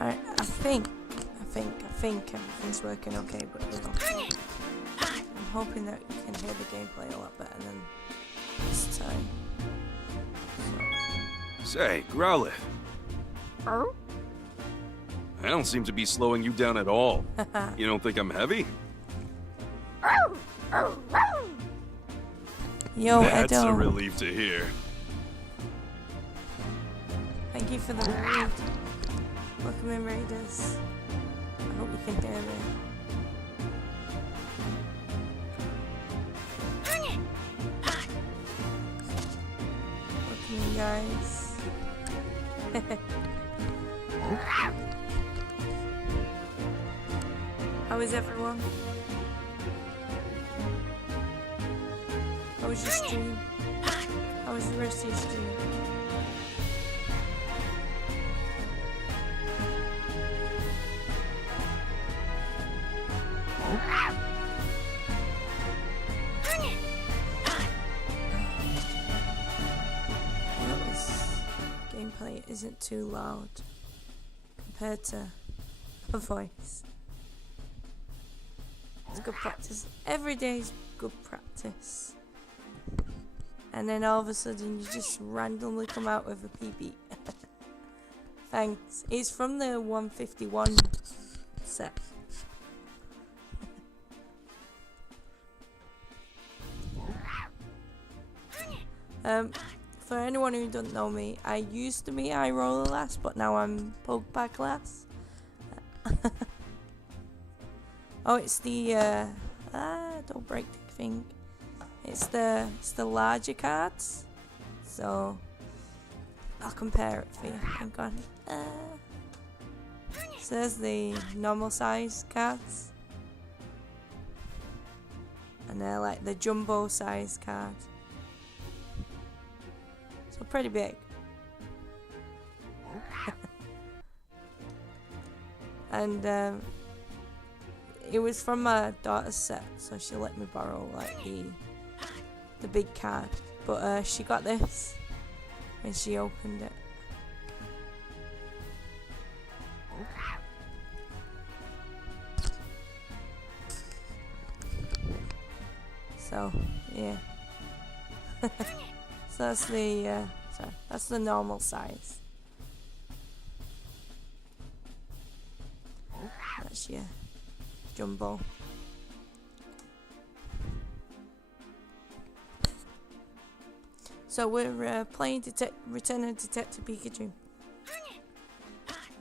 Alright, I think everything's working okay, but you know, I'm hoping that you can hear the gameplay a lot better than this time. Say, Growlithe. Oh? I don't seem to be slowing you down at all. You don't think I'm heavy? Yo, That's Edo. a relief to hear. Thank you for the raid. Welcome in, Raiders. I hope you can hear me. Welcome in, guys. How is everyone? How was your stream? How was the rest of your stream? Gameplay isn't too loud compared to a voice. It's good practice. Every day is good practice. And then all of a sudden you just randomly come out with a PB. Thanks. It's from the 151 set. For anyone who doesn't know me, I used to be rollercoaster, but now I'm PokePackLass. Oh, it's the don't break the thing. It's the larger cards. So I'll compare it for you. Hang on. So there's the normal size cards, and they're like the jumbo size cards. So pretty big. And it was from my daughter's set, so she let me borrow like the big card. But she got this when she opened it. So yeah. So that's the normal size. That's your jumbo. So we're playing Return of Detective Pikachu.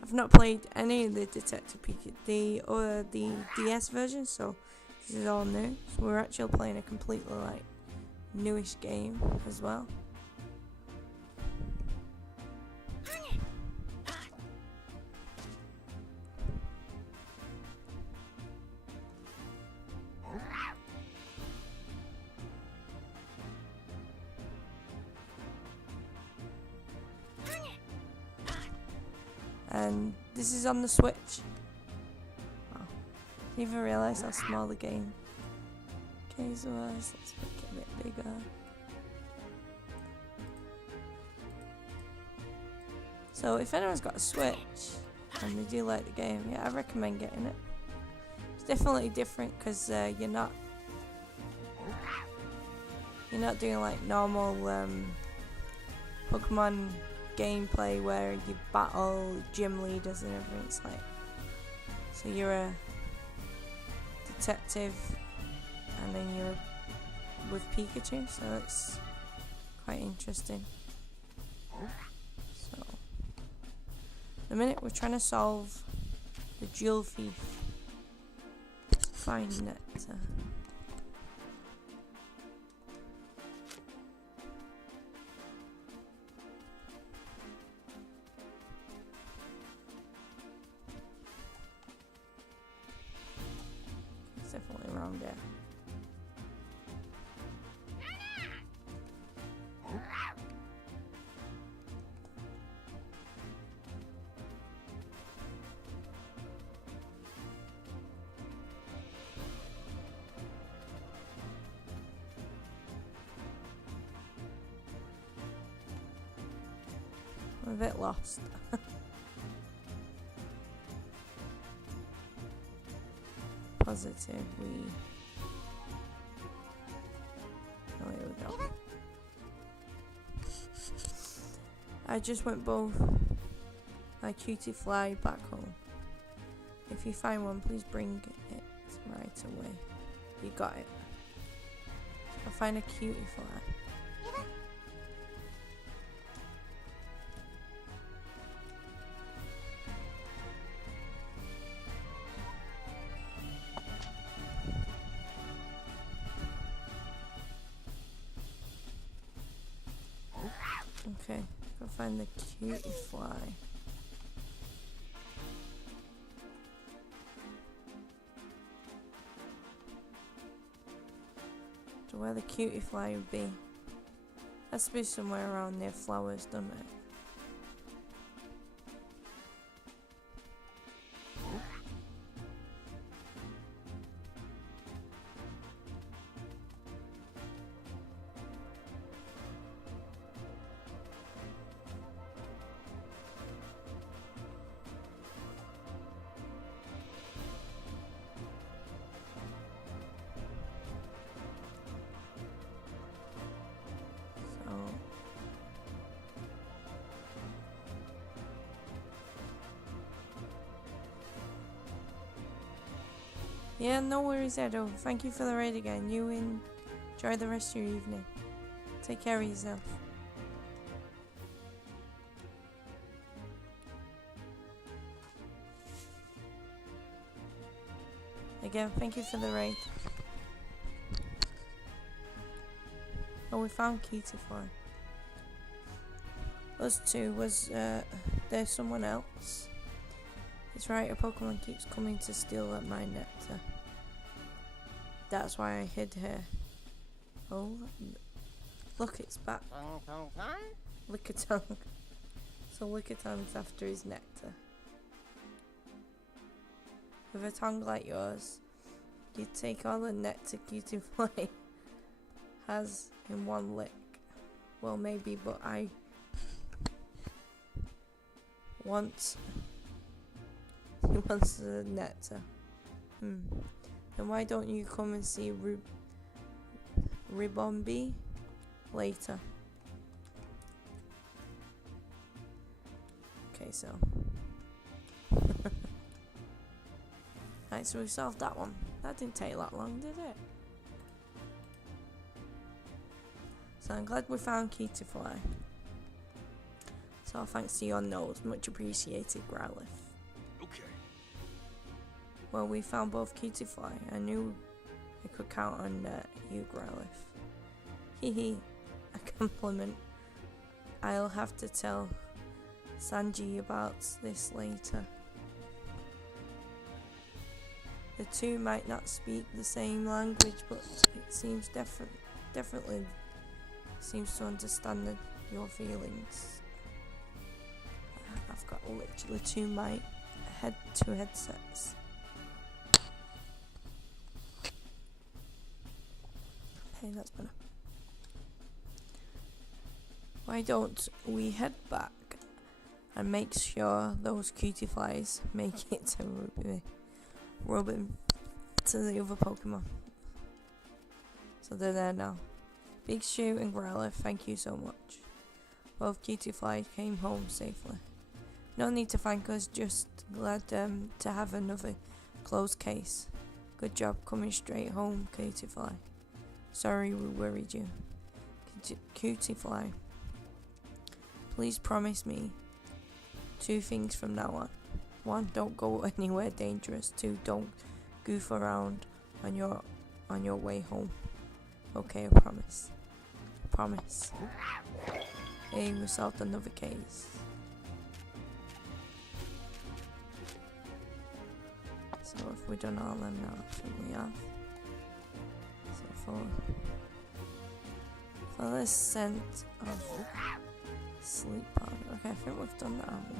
I've not played any of the Detective Pikachu, the DS version, so this is all new. So we're actually playing a completely like newish game as well. And this is on the Switch. Oh, didn't even realise how small the game case was. Let's make it a bit bigger. So if anyone's got a Switch and they do like the game, yeah, I recommend getting it. It's definitely different because you're not doing like normal Pokemon gameplay where you battle gym leaders and everything. It's like, so you're a detective and then you're with Pikachu, so it's quite interesting. So the minute we're trying to solve the jewel thief, find it. around here. I'm a bit lost. Positive, oh, here we go. I just went both my cutie fly back home. If you find one, please bring it right away. You got it. I'll find a cutie fly. Okay, go find the cutie fly. So where the cutie fly would be? Has to be somewhere around near flowers, doesn't it? Yeah, no worries, Edo. Thank you for the raid again. You enjoy the rest of your evening. Take care of yourself. Again, thank you for the raid. Oh, we found Cutie Fly. Us two, was there someone else? It's right, a Pokemon keeps coming to steal my nectar. That's why I hid her. Oh, look, it's back. Lickitung. So Lickitung's after his nectar. With a tongue like yours, you'd take all the nectar Cutie Fly has in one lick. Well, maybe, but I want... He wants the nectar. Then why don't you come and see Ribombee later? Okay, so. Right, so we solved that one. That didn't take that long, did it? So I'm glad we found Cutie Fly. So thanks to your nose, much appreciated, Growlithe. Okay. Well, we found both Cutie Fly. I knew I could count on you, Growlithe. Hehe, a compliment. I'll have to tell Sanji about this later. The two might not speak the same language, but it seems definitely seems to understand your feelings. I've got literally two headsets. Okay, that's better. Why don't we head back and make sure those Cutie Flies make it to Robin to the other Pokemon? So they're there now. Big Shoe and Growlithe, thank you so much. Both Cutie Flies came home safely. No need to thank us, just glad to have another closed case. Good job coming straight home, Cutie Fly. Sorry we worried you. Cutie Fly, please promise me 2 things from now on. 1, don't go anywhere dangerous. 2, don't goof around on your way home. Okay, I promise. I promise. Hey, we solved another case. So if we've done all of them now, I think we have. Follow the scent of sleep pod. Okay, I think we've done that, haven't we?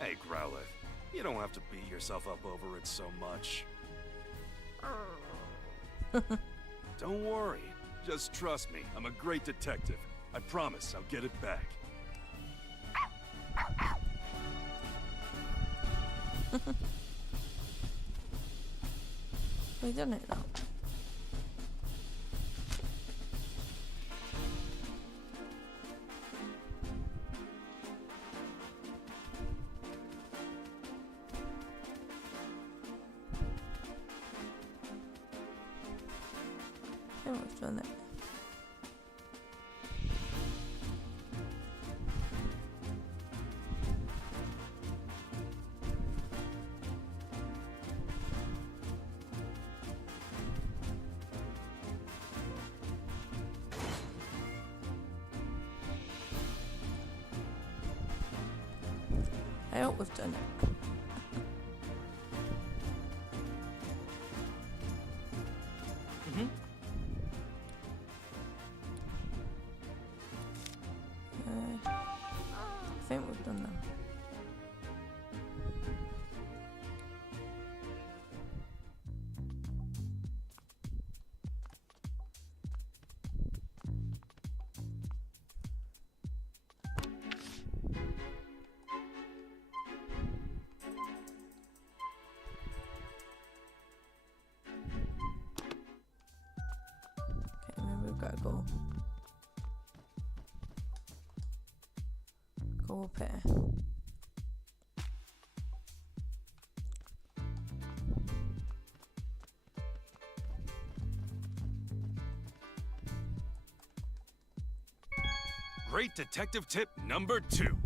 Hey, Growlithe, you don't have to beat yourself up over it so much. Don't worry. Just trust me. I'm a great detective. I promise I'll get it back. We done it though. I think we've done it. I hope we've done it. I think we've done that. Okay, maybe we've got to go up here. Great detective tip number 2.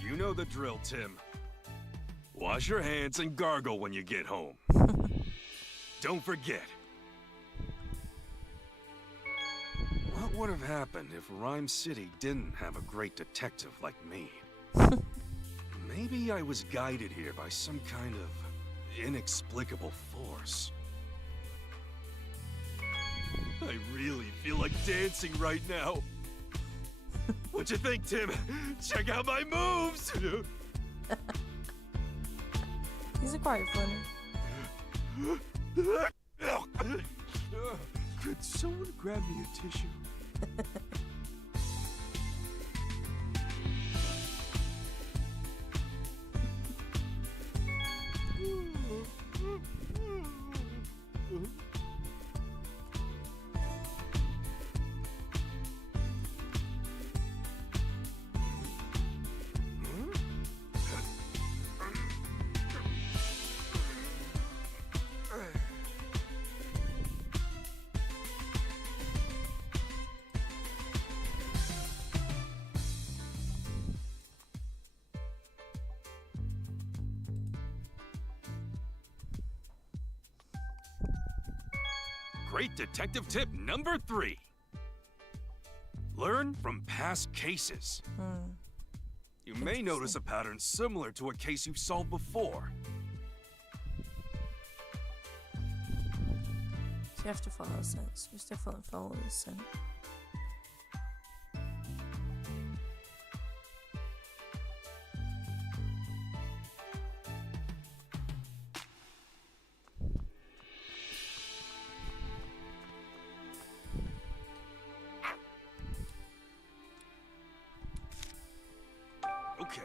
You know the drill, Tim. Wash your hands and gargle when you get home. Don't forget. What would have happened if Rhyme City didn't have a great detective like me? Maybe I was guided here by some kind of inexplicable force. I really feel like dancing right now. What you think, Tim? Check out my moves! These are quite funny. Could someone grab me a tissue? Great detective tip number 3. Learn from past cases. You may notice a pattern similar to a case you've solved before. So you have to follow the sense. We still follow the scent. Okay.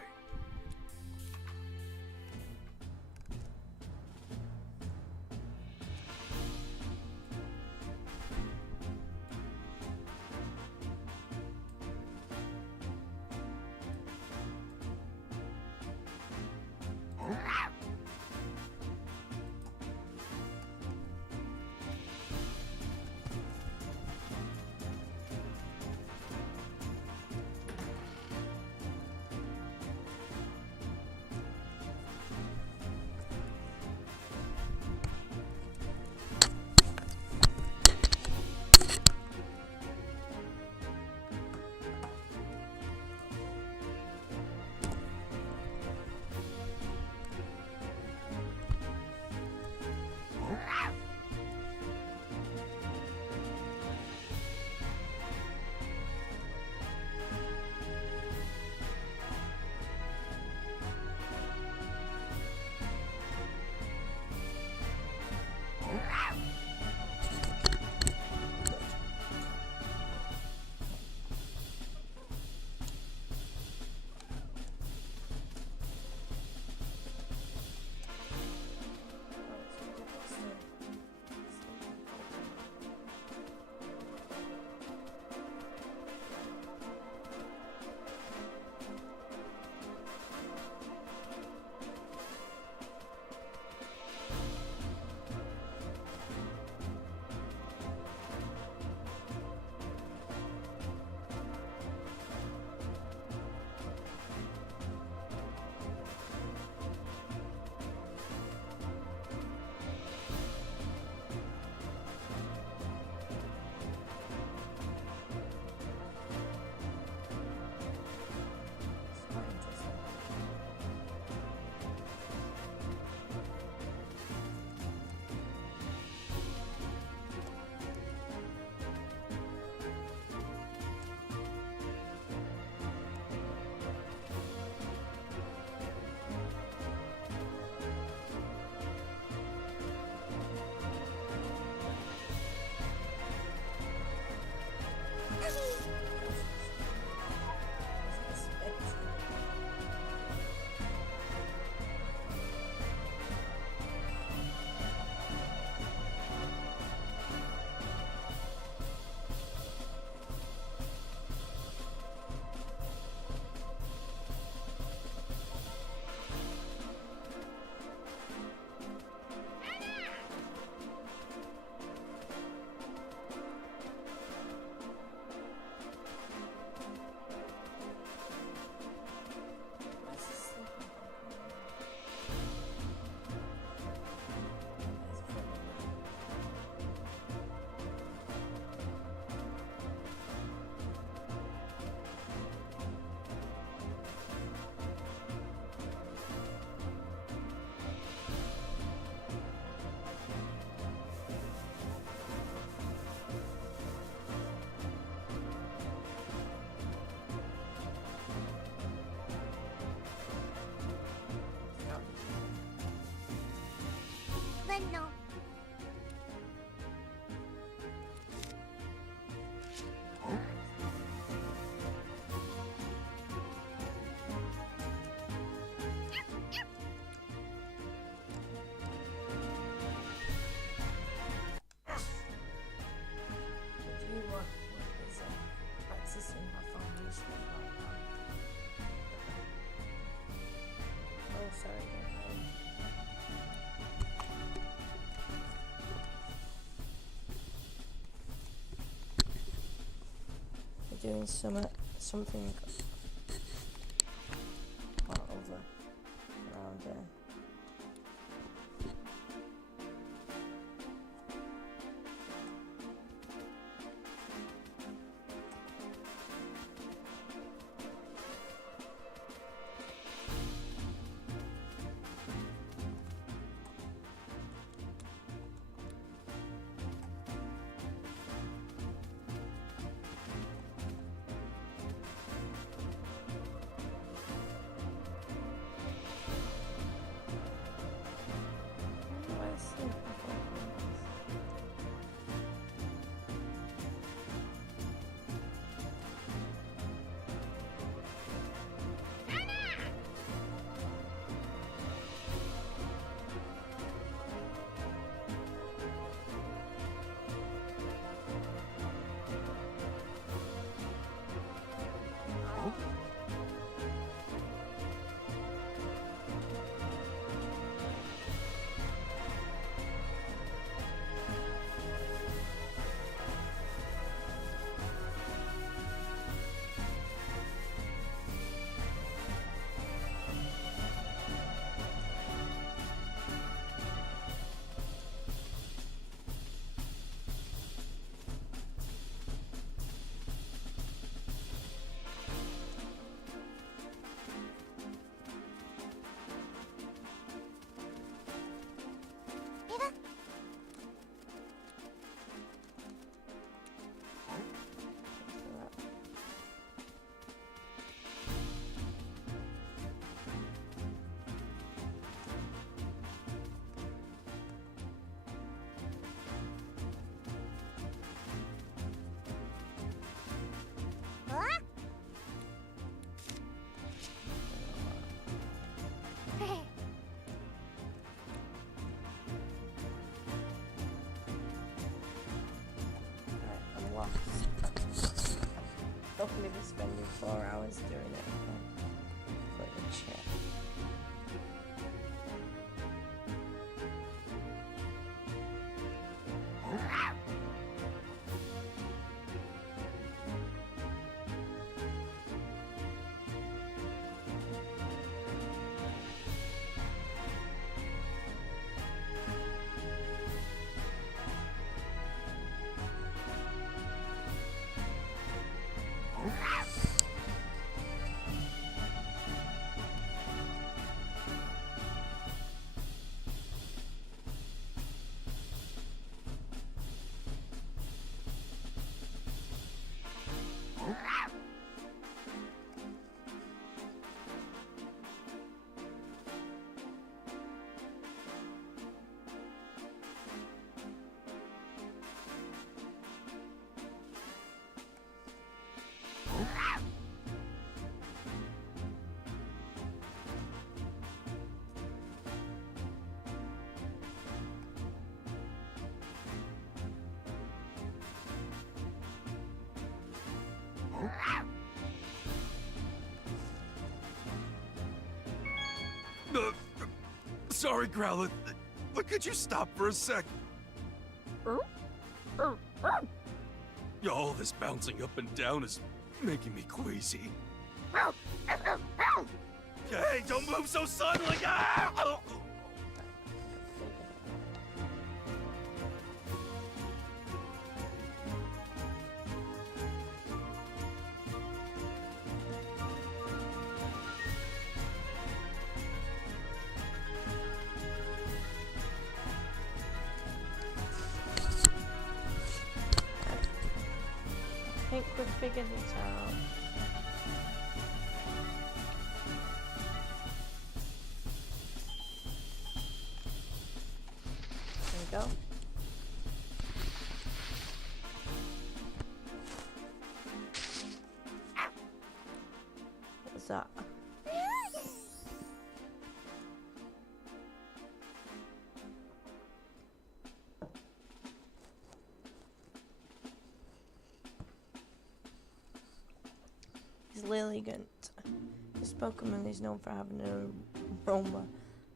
doing something over around here. Hopefully we're spending 4 hours doing it. Click the chat. Sorry, Growlithe, but could you stop for a sec? All this bouncing up and down is making me queasy. Hey, don't move so suddenly! Ah! I think we've figured it out. There we go. What's that? Lilligant. This Pokemon is known for having an aroma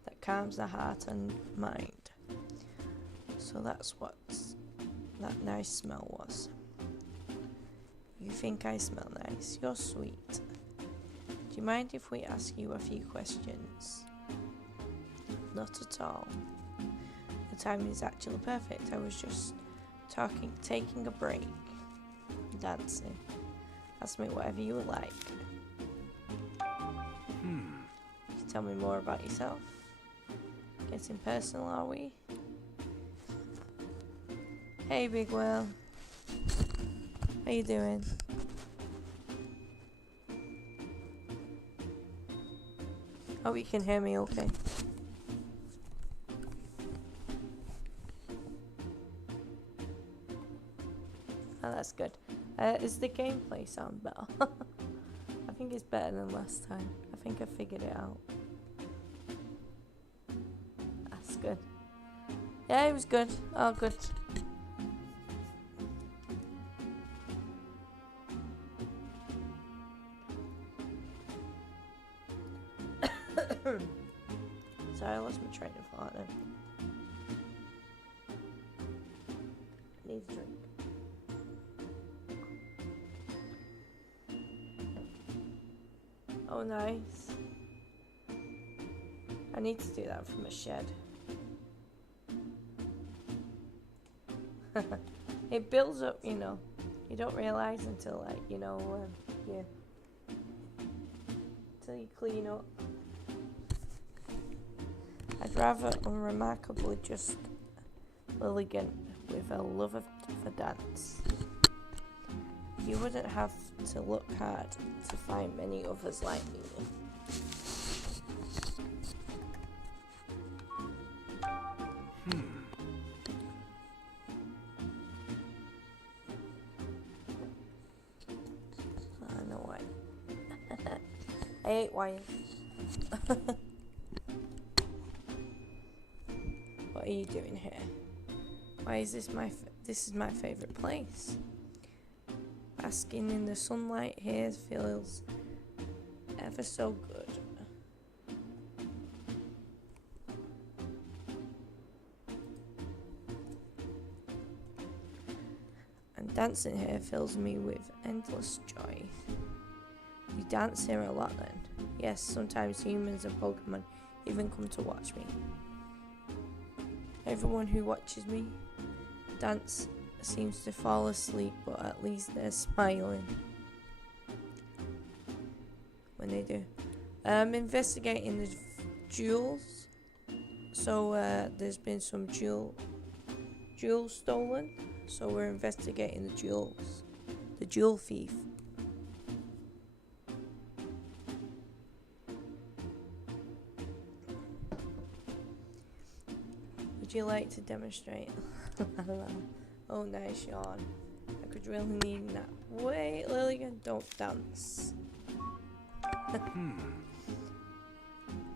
that calms the heart and mind. So that's what that nice smell was. You think I smell nice? You're sweet. Do you mind if we ask you a few questions? Not at all. The timing is actually perfect. I was just taking a break. Dancing. Ask me whatever you would like. Tell me more about yourself. Getting personal, are we? Hey, Big Will. How you doing? Hope you can hear me okay. Oh, that's good. Is the gameplay sound better? I think it's better than last time. I think I figured it out. That's good. Yeah, it was good. Oh, good. Sorry, I lost my train of thought then. I need a drink. Oh, nice. I need to do that from a shed. It builds up, you know. You don't realize until, like, you know, yeah. Until you clean up. I'd rather unremarkably just Lilligant with a love for dance. You wouldn't have to look hard to find many others like me. I know why. I ate wine. What are you doing here? Why is this this is my favorite place? Basking in the sunlight here feels ever so good. And dancing here fills me with endless joy. You dance here a lot then? Yes, sometimes humans and Pokemon even come to watch me. Everyone who watches me dance seems to fall asleep, but at least they're smiling when they do. Investigating the jewels. So there's been some jewels stolen. So we're investigating the jewels. The jewel thief. Would you like to demonstrate? I don't know. Oh, nice yawn. I could really need that. Wait, Lillian, don't dance.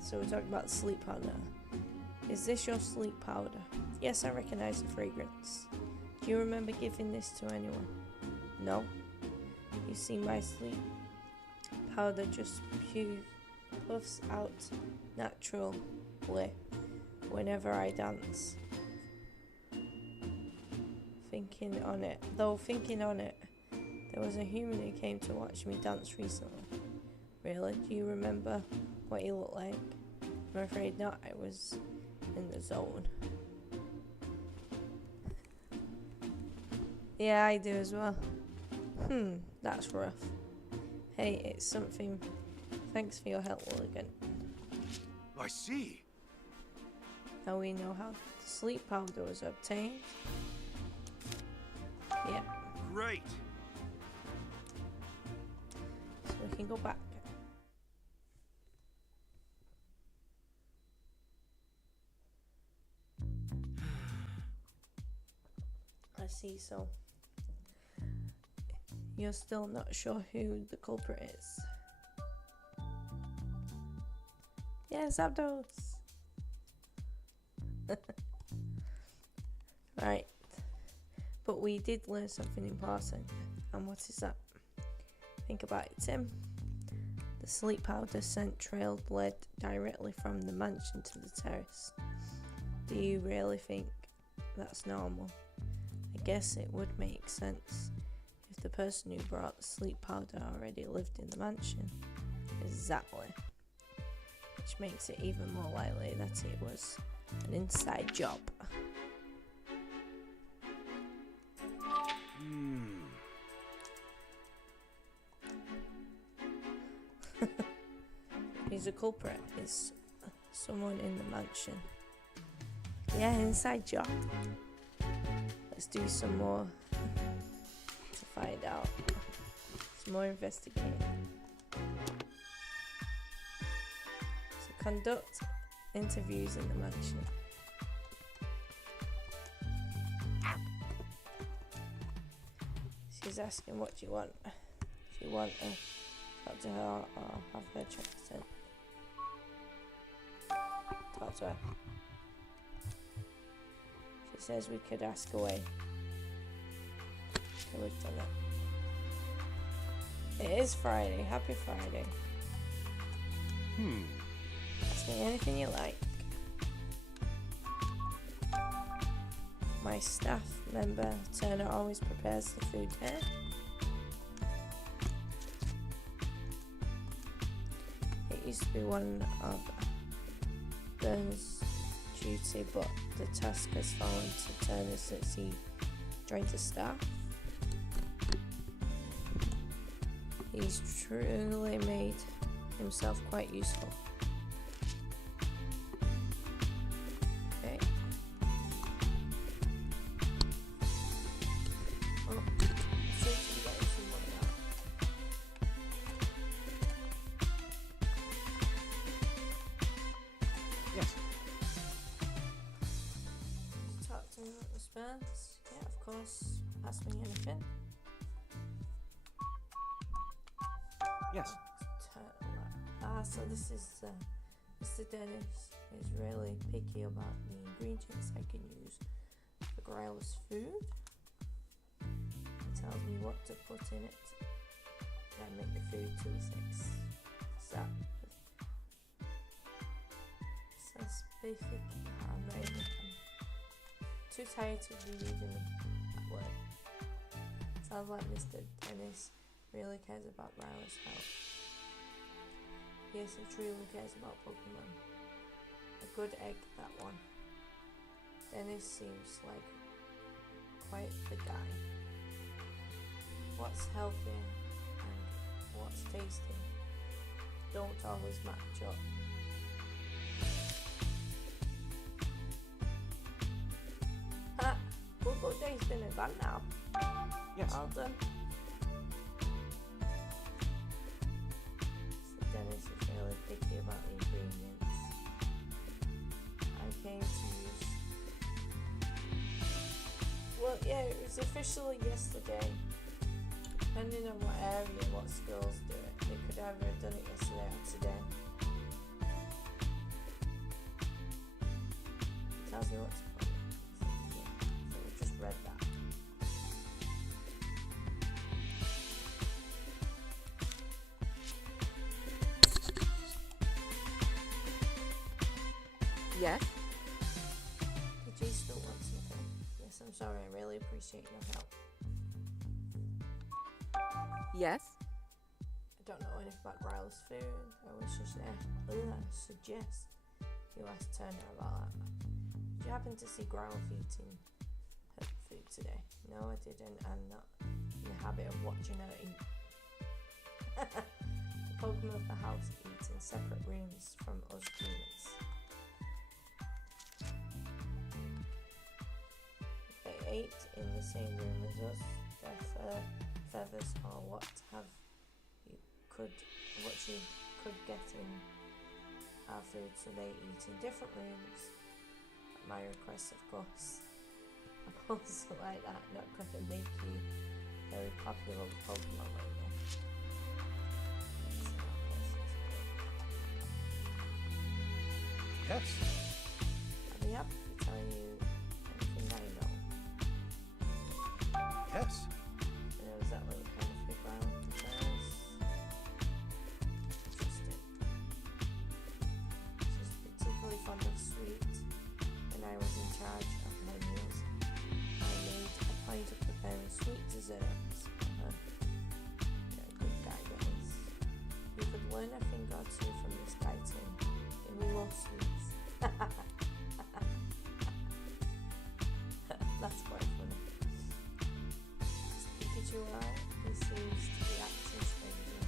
So we're talking about sleep powder. Is this your sleep powder? Yes, I recognize the fragrance. Do you remember giving this to anyone? No. You see, my sleep powder just puffs out naturally whenever I dance. Thinking on it, there was a human who came to watch me dance recently. Really? Do you remember what he looked like? I'm afraid not. I was in the zone. Yeah, I do as well. That's rough. Hey, it's something. Thanks for your help, Lilligan. I see. Now we know how the sleep powder was obtained. Yeah. Great. So we can go back. I see, so you're still not sure who the culprit is. Yes, Zapdos. Right. But we did learn something important. And what is that? Think about it, Tim. The sleep powder scent trail led directly from the mansion to the terrace. Do you really think that's normal? I guess it would make sense if the person who brought the sleep powder already lived in the mansion. Exactly. Which makes it even more likely that it was an inside job. He's a culprit. Is someone in the mansion. Yeah, inside job. Let's do some more to find out. Some more investigating. So conduct interviews in the mansion. She's asking, what do you want? Do you want to talk to her or have her checked in? Talk to her. She says we could ask away. Okay, we've done it. It is Friday. Happy Friday. Ask me anything you like. My staff member Turner always prepares the food here. It used to be one of Burns' duty, but the task has fallen to Turner since he joined the staff. He's truly made himself quite useful. Okay. Oh, I seem to be getting some money out. Yes. Talk to me about the spans. Yeah, of course. Ask me anything. Yes. So this is Mr. Dennis is really picky about the ingredients I can use for Gryla's food. He tells me what to put in it and make the food to his specific handwriting. I'm too tired to be reading at work. Sounds like Mr. Dennis really cares about Gryla's health. Yes, he truly cares about Pokemon. A good egg, that one. Dennis seems like quite the guy. What's healthy and what's tasty don't always match up. Ha! Good day's been and gone now. Yes. All done. Dennis is really picky about the ingredients I came to use. Well, yeah, it was officially yesterday. Depending on what area, what schools do it, they could either have done it yesterday or today. It tells me what to put in. So we just read that. Yes? Did you still want something? Yes, I'm sorry, I really appreciate your help. Yes? I don't know anything about Gryla's food. I wish to suggest you ask Turner about that. Did you happen to see Gryla eating her food today? No, I didn't. I'm not in the habit of watching her eat. The Pokemon of the house eat in separate rooms from us humans. They ate in the same room as us. Their feathers or what you could get in our food, so they eat in different rooms. At my request, of course. I'm also like that, not gonna make you very popular with Pokemon later. Yes. I'll be happy to tell you anything I know. Yes. There was that little kind of big round first. Interesting. She's particularly fond of sweet. When I was in charge of my meals, I made a point of preparing sweet desserts for her. learn a thing or two from this guy too. He loves sweets. That's quite funny. Is Pikachu alright? He seems to be acting strangely.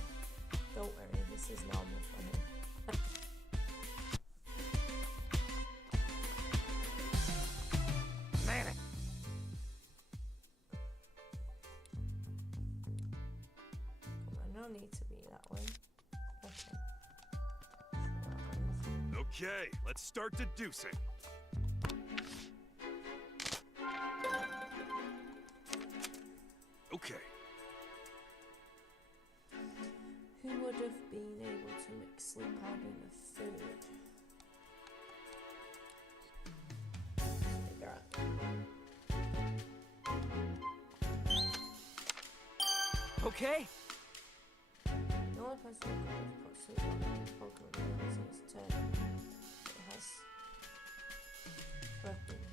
Don't worry, this is normal for him. Come on, no need to be that way. Okay. Okay, let's start deducing. Okay. Who would have been able to mix sleep powder with food? Figure out. Okay. No one person who can put sleep powder in Pokemon unless it's turn. It has working.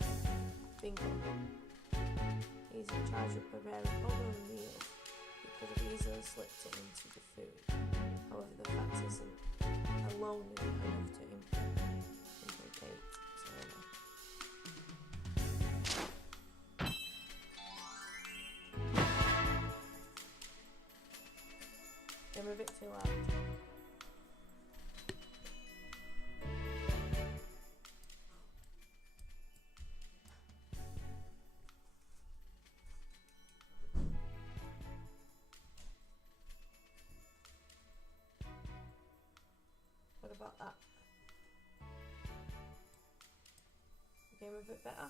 Bingo. He's in charge of preparing Pokemon meals. He could have easily slipped it into the food. However, the fact isn't alone enough to implicate Turner. They were a bit too loud. What about that? Game a bit better?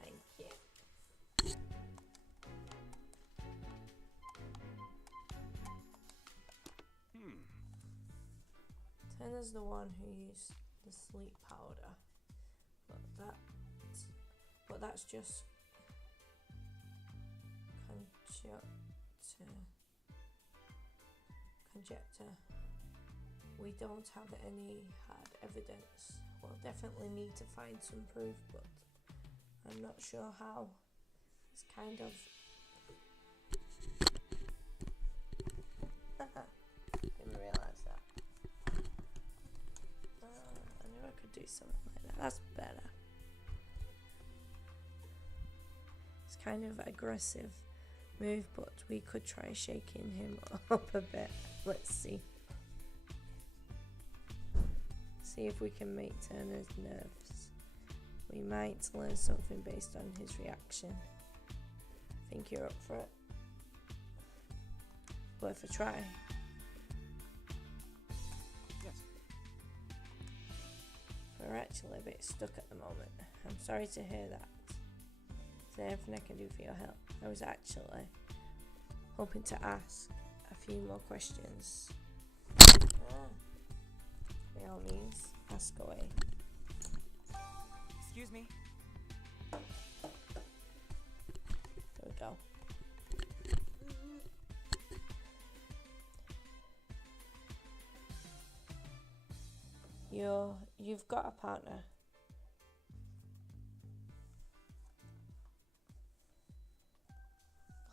Thank you. Turner's the one who used the sleep powder, but that's just conjecture. We don't have any hard evidence. We'll definitely need to find some proof, but I'm not sure how. It's kind of didn't realise that. I knew I could do something like that. That's better. It's kind of aggressive move, but we could try shaking him up a bit. Let's see. See if we can make Turner's nerves. We might learn something based on his reaction. I think you're up for it. Worth a try. Yes. We're actually a bit stuck at the moment. I'm sorry to hear that. Is there anything I can do for your help? I was actually hoping to ask a few more questions. By all means, ask away. Excuse me. There we go. You've got a partner.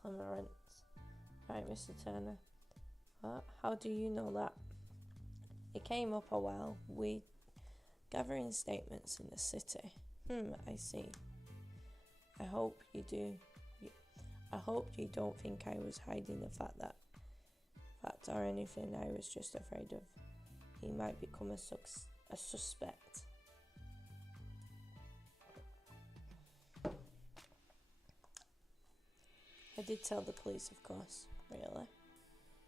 Clarence. Right, Mr. Turner. What? How do you know that? It came up a while. We gathering statements in the city. I see. I hope you don't think I was hiding the fact or anything. I was just afraid of he might become a suspect. I did tell the police, of course. Really?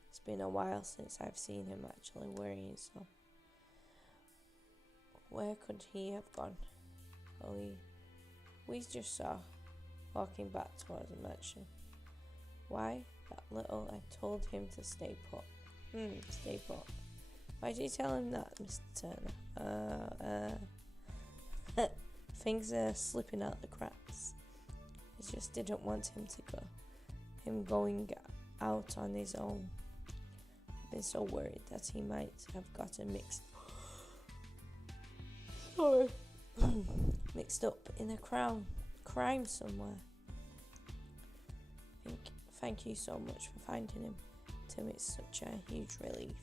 It's been a while since I've seen him actually worrying, so where could he have gone? Well, we just saw walking back towards the mansion. Why? That little, I told him to stay put. Stay put. Why did you tell him that, Mr. Turner? Things are slipping out the cracks. I just didn't want him to go. Him going out on his own. I've been so worried that he might have gotten mixed up in a crime somewhere. thank you so much for finding him. Tim, it's such a huge relief.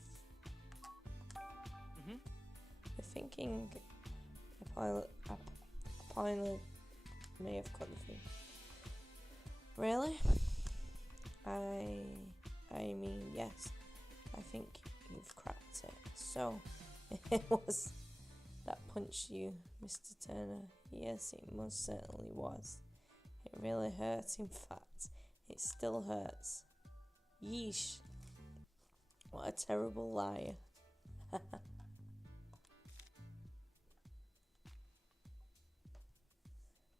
You're thinking a pilot may have cut the thing. Really? I mean, yes. I think you've cracked it. So, it was that punched you, Mr. Turner. Yes, it most certainly was. It really hurt, in fact. It still hurts. Yeesh. What a terrible liar.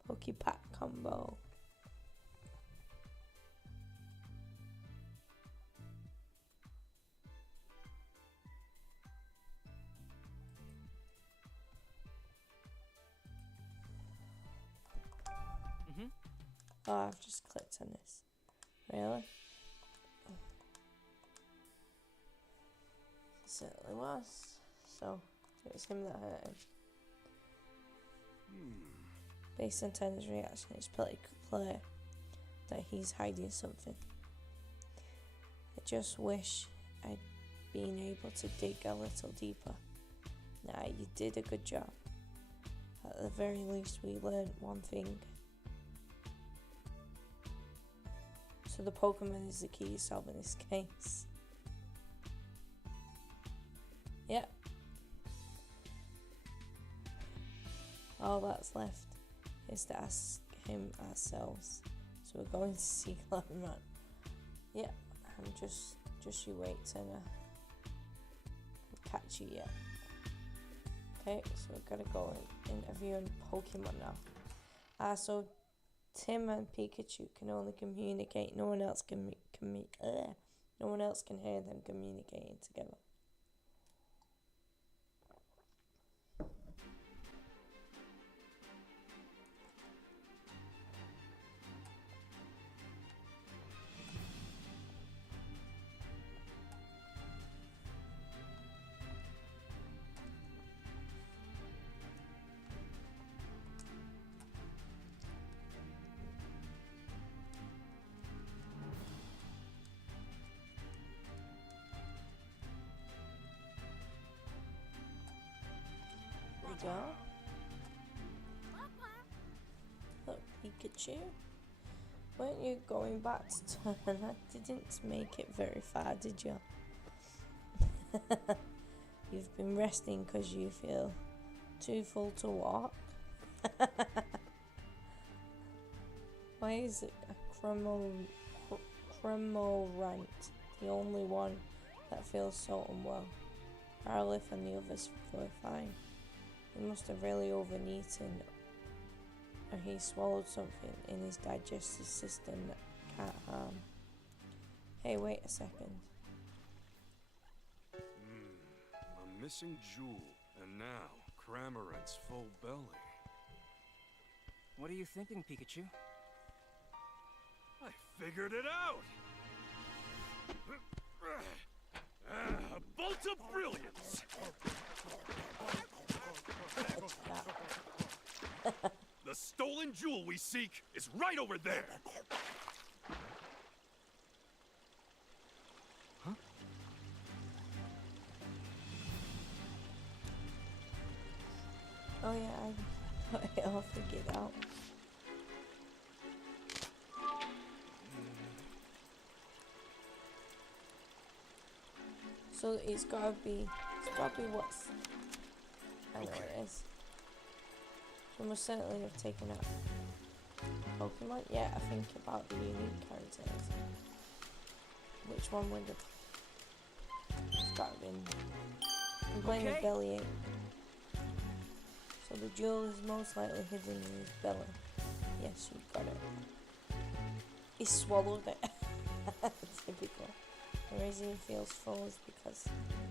PokePack combo. Oh, I've just clicked on this. Really? It certainly was. So, it was him that hurt him. Based on Turner's reaction, it's pretty clear that he's hiding something. I just wish I'd been able to dig a little deeper. Nah, you did a good job. At the very least, we learned one thing. So the Pokemon is the key to solving this case. Yep. All that's left is to ask him ourselves. So we're going to see Cleverman. Yep. I'm just you wait, Turner. I'll catch you yet. Okay, so we've got to go and interview Pokemon now. So Tim and Pikachu can only communicate. No one else can no one else can hear them communicating together. Go. Look, Pikachu. Weren't you going back to turn? I didn't make it very far, did you? You've been resting because you feel too full to walk. Why is it a Cremorant the only one that feels so unwell? Rowlith and the others feel fine. He must have really overeaten, or he swallowed something in his digestive system that can't harm. Hey, wait a second. A missing jewel, and now Cramorant's full belly. What are you thinking, Pikachu? I figured it out! A bolt of brilliance! The stolen jewel we seek is right over there! Huh? Oh yeah, I got it all figured out. So it's gotta be what's... I know what it is. So we must certainly have taken out Pokemon. Yeah, I think about the unique characters. Which one would have... It's gotta have been... I'm playing with Bellyache. So the jewel is most likely hidden in his belly. Yes, you got it. He swallowed it. Typical. The reason he feels full is because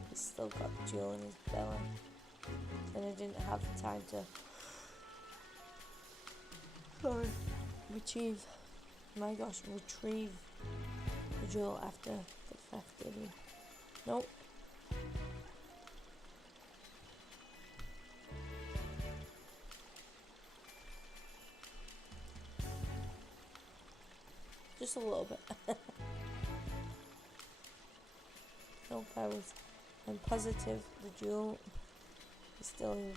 he's still got the jewel in his belly. And I didn't have the time to retrieve the jewel after the theft, did he? Nope. Just a little bit. hope I'm positive the jewel is still in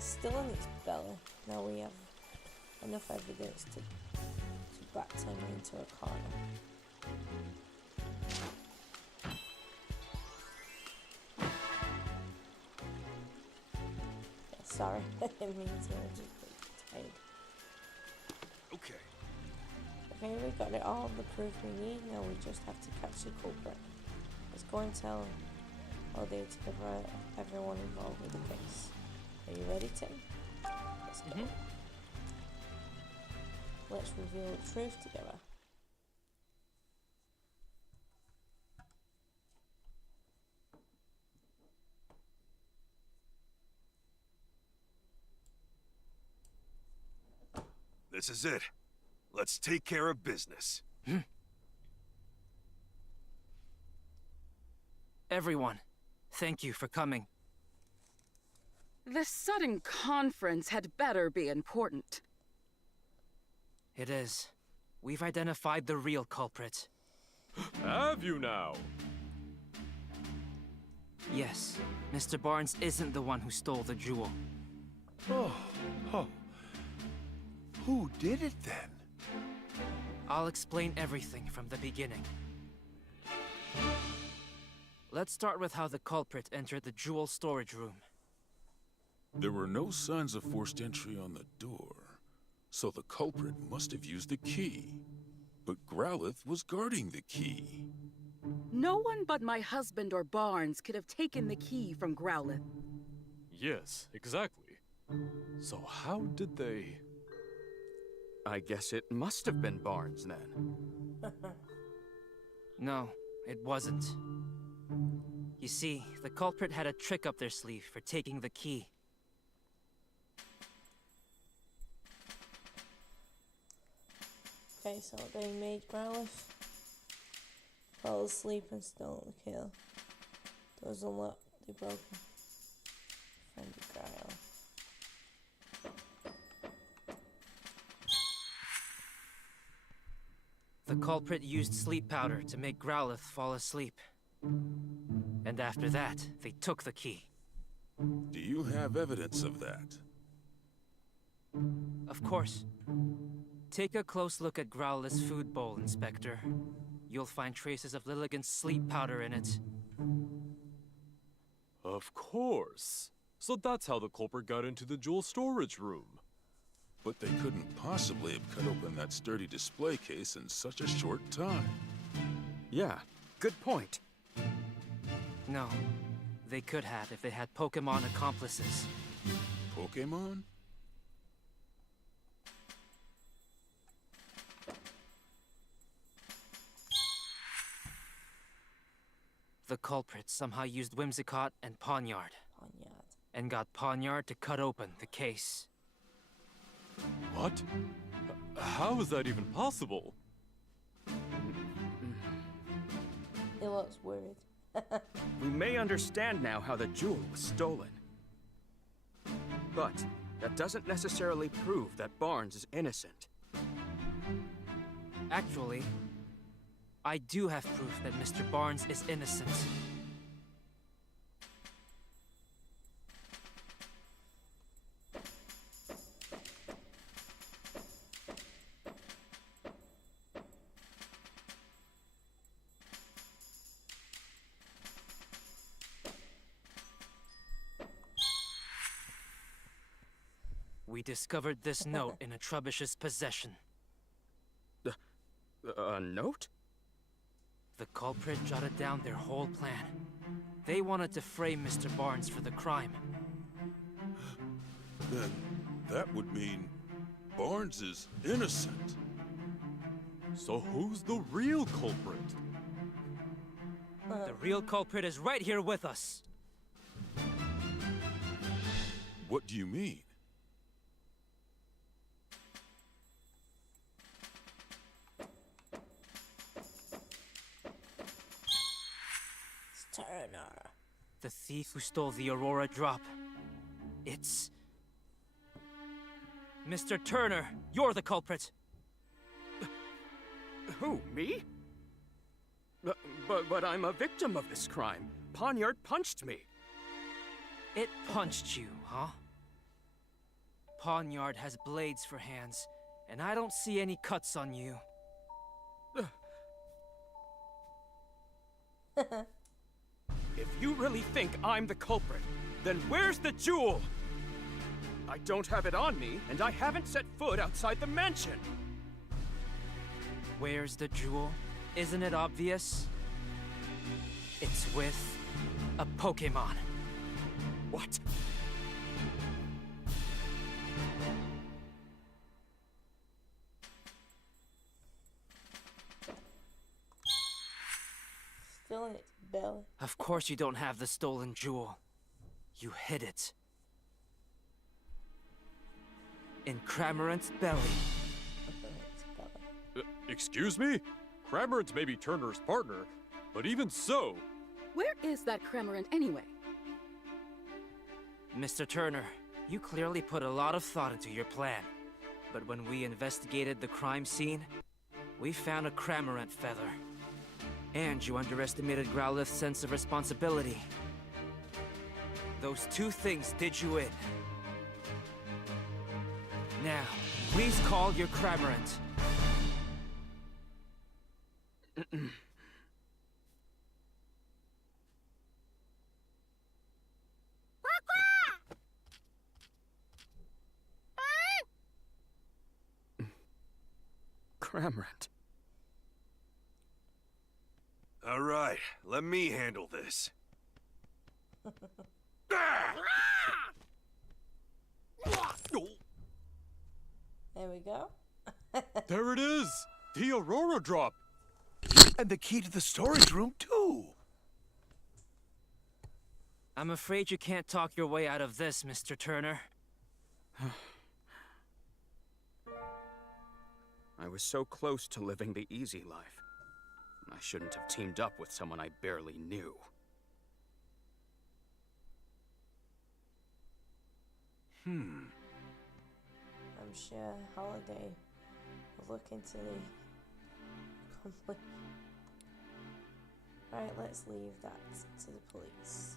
its belly. Now we have enough evidence to back him into a corner. Sorry, I didn't mean to. I just got tired. Okay. Okay, we got it all, the proof we need. Now we just have to catch the culprit. Let's go and tell all the to cover everyone involved with the case. Are you ready, Tim? Let's go. Let's reveal the truth together. This is it. Let's take care of business. Everyone, thank you for coming. This sudden conference had better be important. It is. We've identified the real culprit. Have you now? Yes, Mr. Barnes isn't the one who stole the jewel. Oh. Who did it then? I'll explain everything from the beginning. Let's start with how the culprit entered the jewel storage room. There were no signs of forced entry on the door, so the culprit must have used the key. But Growlithe was guarding the key. No one but my husband or Barnes could have taken the key from Growlithe. Yes, exactly. So how did they... I guess it must have been Barnes then. No, it wasn't. You see, the culprit had a trick up their sleeve for taking the key. Okay, so they made Growlithe fall asleep and stole the kill. Doors unlocked, they broke them. Find the Growlithe. The culprit used sleep powder to make Growlithe fall asleep. And after that, they took the key. Do you have evidence of that? Of course. Take a close look at Growlithe's food bowl, Inspector. You'll find traces of Lilligant's sleep powder in it. Of course. So that's how the culprit got into the jewel storage room. But they couldn't possibly have cut open that sturdy display case in such a short time. Yeah, good point. No, they could have if they had Pokemon accomplices. Pokemon? The culprit somehow used Whimsicott and Pawniard, and got Pawniard to cut open the case. What? How is that even possible? It looks weird. We may understand now how the jewel was stolen. But that doesn't necessarily prove that Barnes is innocent. Actually, I do have proof that Mr. Barnes is innocent. We discovered this note in a Trubbish's possession. A note? The culprit jotted down their whole plan. They wanted to frame Mr. Barnes for the crime. Then that would mean Barnes is innocent. So who's the real culprit? The real culprit is right here with us. What do you mean? Turner. The thief who stole the Aurora drop. It's... Mr. Turner, you're the culprit. Who, me? But I'm a victim of this crime. Poniard punched me. It punched you, huh? Poniard has blades for hands, and I don't see any cuts on you. If you really think I'm the culprit, then where's the jewel? I don't have it on me, and I haven't set foot outside the mansion. Where's the jewel? Isn't it obvious? It's with a Pokemon. What? Still in its belly. Of course you don't have the stolen jewel. You hid it. In Cramorant's belly. Its belly. Excuse me? Cramorant may be Turner's partner, but even so... Where is that Cramorant anyway? Mr. Turner, you clearly put a lot of thought into your plan. But when we investigated the crime scene, we found a Cramorant feather. And you underestimated Growlithe's sense of responsibility. Those two things did you in. Now, please call your Cramorant. Cramorant. All right, let me handle this. There we go. There it is! The Aurora Drop! And the key to the storage room, too. I'm afraid you can't talk your way out of this, Mr. Turner. I was so close to living the easy life. I shouldn't have teamed up with someone I barely knew. I'm sure Holiday will look into the conflict. Right, let's leave that to the police.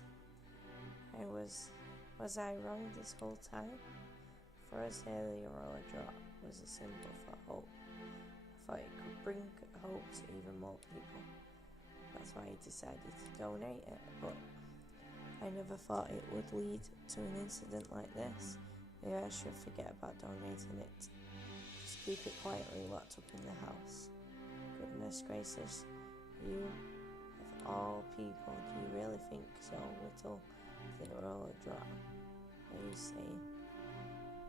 Was I wrong this whole time? For us here, the Aurora Drop was a symbol for hope. I thought it could bring hope to even more people. That's why I decided to donate it, but I never thought it would lead to an incident like this. Maybe I should forget about donating it. Just keep it quietly locked up in the house. Goodness gracious, you of all people, do you really think so little of the Aurora Drop? Are you saying?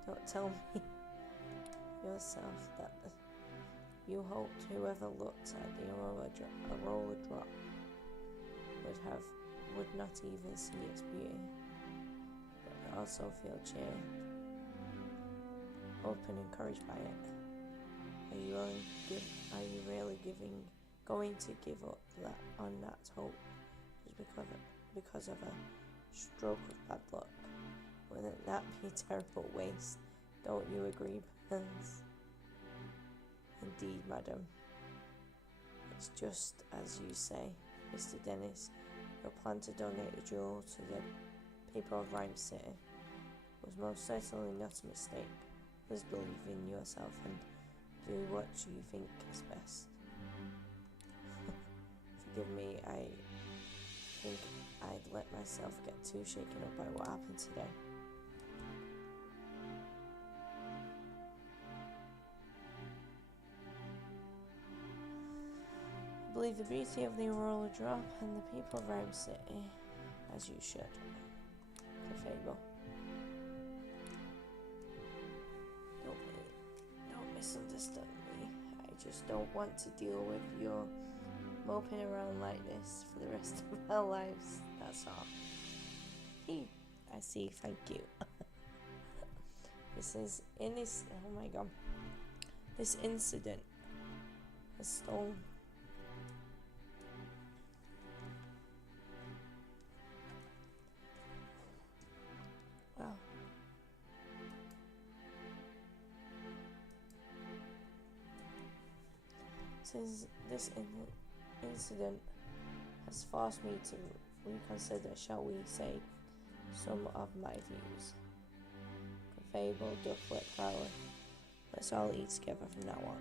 Don't tell me yourself that you hoped whoever looked at the Aurora Drop would not even see its beauty, but also feel cheered, hope and encouraged by it. Are you really going to give up on that hope just because of a stroke of bad luck? Wouldn't that be a terrible waste? Don't you agree, Burns? Indeed, madam. It's just as you say, Mr. Dennis. Your plan to donate the jewel to the people of Rhyme City was most certainly not a mistake. Please believe in yourself and do what you think is best. Forgive me, I think I'd let myself get too shaken up by what happened today. I believe the beauty of the Aurora Drop and the people of Rhyme City, as you should. The fable. Don't misunderstand me. I just don't want to deal with your moping around like this for the rest of our lives. That's all. I see. Thank you. Oh my god. This incident has stolen. Wow. Since this incident has forced me to reconsider, shall we say, some of my views. Fable, Ducklet, Crowler. Let's all eat together from now on.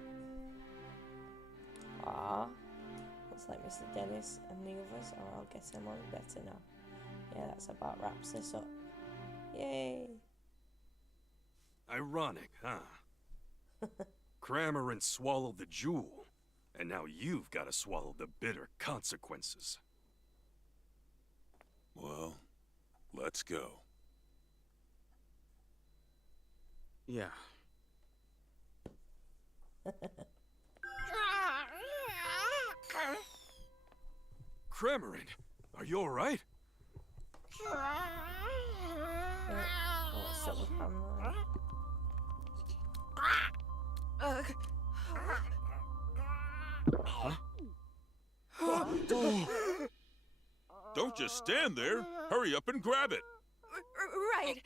Ah, looks like Mr. Dennis and the others are all getting along better now. Yeah, that's about wraps this up. Yay! Ironic, huh? Cramorant swallowed the jewel, and now you've got to swallow the bitter consequences. Well, let's go. Yeah. Cramorant, are you alright? What's up with Hamlet? Don't just stand there. Hurry up and grab it. Right.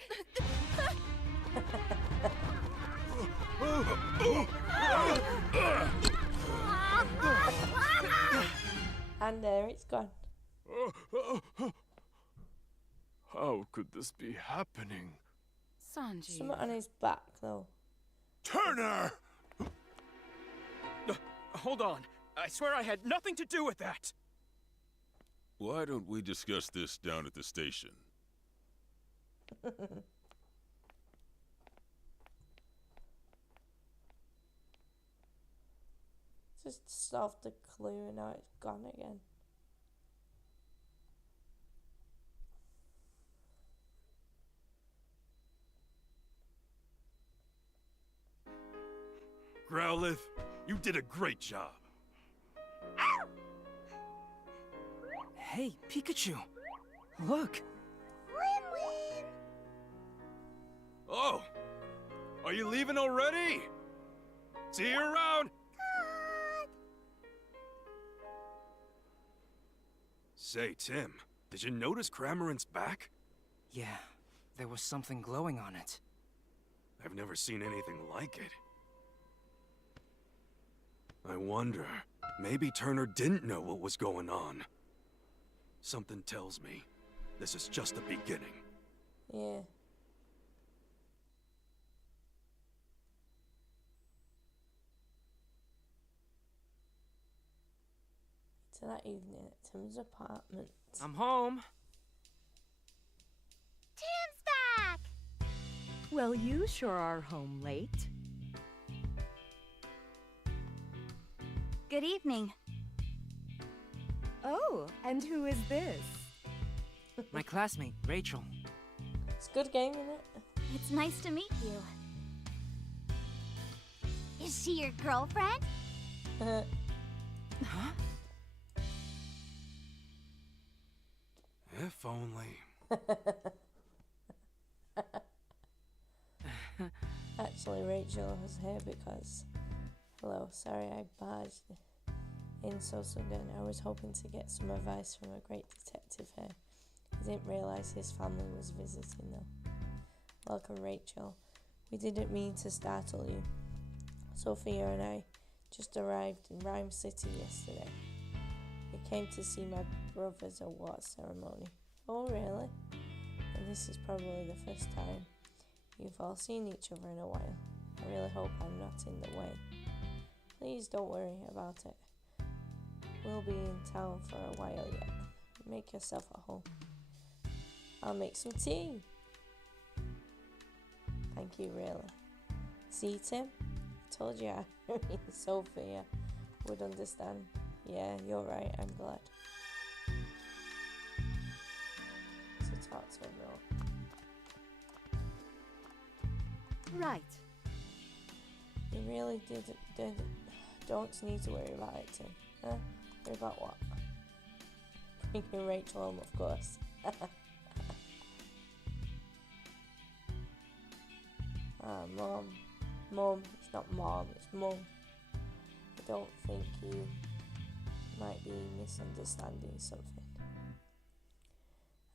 And there it's gone. How could this be happening? Sanji. Something on his back though. Turner! Hold on. I swear I had nothing to do with that. Why don't we discuss this down at the station? Just solved the clue and now it's gone again. Growlithe, you did a great job. Hey, Pikachu! Look! Oh, are you leaving already? See you around. Say, Tim, did you notice Cramorant's back? Yeah, there was something glowing on it. I've never seen anything like it. I wonder, maybe Turner didn't know what was going on. Something tells me this is just the beginning. Yeah. To that evening at Tim's apartment. I'm home. Tim's back! Well, you sure are home late. Good evening. Oh, and who is this? My classmate, Rachel. It's a good game, isn't it? It's nice to meet you. Is she your girlfriend? Huh? If only. Actually, Rachel was here because... Hello, sorry I barged in so sudden. I was hoping to get some advice from a great detective here. I didn't realise his family was visiting though. Welcome, Rachel. We didn't mean to startle you. Sophia and I just arrived in Rhyme City yesterday. We came to see my brother's award ceremony. Oh, really? And this is probably the first time you've all seen each other in a while. I really hope I'm not in the way. Please don't worry about it. We'll be in town for a while yet. Make yourself at home. I'll make some tea. Thank you, really. See, Tim? I told you Sophia would understand. Yeah, you're right, I'm glad. To talk to him though. Right. You really don't need to worry about it, Tim. Huh? Worry about what? Bringing Rachel home, of course. Mom. Mum. It's not mom, it's mum. I don't think you might be misunderstanding something.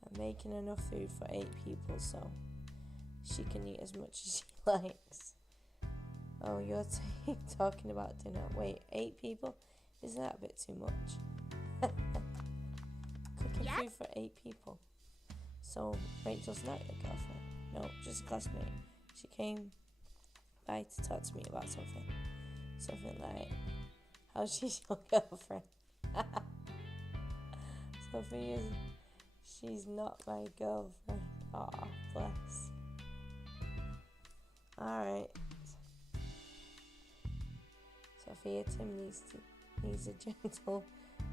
I'm making enough food for 8 people, so she can eat as much as she likes. Oh, you're talking about dinner. Wait, 8 people? Isn't that a bit too much? Cooking Yes? food for 8 people. So Rachel's not your girlfriend. No, just a classmate. She came by to talk to me about something. Something like, how she's your girlfriend. Sophie is, she's not my girlfriend. Aw, bless. Alright. Sophia, Tim needs a gentle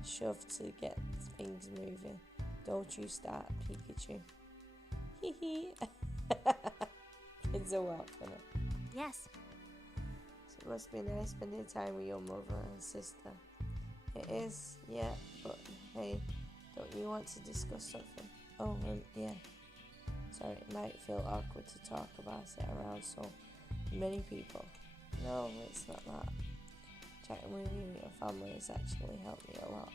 shove to get things moving. Don't you start, Pikachu. Hee hee. Kids are welcome. Yes. So it must be nice spending time with your mother and sister. It is, yeah, but hey, don't you want to discuss something? Oh, yeah. Sorry, it might feel awkward to talk about it around so many people. No, it's not that. Chatting with you and your family has actually helped me a lot.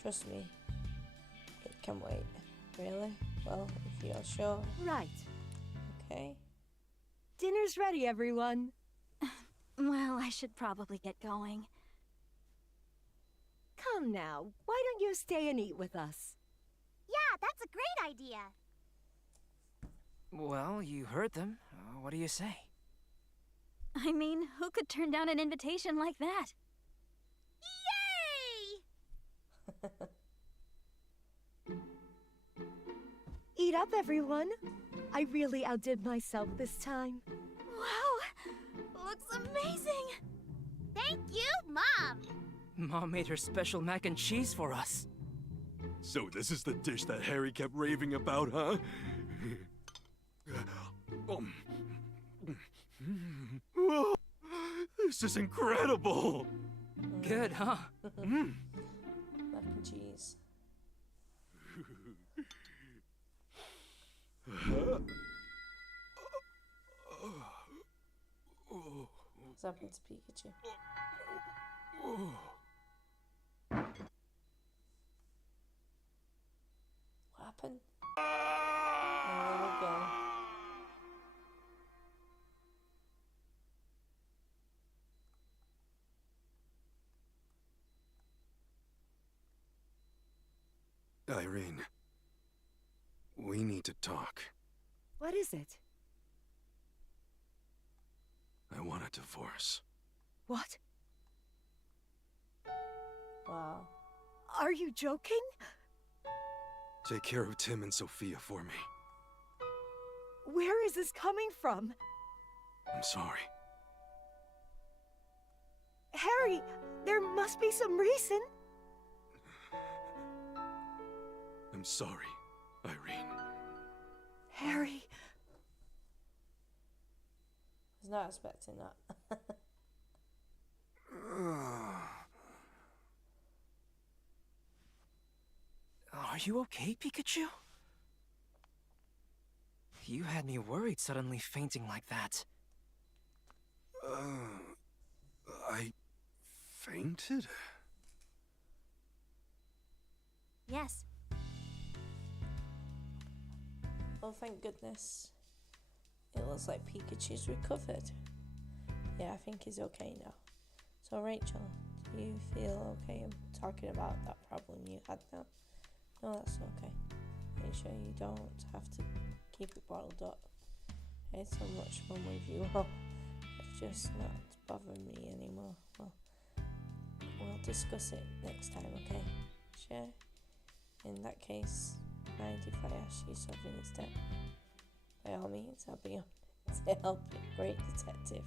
Trust me, it can wait. Really? Well, if you're sure. Right. Okay. Dinner's ready, everyone. Well, I should probably get going. Come now, why don't you stay and eat with us? Yeah, that's a great idea. Well, you heard them. What do you say? I mean, who could turn down an invitation like that? Yay! Eat up, everyone. I really outdid myself this time. Wow! Looks amazing! Thank you, Mom! Mom made her special mac and cheese for us. So this is the dish that Harry kept raving about, huh? Oh, this is incredible! Good, huh? Mac and cheese. What's happened to Pikachu? What happened? There we go. Irene, we need to talk. What is it? I want a divorce. What? Wow. Are you joking? Take care of Tim and Sophia for me. Where is this coming from? I'm sorry. Harry, there must be some reason. I'm sorry, Irene. Harry. I was not expecting that. Are you okay, Pikachu? You had me worried suddenly fainting like that. I fainted? Yes. Oh, thank goodness. It looks like Pikachu's recovered. Yeah, I think he's okay now. So, Rachel, do you feel okay? I'm talking about that problem you had now. No, that's okay. Are you sure you don't have to keep it bottled up? I had so much fun with you all. It's just not bothering me anymore. Well, we'll discuss it next time, okay? Sure? In that case, mind if I ask you something instead? By all means, I'll be on to help a great detective.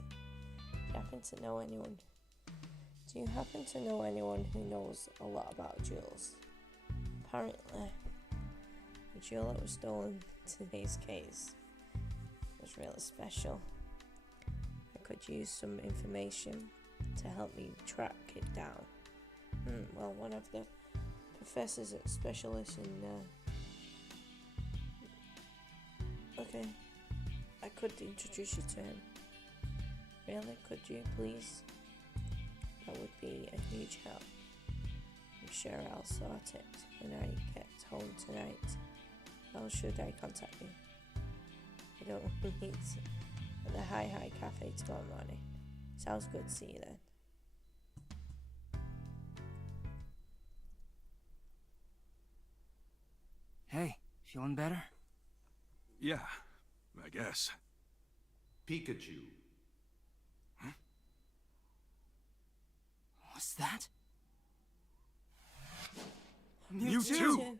Do you happen to know anyone who knows a lot about jewels? Apparently, the jewel that was stolen in today's case was really special. I could use some information to help me track it down. Well, one of the professors at specialist in okay, I could introduce you to him. Really, could you please? That would be a huge help. I'm sure I'll sort it when I get home tonight. How should I contact you? I don't meet at the Hi Cafe tomorrow morning. Sounds good, see you then. Hey, feeling better? Yeah, I guess. Pikachu. What's that? Mewtwo!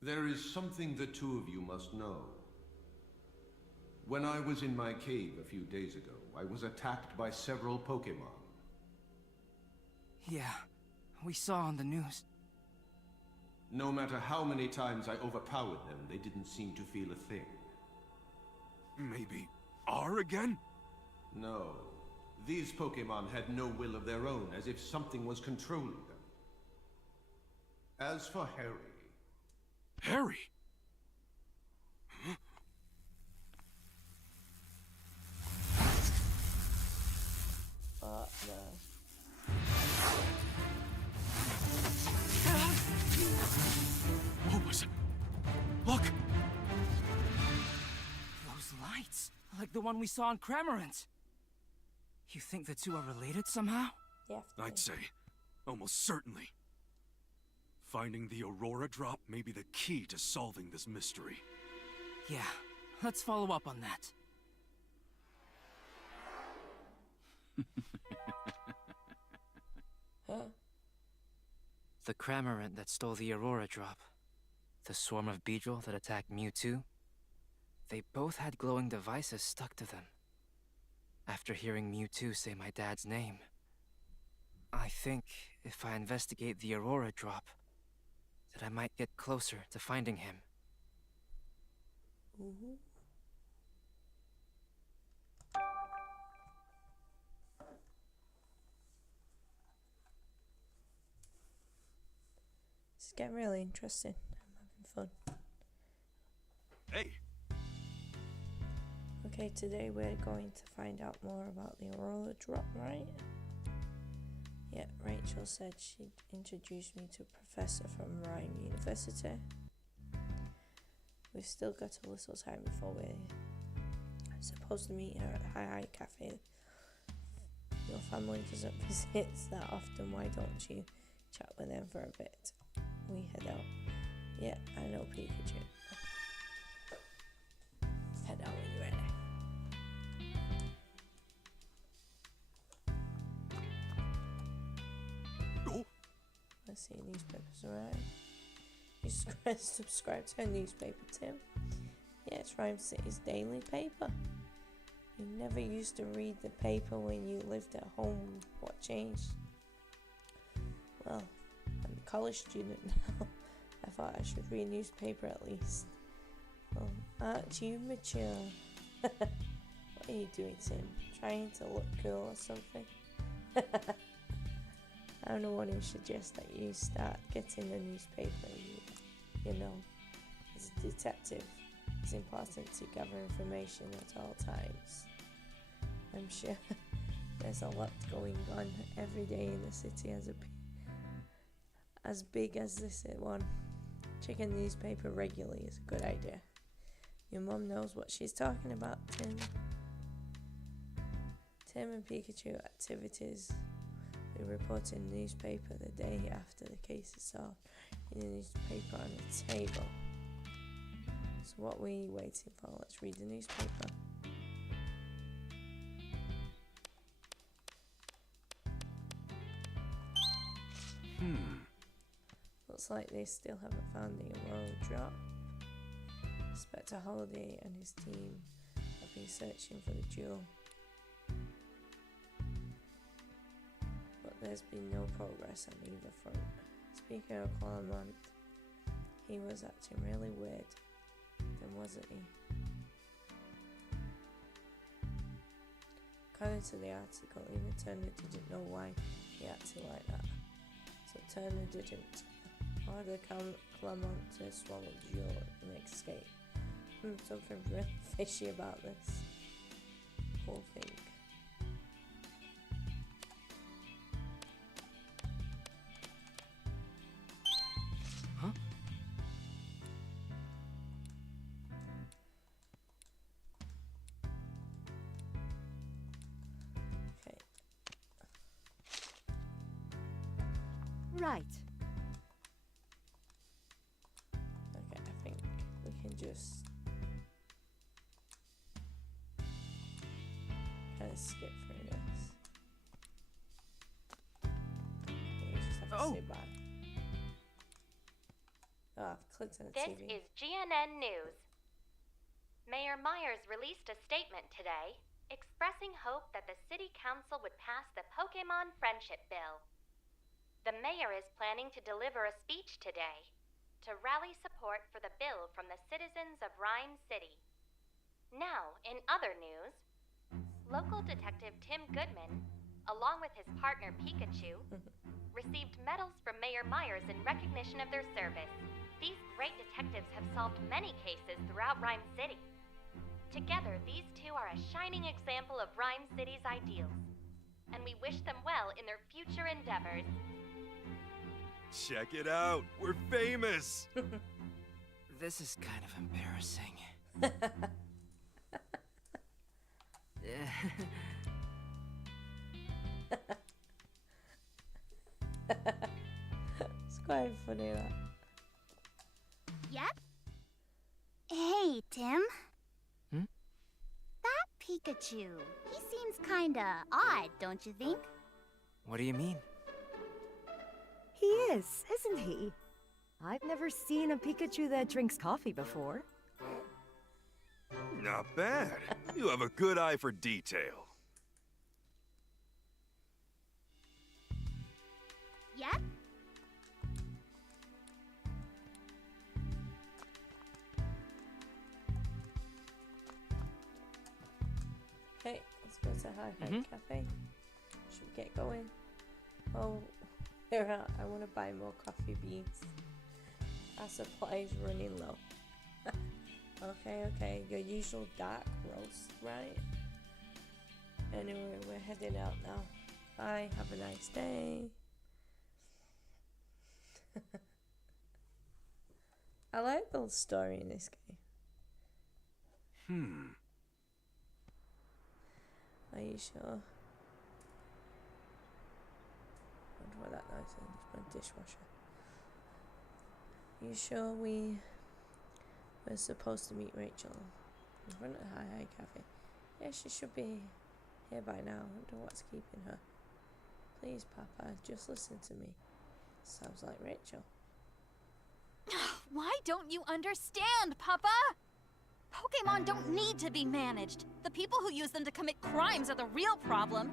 There is something the two of you must know. When I was in my cave a few days ago, I was attacked by several Pokemon. Yeah, we saw on the news. No matter how many times I overpowered them, they didn't seem to feel a thing. Maybe R again? No. These Pokemon had no will of their own, as if something was controlling them. As for Harry... Harry? No. What was it? Look! Those lights, like the one we saw in Cramorant. You think the two are related somehow? Yeah. I'd say, almost certainly. Finding the Aurora Drop may be the key to solving this mystery. Yeah, let's follow up on that. Huh? The Cramorant that stole the Aurora Drop. The swarm of Beedrill that attacked Mewtwo. They both had glowing devices stuck to them. After hearing Mewtwo say my dad's name, I think if I investigate the Aurora Drop, that I might get closer to finding him. Ooh. It's getting really interesting. I'm having fun. Hey! Okay, today we're going to find out more about the Aurora Drop, right? Yeah, Rachel said she'd introduce me to a professor from Rhyme University. We've still got a little time before we're supposed to meet her at Hi Cafe. Your family doesn't visit that often, why don't you chat with them for a bit? We head out. Yeah, I know Pikachu. Head out when you're ready. I see newspapers around. You subscribe to a newspaper, Tim? Yeah, it's Rhyme City's daily paper. You never used to read the paper when you lived at home. What changed? Well, I'm a college student now. I thought I should read a newspaper at least. Well, aren't you mature? What are you doing, Tim? Trying to look cool or something? I'm the one who suggests that you start getting the newspaper. You know, as a detective, it's important to gather information at all times. I'm sure there's a lot going on every day in the city as big as this one. Checking the newspaper regularly is a good idea. Your mum knows what she's talking about, Tim. Tim and Pikachu activities. We report in the newspaper the day after the case is solved. In the newspaper on the table. So what are we waiting for? Let's read the newspaper. Looks like they still haven't found the Aurora Drop. Inspector Holiday and his team have been searching for the jewel. But there's been no progress on either front. Speaking of Clamont, he was acting really weird, then wasn't he? According to the article, even Turner didn't know why he acted like that. So Turner didn't order Clamont to swallow the jewel and escape. Something really fishy about this whole thing. Huh? Okay. Right. just kind of skip through this. You just have to say bye. Oh, I've clicked on the This TV. is GNN News. Mayor Myers released a statement today expressing hope that the City Council would pass the Pokemon Friendship Bill. The mayor is planning to deliver a speech today to rally support for the bill from the citizens of Rhyme City. Now, in other news, local detective Tim Goodman, along with his partner Pikachu, received medals from Mayor Myers in recognition of their service. These great detectives have solved many cases throughout Rhyme City. Together, these two are a shining example of Rhyme City's ideals, and we wish them well in their future endeavors. Check it out! We're famous! This is kind of embarrassing. It's quite funny, that. Yep. Hey, Tim. That Pikachu, he seems kinda odd, don't you think? What do you mean? He is, isn't he? I've never seen a Pikachu that drinks coffee before. Not bad. You have a good eye for detail. Yep. Okay, let's go to Hi-Fi Cafe. Should we get going? Oh, here, I want to buy more coffee beans. Our supply is running low. Okay, your usual dark roast, right? Anyway, we're heading out now. Bye, have a nice day. I like the story in this game. Are you sure? I wonder what that noise is. It's my dishwasher. Are you sure we were supposed to meet Rachel in front of the Hi Cafe? Yeah, she should be here by now. I wonder what's keeping her. Please, Papa, just listen to me. Sounds like Rachel. Why don't you understand, Papa? Pokemon don't need to be managed. The people who use them to commit crimes are the real problem.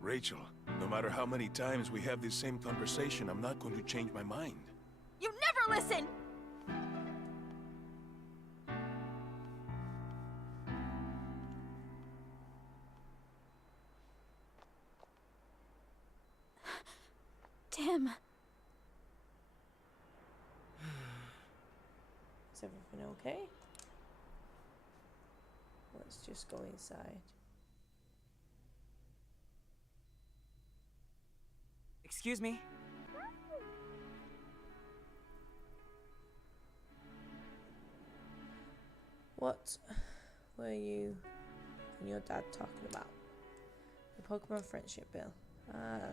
Rachel, no matter how many times we have this same conversation, I'm not going to change my mind. You never listen! Tim. Is everything okay? Let's just go inside. Excuse me? What were you and your dad talking about? The Pokemon Friendship Bill. Ah,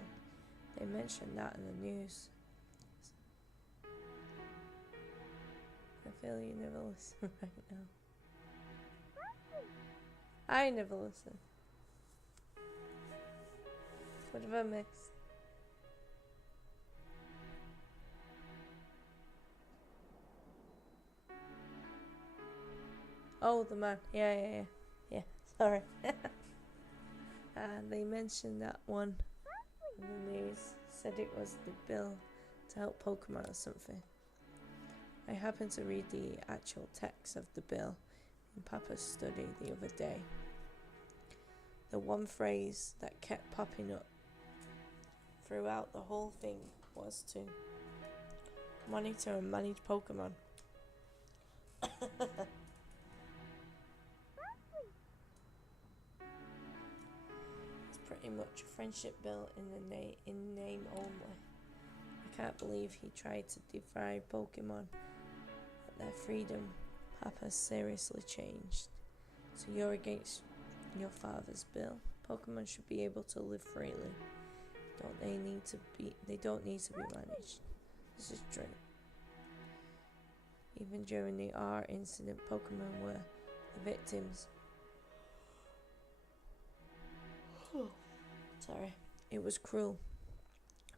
they mentioned that in the news. I feel you never listen right now. I never listen. What have I missed? Oh, the man. Yeah. Sorry. They mentioned that one in the news. Said it was the bill to help Pokemon or something. I happened to read the actual text of the bill in Papa's study the other day. The one phrase that kept popping up throughout the whole thing was to monitor and manage Pokemon. It's pretty much a friendship bill in name only. I can't believe he tried to defy Pokemon at their freedom. Papa seriously changed. So you're against your father's bill? Pokemon should be able to live freely. They don't need to be managed. This is true. Even during the R incident, Pokemon were the victims. Sorry. It was cruel.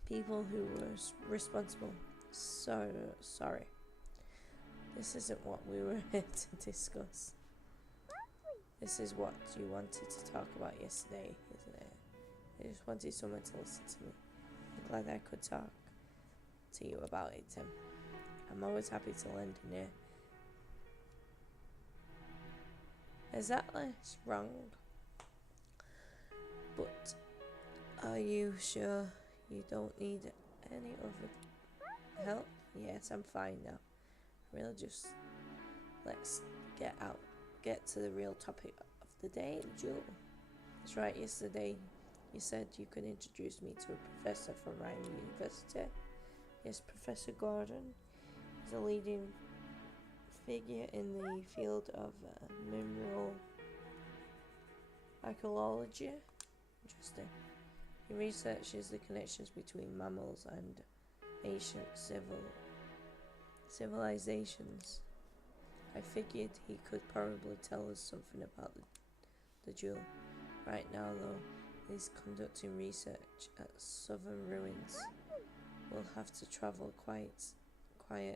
People who were responsible. So sorry. This isn't what we were here to discuss. This is what you wanted to talk about yesterday, isn't it? I just wanted someone to listen to me. I'm glad I could talk to you about it, Tim. I'm always happy to lend an ear. Exactly, it's wrong. But are you sure you don't need any other help? Yes, I'm fine now. Really, just let's get to the real topic of the day, Jewel. That's right, yesterday you said you could introduce me to a professor from Rhyme University. Yes, Professor Gordon is a leading figure in the field of mineral archaeology. Interesting. He researches the connections between mammals and ancient civilizations. I figured he could probably tell us something about the jewel. Right now, though, he's conducting research at southern ruins. We'll have to travel quite a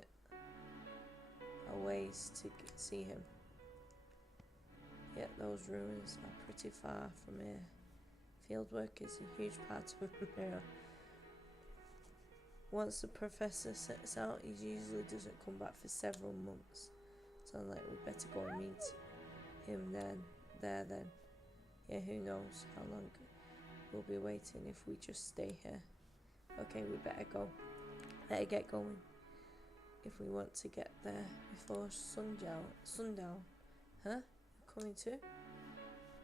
ways to see him. Yet those ruins are pretty far from here. Fieldwork is a huge part of Romero. Once the professor sets out, he usually doesn't come back for several months. Sounds like we'd better go and meet him then. Yeah, who knows how long we'll be waiting if we just stay here. Okay, we better go. Better get going. If we want to get there before sundown. Huh? You're coming too?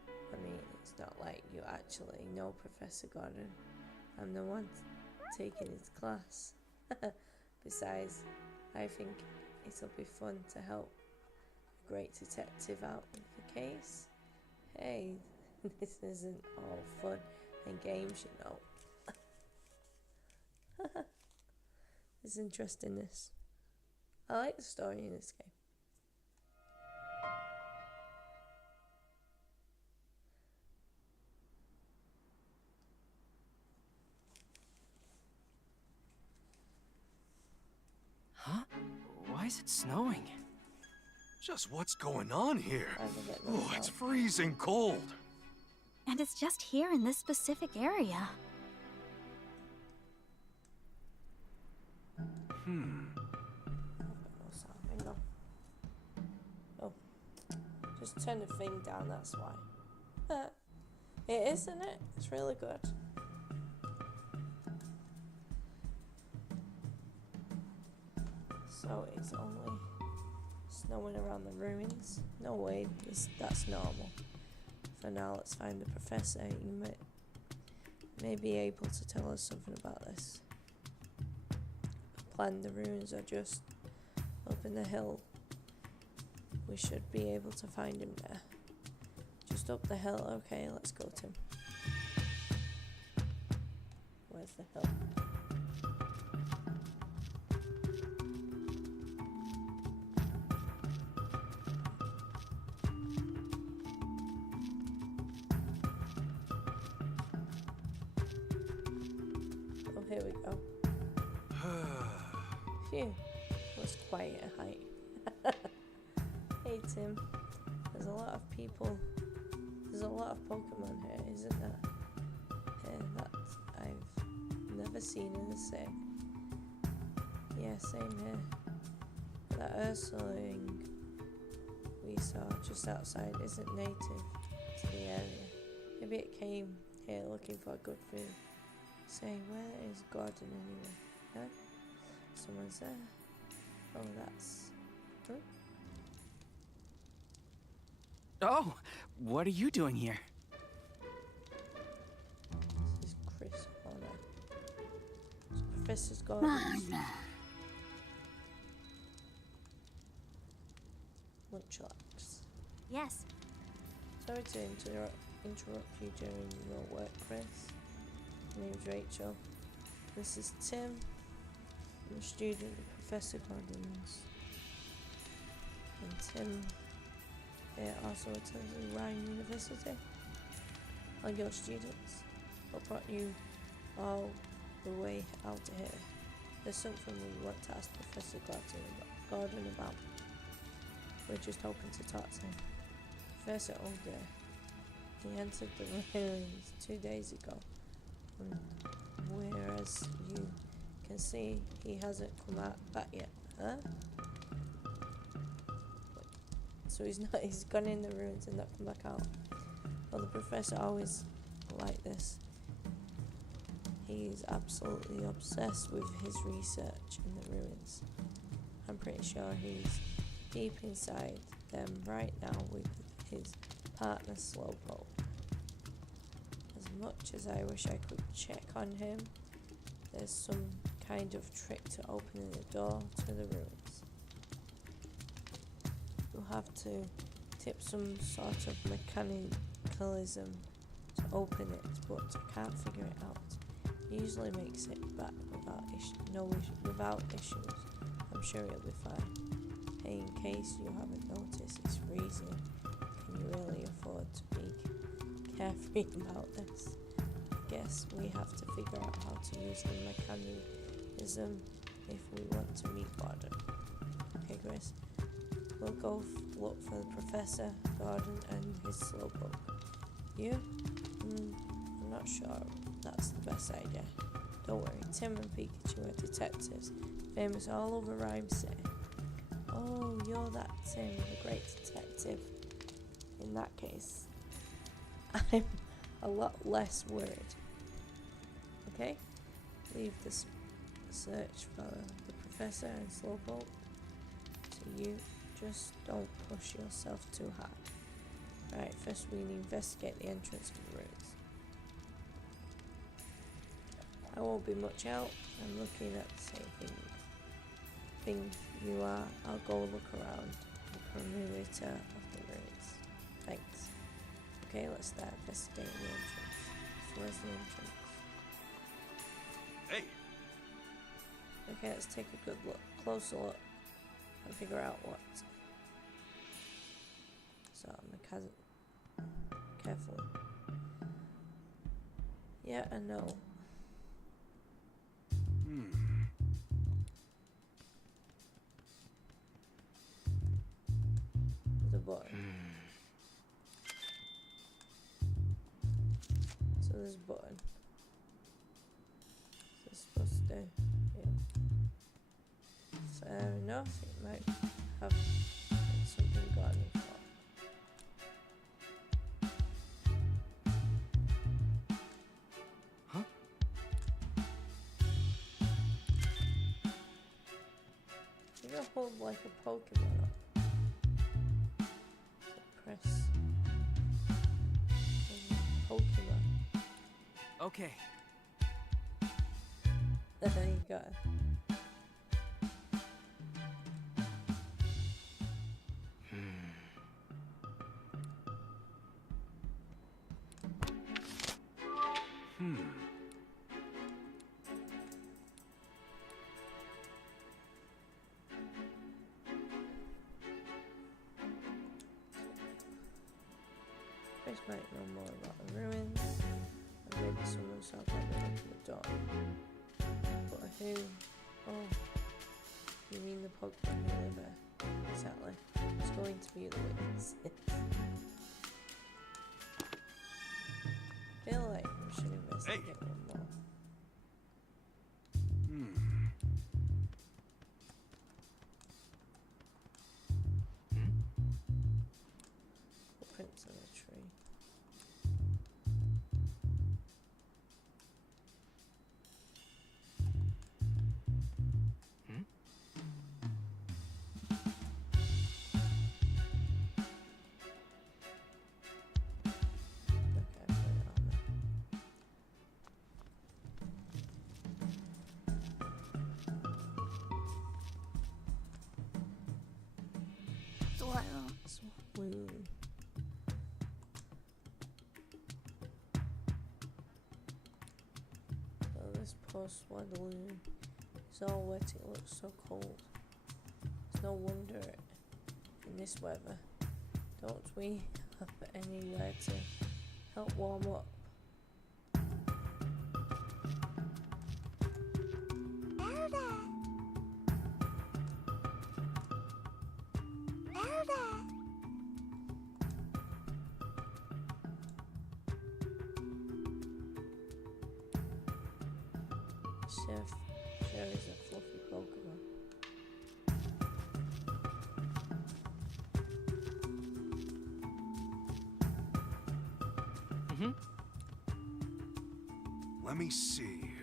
I mean, it's not like you actually know Professor Gordon. I'm the one taking his class. Besides, I think it'll be fun to help a great detective out with the case. Hey, this isn't all fun and games, you know. There's interest in this. I like the story in this game. Huh? Why is it snowing? Just what's going on here? Oh, it's freezing cold. And it's just here in this specific area. Oh, just turn the thing down, that's why. It is, isn't it? It's really good. So it's only snowing around the ruins. No way, that's normal. For now, let's find the professor. He may be able to tell us something about this. The ruins are just up in the hill. We should be able to find him there. Just up the hill. Okay, let's go, Tim. Where's the hill? Oh, here we go. Phew, was quite a height. Hey Tim, there's a lot of people, there's a lot of Pokemon here, isn't there? Here that I've never seen in the same. Yeah, same here. That Ursaling we saw just outside isn't native to the area. Maybe it came here looking for good food. Say, where is Gordon anyway? Huh? Someone's there. Oh, that's... Huh? Oh, what are you doing here? This is Chris Honor. It's Professor Gordon. Munchlax. Yes. Sorry to interrupt you during your work, Chris. My name's Rachel. This is Tim. I'm a student of Professor Gordon's. And Tim also attends Rhyme University. All your students, what brought you all the way out here? There's something we want to ask Professor Gordon about. We're just hoping to talk to him. Professor Older, he entered the ruins 2 days ago. Whereas you can see, he hasn't come out back yet. Huh? So he's gone in the ruins and not come back out. Well, the professor always like this. He's absolutely obsessed with his research in the ruins. I'm pretty sure he's deep inside them right now with his partner Slowpoke. As much as I wish I could check on him, there's some kind of trick to opening the door to the ruins. You'll have to tip some sort of mechanicalism to open it, but I can't figure it out. It usually makes it back without issues. I'm sure it'll be fine. Hey, in case you haven't noticed, it's freezing. Can you really afford to be carefree about this? Guess we have to figure out how to use the mechanism if we want to meet Gordon. Okay, Grace. We'll go look for the Professor, Gordon, and his Slowpoke. You? I'm not sure that's the best idea. Don't worry, Tim and Pikachu are detectives, famous all over Rhyme City. Oh, you're that Tim, the great detective. In that case, I'm a lot less worried. Okay? Leave the search for the Professor and Slowpoke to you. Just don't push yourself too hard. Right, first we need to investigate the entrance to the ruins. I won't be much out. I'm looking at the same thing you are. I'll go look around the perimeter of the ruins. Thanks. Okay, let's start investigating the entrance. So where's the entrance? Hey! Okay, let's take a good look, closer look, and figure out what. So carefully. Yeah, I know. The button. So this button. So it's supposed to, fair enough. It might have something got me for. Huh? You don't hold like a Pokemon up. So press Pokemon. Okay. There you go. Chris might know more about the ruins, and maybe someone saw by the open the door. But who? Oh, you mean the Pokemon who live there? Exactly. It's going to be the witness. I feel like we should investigate one more. Footprints on a tree. Swoon. So this post-waddling is all wet, it looks so cold. It's no wonder in this weather. Don't we have anywhere to help warm up? Chef sure is a fluffy Pokemon. Let me see.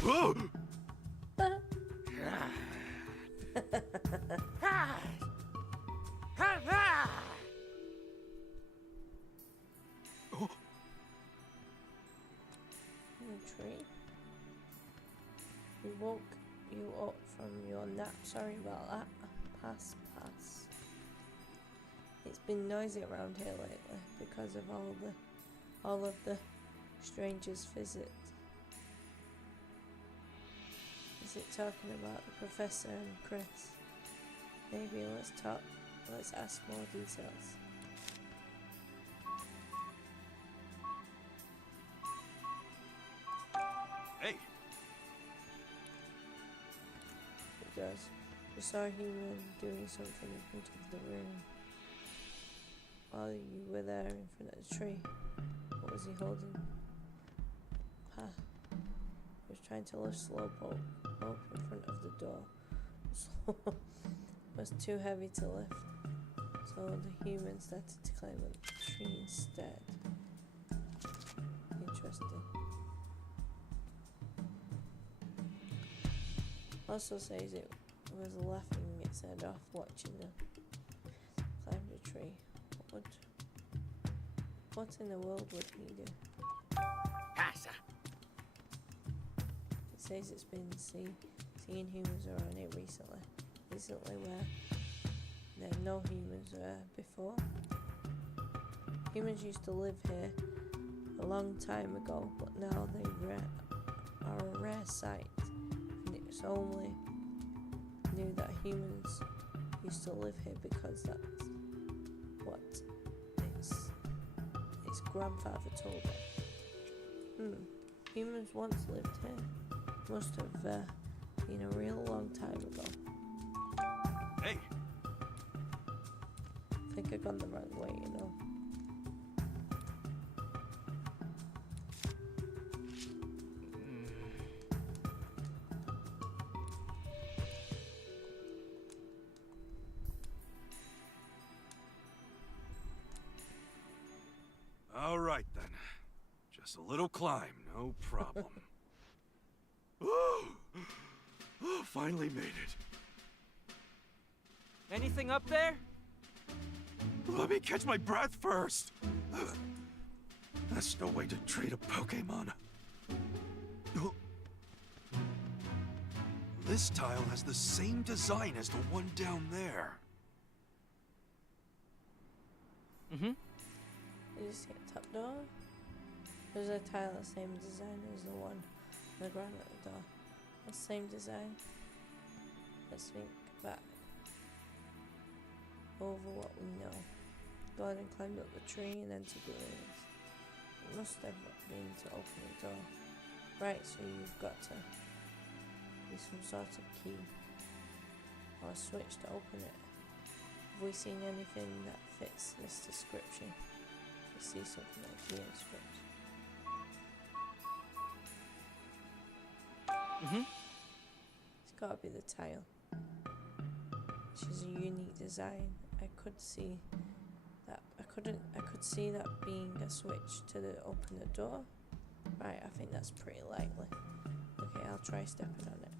Whoa! Oh. In a tree? We woke you up from your nap. Sorry about that. Pass. It's been noisy around here lately because of all of the strangers' visits. Is it talking about the professor and Chris? Maybe let's ask more details. Hey! It does. We saw a human doing something in front of the room. While you were there in front of the tree, what was he holding? He was trying to lift Slowpoke up in front of the door. It was too heavy to lift, so the human started to climb up the tree instead. Interesting. Also says it was laughing its head off watching them climb the tree. What in the world would he do? It says it's been seeing humans around it recently. Recently where there are no humans there before. Humans used to live here a long time ago, but now they are a rare sight. And it's only knew that humans used to live here because that's what its grandfather told him. Humans once lived here. Must have been a real long time ago. Hey! I think I've gone the wrong way, you know. All right then. Just a little climb, no problem. Oh, finally made it. Anything up there? Let me catch my breath first. That's no way to treat a Pokemon. This tile has the same design as the one down there. You just hit top door. There's a tile the same design as the one on the ground at the door. The same design. Let's think back over what we know. Go ahead and climb up the tree and enter the ruins. It must have been to open the door. Right, so you've got to use some sort of key or a switch to open it. Have we seen anything that fits this description? We see something like key and switch. It's gotta be the tile, which is a unique design. I could see that. I could see that being a switch to open the door. Right, I think that's pretty likely. Okay, I'll try stepping on it.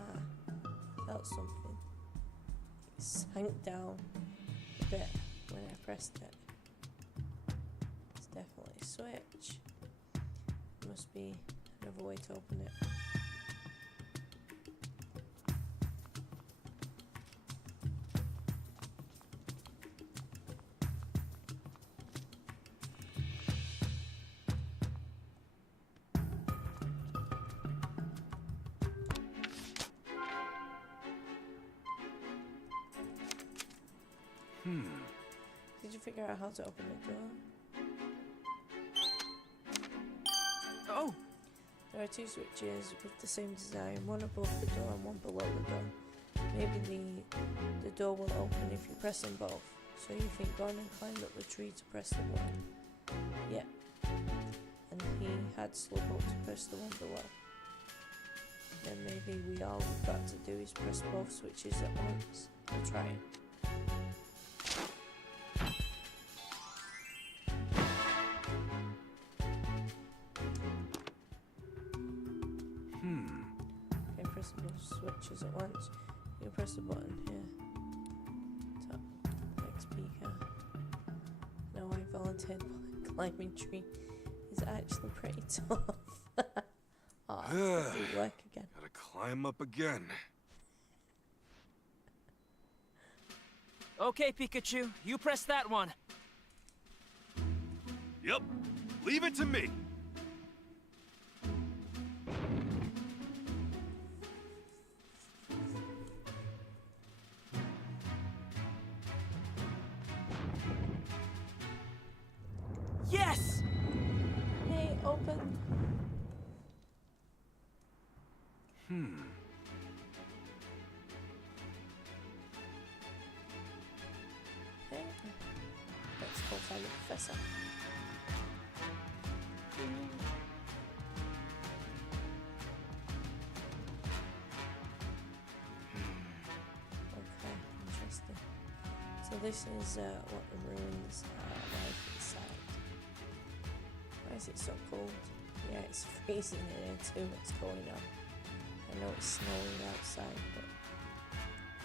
I felt something. It sank down a bit when I pressed it. It's definitely a switch. Must be another way to open it. Did you figure out how to open the door? Oh! There are two switches with the same design, one above the door and one below the door. Maybe the door will open if you press them both. So you think go on and climb up the tree to press the button. Yeah. And he had Slowpoke to press the one below. Then maybe all we've got to do is press both switches at once. I'll try it. Okay, press both switches at once. You press the button here. Top. Next speaker. No, I volunteered climbing tree. Is actually pretty tough. Oh, it's didn't work again. Gotta climb up again. Okay, Pikachu, you press that one. Yep. Leave it to me. Yes! Hey, open. Okay. Let's go find the professor. Okay, interesting. So this is what the ruins are like inside. Why is it so cold? Yeah, it's freezing in here too. What's going on? I know it's snowing outside, but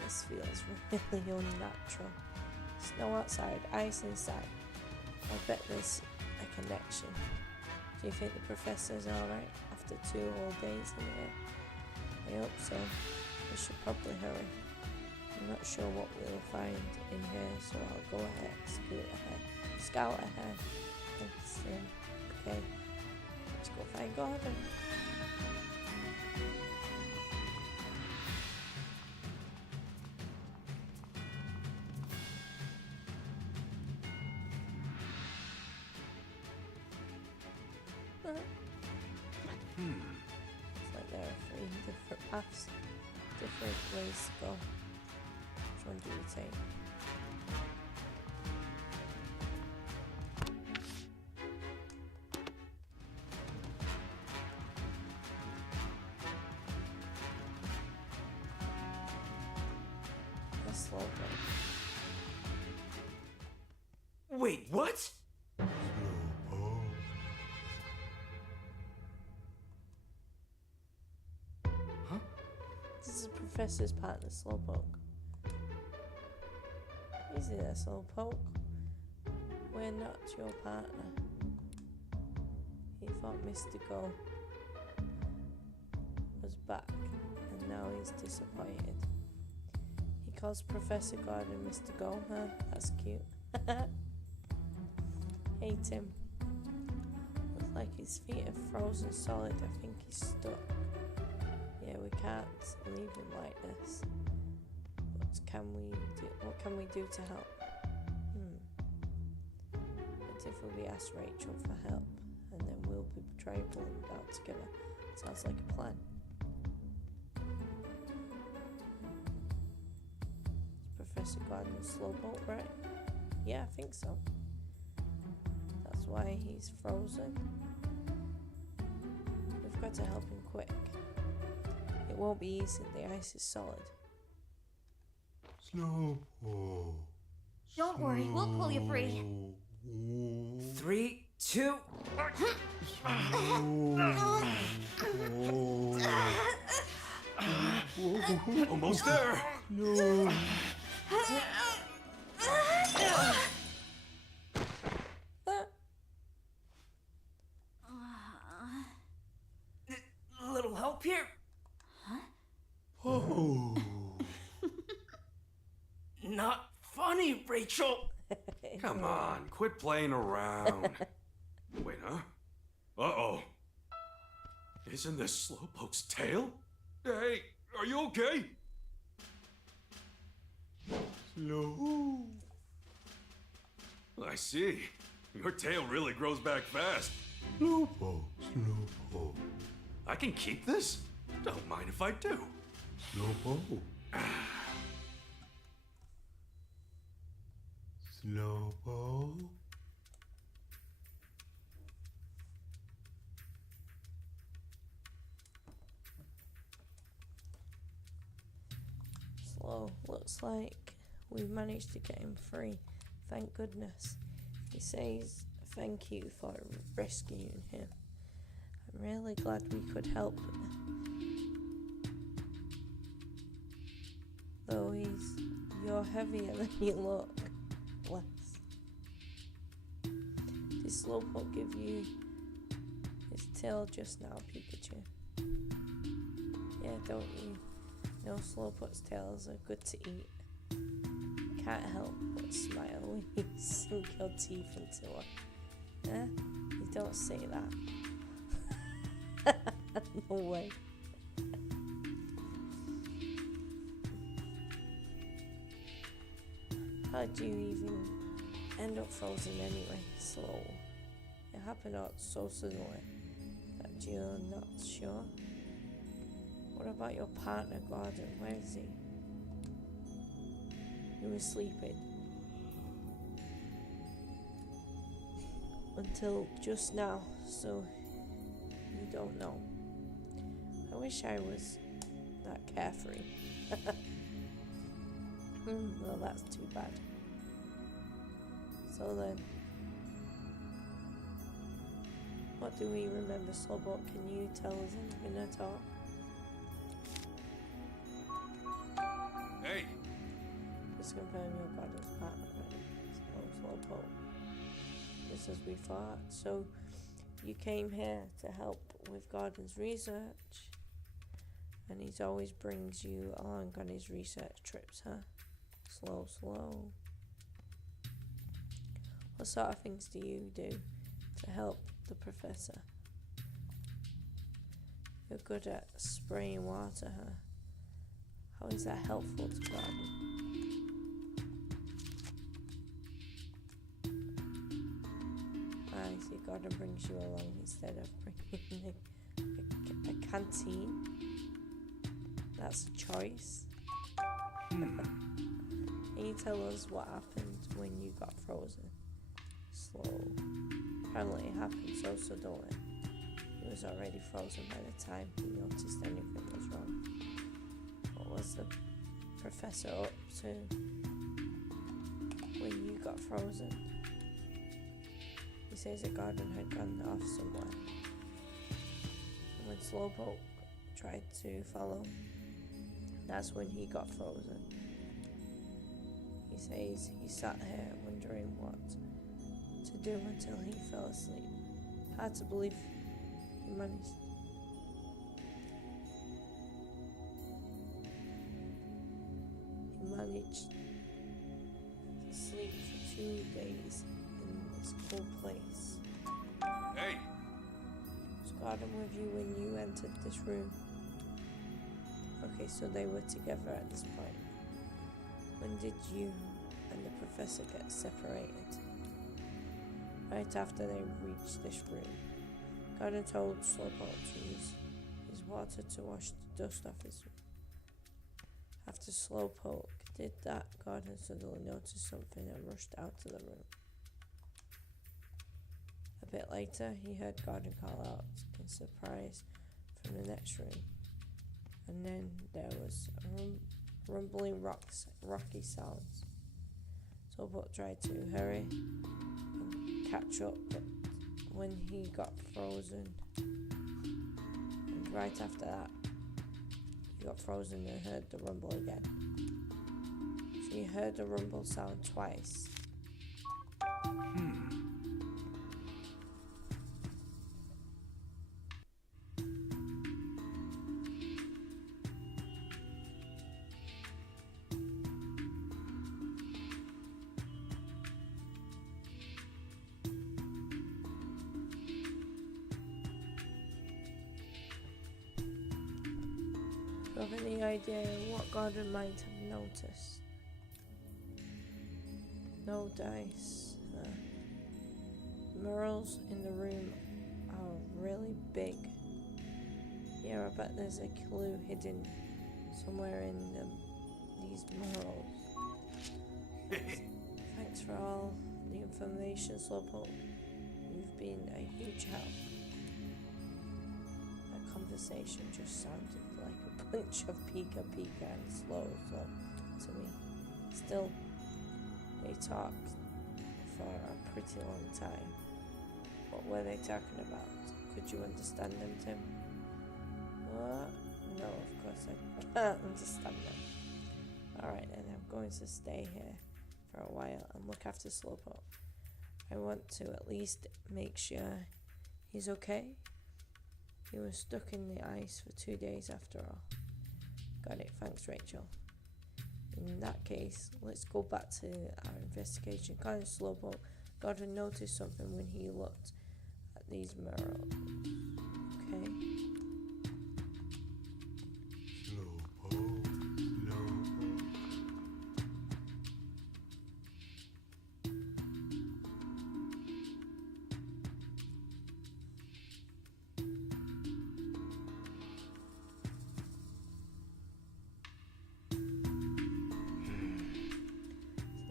this feels really unnatural. Snow outside, ice inside. I bet there's a connection. Do you think the professor's alright after 2 whole days in here? I hope so. We should probably hurry. I'm not sure what we'll find in here, so I'll go ahead, scout ahead. Thanks, okay, let's go find Gordon. It's like there are 3 different paths, different ways to go. Which one do you take? The slow one. Wait, what? This is the professor's partner, Slowpoke. Easy there, Slowpoke. We're not your partner. He thought Mr. Go was back, and now he's disappointed. He calls Professor Gordon Mr. Go, huh? That's cute. Hate him. Looks like his feet are frozen solid. I think he's stuck. Yeah, we can't leave him like this. What can we do to help? What if we ask Rachel for help, and then we'll be trying to pull him down together? Sounds like a plan. Is Professor Gordon's Slowpoke, right? Yeah, I think so. That's why he's frozen. We've got to help him quick. It won't be easy, the ice is solid. Slowpoke. Don't worry, we'll pull you free. 3, 2. Almost there. No. Little help here? Oh. Not funny, Rachel. Come on, quit playing around. Wait, huh? Uh-oh. Isn't this Slowpoke's tail? Hey, are you okay? Slow. I see. Your tail really grows back fast. Slowpoke, slowpoke, I can keep this? Don't mind if I do. slowpoke. Slowpoke. Slow. Looks like we've managed to get him free. Thank goodness. He says thank you for rescuing him. I'm really glad we could help. Though you're heavier than you look. Bless. Did Slowpoke give you his tail just now, Pikachu? Yeah, don't you? No, Slowpoke's tails are good to eat. Can't help but smile when you sink your teeth into her. Eh? You don't say that. No way. How'd you even end up frozen anyway? Slow. It happened out so suddenly that you're not sure. What about your partner, Gordon? Where is he? He was sleeping. Until just now, so you don't know. I wish I was that carefree. Well, that's too bad. So then, what do we remember, Slowpoke? Can you tell us anything at all? Hey! Just confirm your Gordon's partner, right? So, Slowpoke. Just as we thought. So, you came here to help with Gordon's research, and he always brings you along on his research trips, huh? Slow. What sort of things do you do to help the professor? You're good at spraying water, huh? How is that helpful to Gordon? I see, Gordon brings you along instead of bringing a canteen. That's a choice. Can you tell us what happened when you got frozen? Slow. Apparently it happened so suddenly. He was already frozen by the time he noticed anything was wrong. What was the professor up to when you got frozen? He says that Gordon had gone off somewhere. And when Slowpoke tried to follow, that's when he got frozen. He says he sat here wondering what to do until he fell asleep. Hard to believe he managed. He managed to sleep for 2 days in this cool place. Hey! Was Gordon with you when you entered this room? Okay, so they were together at this point. When did you and the professor get separated? Right after they reached this room. Gordon told Slowpoke to use his water to wash the dust off his room. After Slowpoke did that, Gordon suddenly noticed something and rushed out of the room. A bit later, he heard Gordon call out in surprise from the next room. And then there was rumbling rocky sounds. Slowpoke tried to hurry and catch up, but when he got frozen, and right after that, he got frozen and heard the rumble again. So he heard the rumble sound twice. Do you have any idea what Gordon might have noticed? No dice. Murals in the room are really big. Yeah, I bet there's a clue hidden somewhere in these murals. Thanks for all the information, Slowpoke. You've been a huge help. That conversation just sounded like a bunch of Pika Pika and Slow to me. Still, they talked for a pretty long time. What were they talking about? Could you understand them, Tim? What? No, of course I can't understand them. Alright, and I'm going to stay here for a while and look after Slowpoke. I want to at least make sure he's okay. He was stuck in the ice for 2 days after all. Got it, thanks Rachel. In that case, let's go back to our investigation. Kind of Slowpoke got to notice something when he looked at these murals. Okay.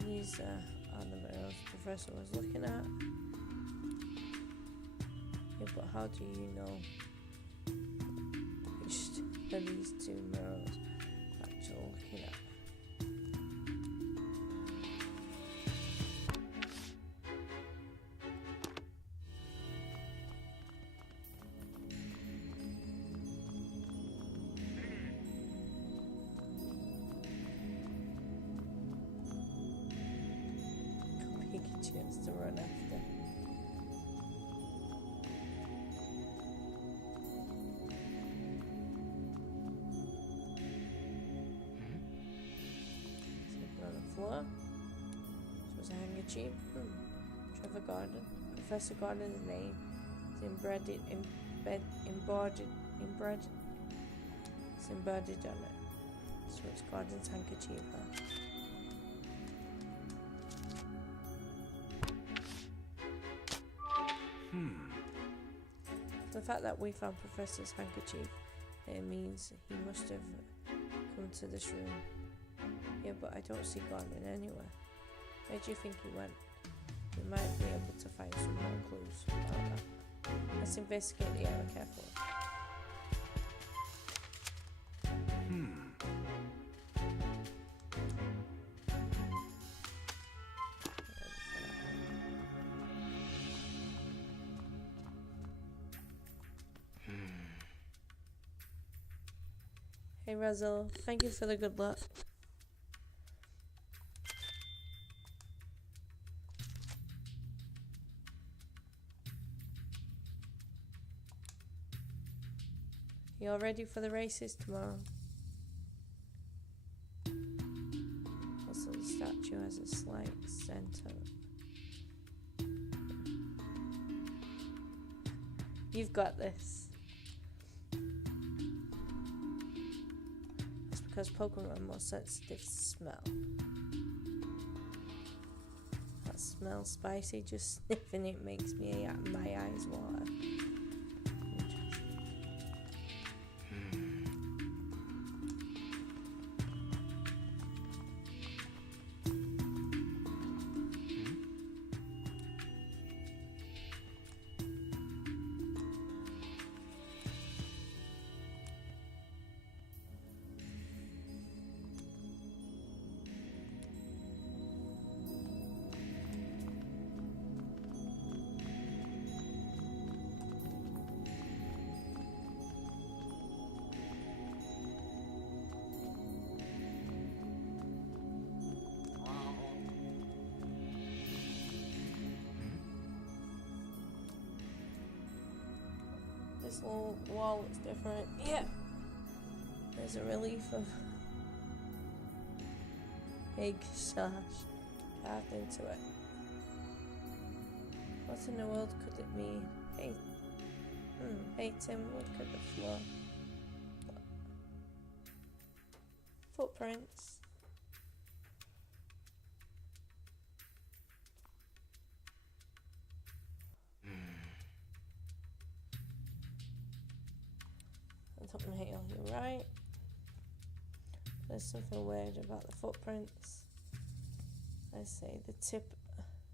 These are the murals the professor was looking at. Yeah, but how do you know which of these two murals actually looking at? Pikachu has to run after. Something on the floor. Supposed to hang a cheap. Trevor Gordon. Professor Gordon's name is embodied on it. So it's Gordon's handkerchief, huh? The fact that we found Professor's handkerchief, it means he must have come to this room. Yeah, but I don't see Gordon anywhere. Where do you think he went? We might be able to find some more clues about that. Let's investigate the area carefully. Hey Razzle, thank you for the good luck. You all ready for the races tomorrow? Also, the statue has a slight center. You've got this. Because Pokemon are more sensitive to smell. That smells spicy, just sniffing it makes me my eyes water. This little wall looks different. Yeah. There's a relief of egg sash carved into it. What in the world could it mean? Hey, hey Tim, look at the floor. Footprints. the right. There's something weird about the footprints. I say the tip,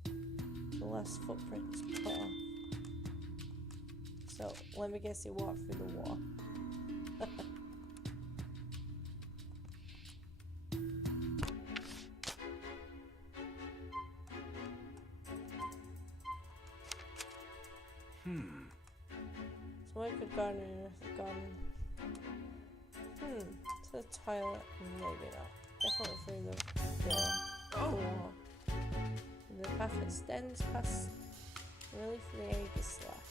the last footprint is cut off. So let me guess, he walked through the wall. So I could garden have gone. To the toilet, maybe not. Definitely through the wall. The path extends past really for the Aegis slash.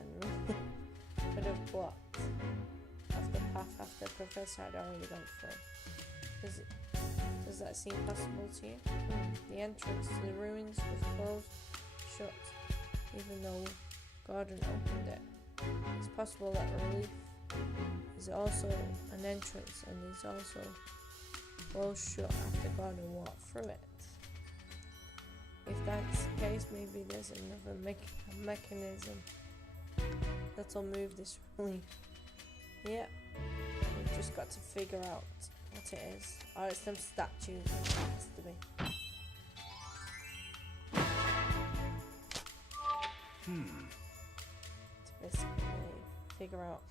And really could have blocked off the path after Professor had already gone through. Does that seem possible to you? The entrance to the ruins was closed shut, even though Gordon opened it. It's possible that relief is also an entrance and is also closed shut after Gordon walked through it. If that's the case, maybe there's another mechanism that'll move this relief. Yeah, we've just got to figure out what it is. Oh, it's them statues. It has to be. To basically figure out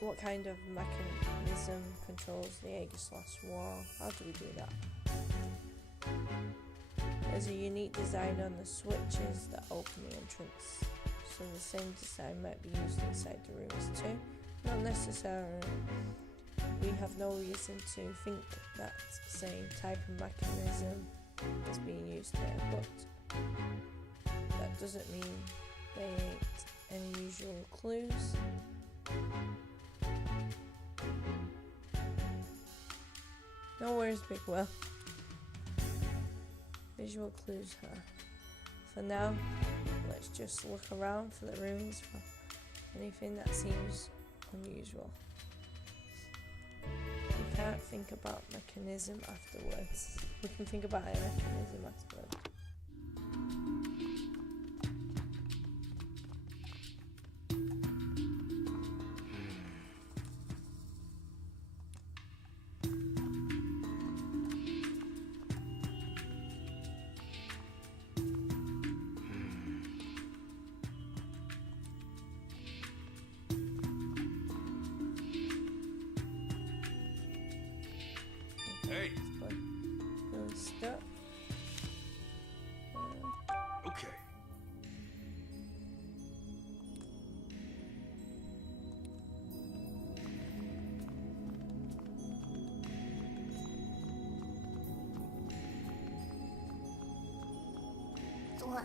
what kind of mechanism controls the Aegis wall. How do we do that? There's a unique design on the switches that open the entrance, so the same design might be used inside the rooms too. Not necessarily. We have no reason to think that same type of mechanism is being used here, but that doesn't mean they ain't any usual clues. No worries, Big Will. Visual clues, huh? For now, let's just look around for the ruins for anything that seems unusual. We can't think about mechanism afterwards. We can think about a mechanism afterwards. Hey. Stuck. Okay. Wow.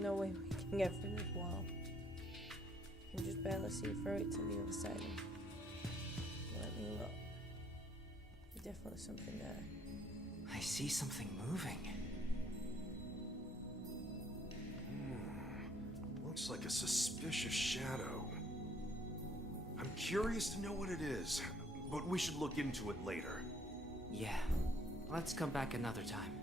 No way we can get through this wall. You can just barely see through it to the other side. Let me look. There's definitely something there. I see something moving. Looks like a suspicious shadow. I'm curious to know what it is. but we should look into it later. Yeah, let's come back another time.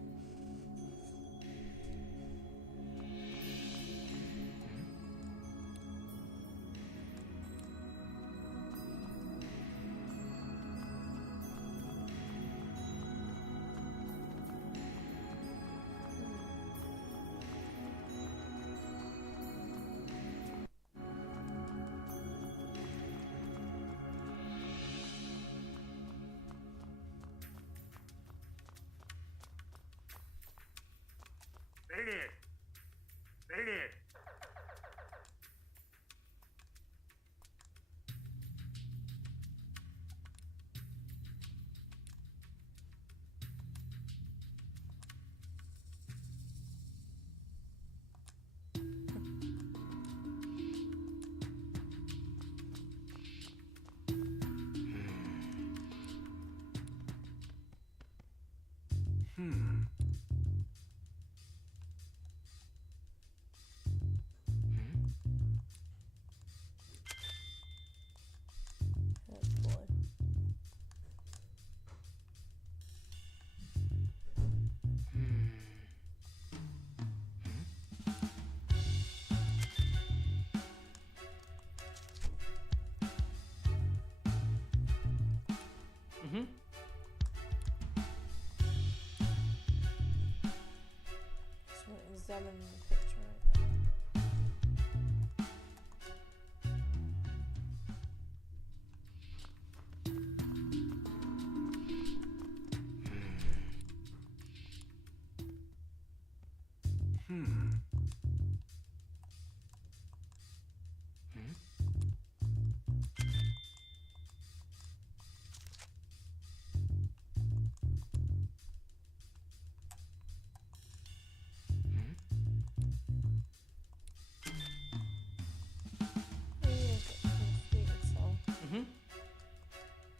So examine the picture right now.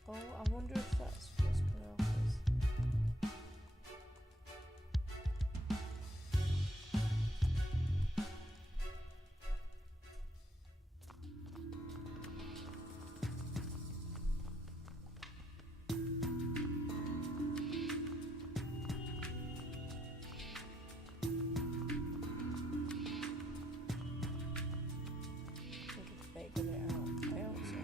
Oh, I wonder if that's what's going to help us. I think if they get it out, I hope so.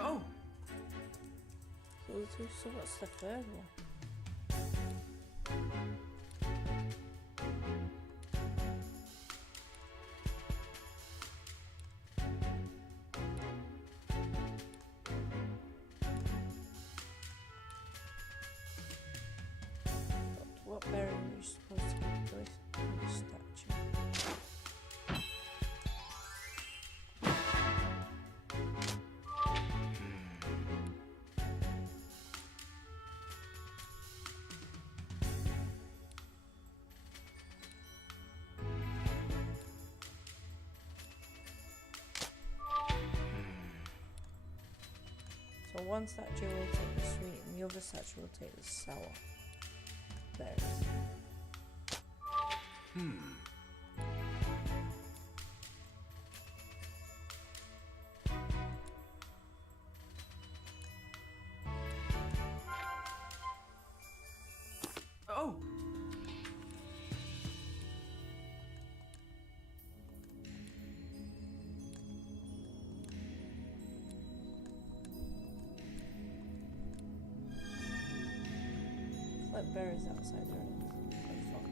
Oh! So what's the third one? What berry are you supposed to give to this statue? So one statue will take the sweet and the other statue will take the sour berries. Oh! Like berries outside there. Oh, fuck.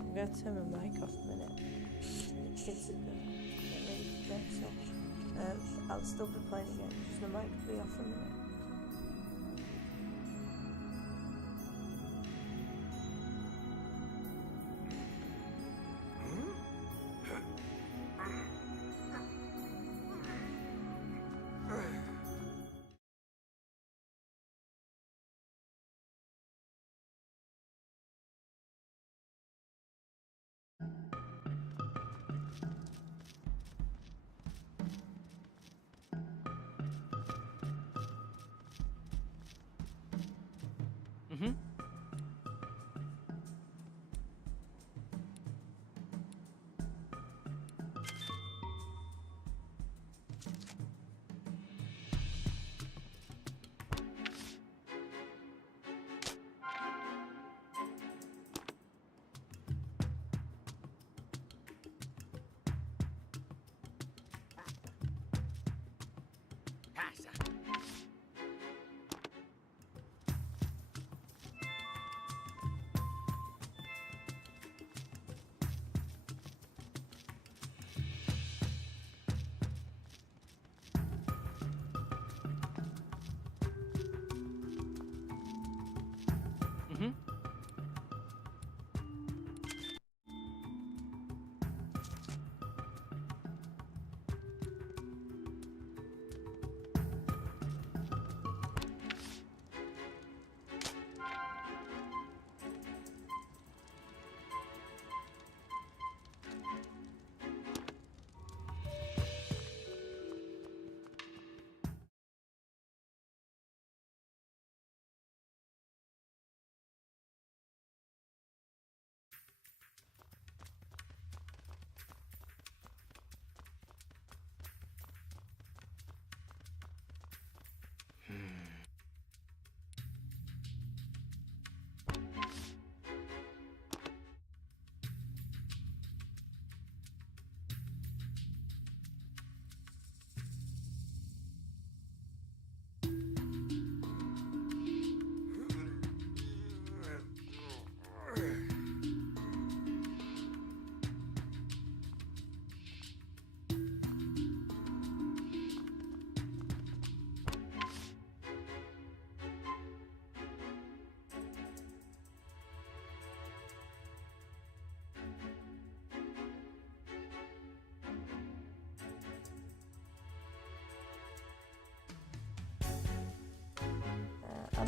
I'm gonna turn my mic off a minute. The kids are getting ready for bed, so I'll still be playing again. Just the mic will be off a minute.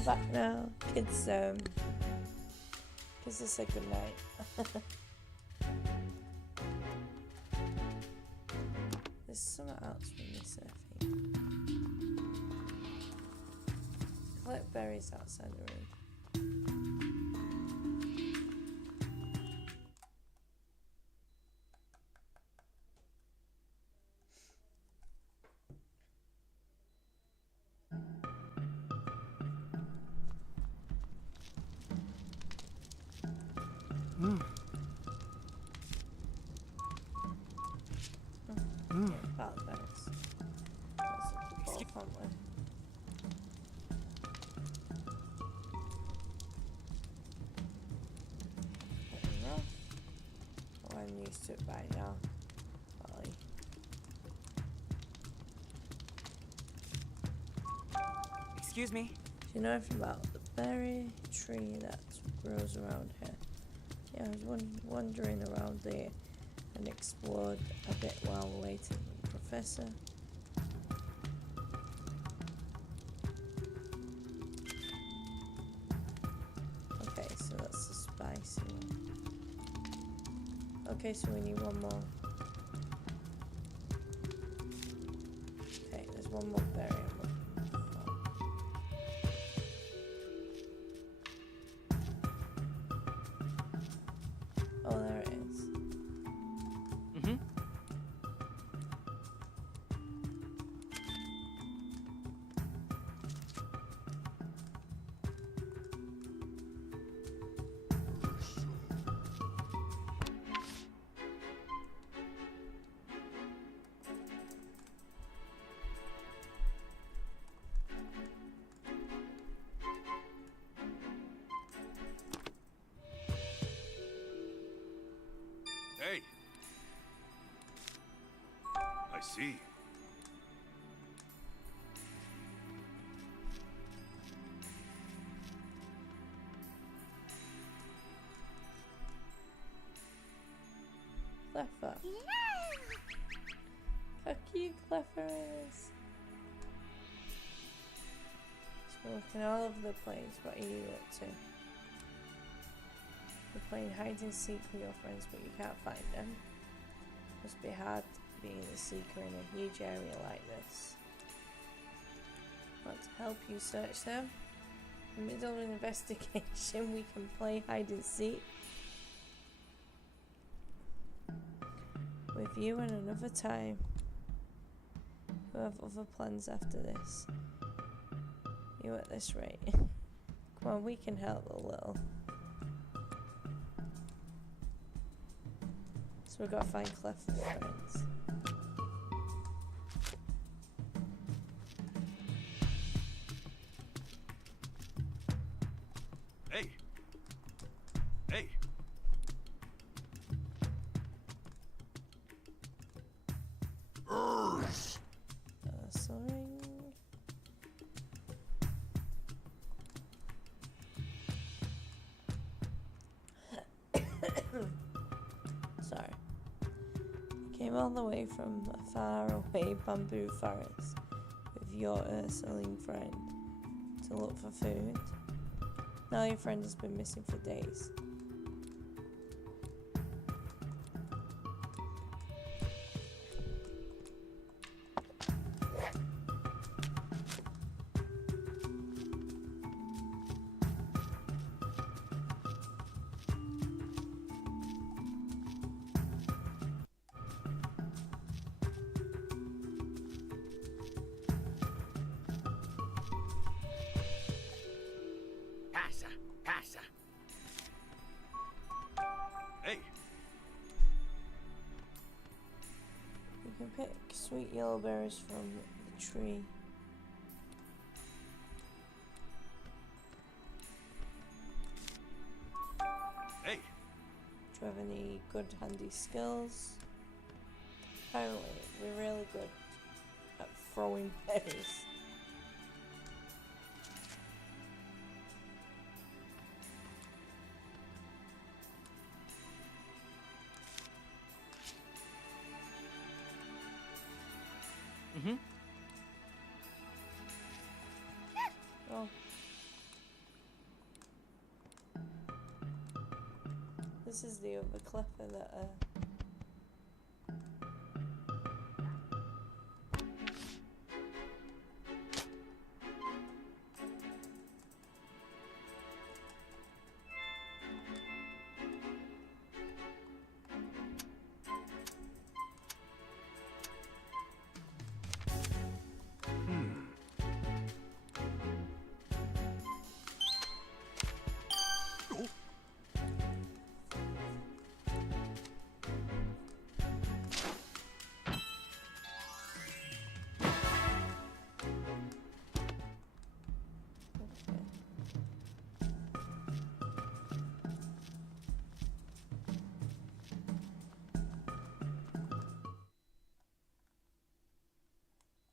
back now. Kids, just say good night. There's something else we miss, I think. Collect berries outside the room. About the berries. That's a ball, can't we? Oh, I'm used to it by now. Probably. Excuse me? Do you know anything about the berry tree that grows around here? Yeah, I was wandering around there and explored a bit while waiting for the professor. Okay, so that's the spicy one. Okay, so we need one more. Okay, there's one more berry I'm looking for. Oh, there it is. Hey! I see. Cleffer. How cute Cleffer is. So we're looking all over the place. What are you up to? You're playing hide and seek with your friends, but you can't find them. Must be hard being a seeker in a huge area like this. Want to help you search them? In the middle of an investigation, we can play hide and seek with you and another time. We have other plans after this. You at this rate. Come on, we can help a little. So we've got to find Clef for friends. Hey! Hey! Sorry. Sorry. I came all the way from a faraway bamboo forest with your Ursuline friend to look for food. Now your friend has been missing for days. Passa. Hey! You can pick sweet yellow berries from the tree. Hey! Do you have any good handy skills? Apparently, we're really good at throwing berries. Oh. This is the other clipper that I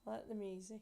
like the music.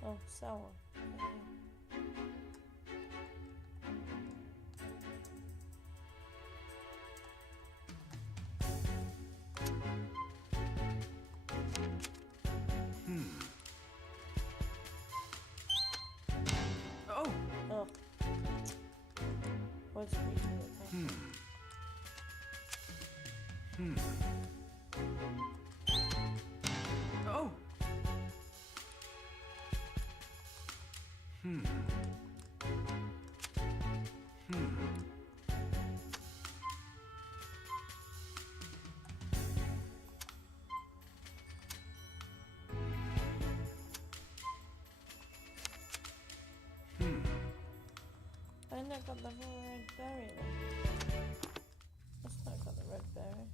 Oh, sour. Oh! Oh. What's reading it? Oh! I not got the red berry then. That's not got the red berry.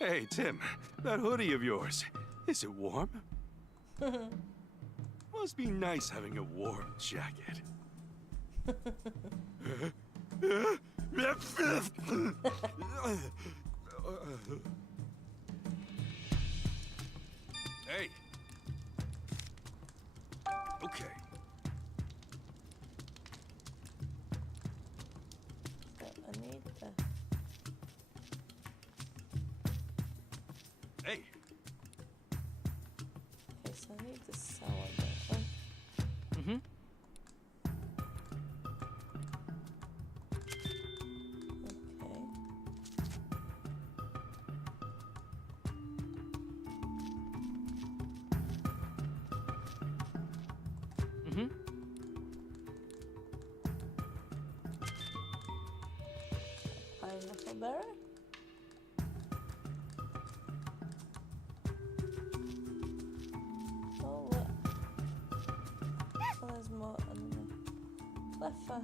Hey, Tim, that hoodie of yours, is it warm? Must be nice having a warm jacket. Hey. Okay. So I need the... Hey. Okay, so I need the sour bit. Mm-hmm. Mm-hmm. Pineapple berry? Oh, look. Oh, there's more under. Cleffer.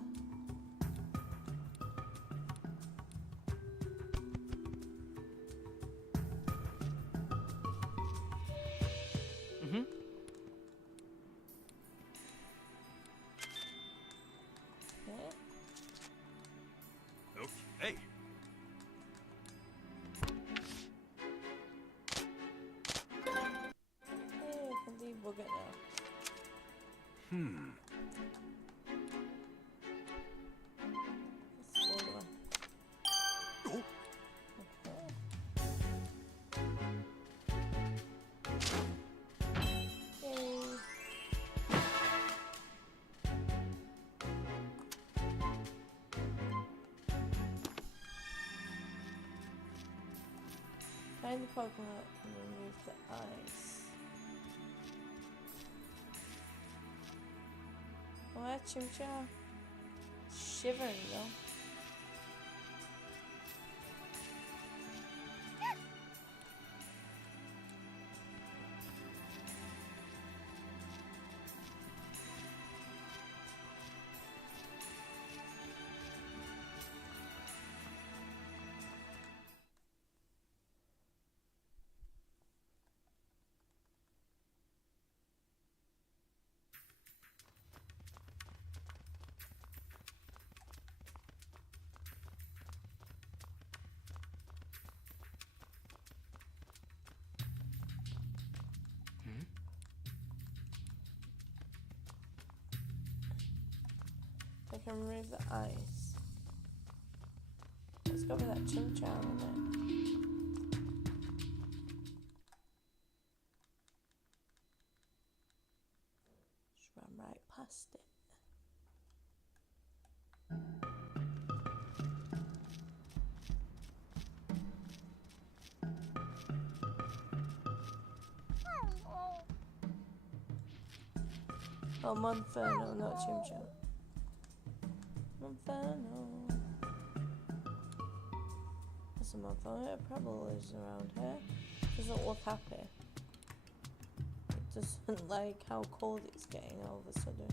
Mm-hmm. Okay. Okay. Hey, I can debug it now. Let's go away. Oh. Okay. Yay. Find the Pokemon and remove the ice. Oh, that Chimchar. Shivering though. I can remove the ice. Let's go with that Chimchar in it. Just run right past it. Oh, Monferno, not Chimchar. Monferno. There's a Monferno. It probably lives around here. Doesn't look happy. It doesn't like how cold it's getting all of a sudden.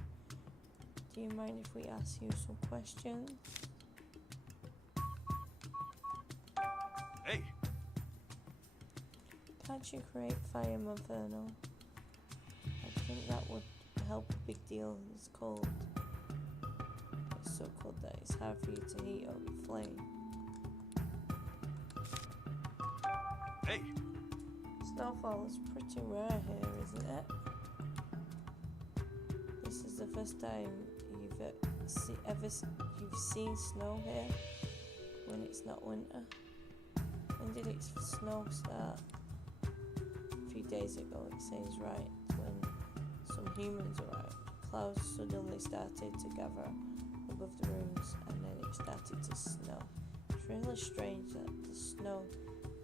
Do you mind if we ask you some questions? Hey! Can't you create fire, Monferno? I think that would help a big deal. It's cold. It's so cold that it's hard for you to heat up your flame. Hey! Snowfall is pretty rare here, isn't it? This is the first time you've seen snow here when it's not winter. When did it snow start? A few days ago, it says, right, when some humans arrived. Clouds suddenly started to gather above the ruins and then it started to snow. It's really strange that the snow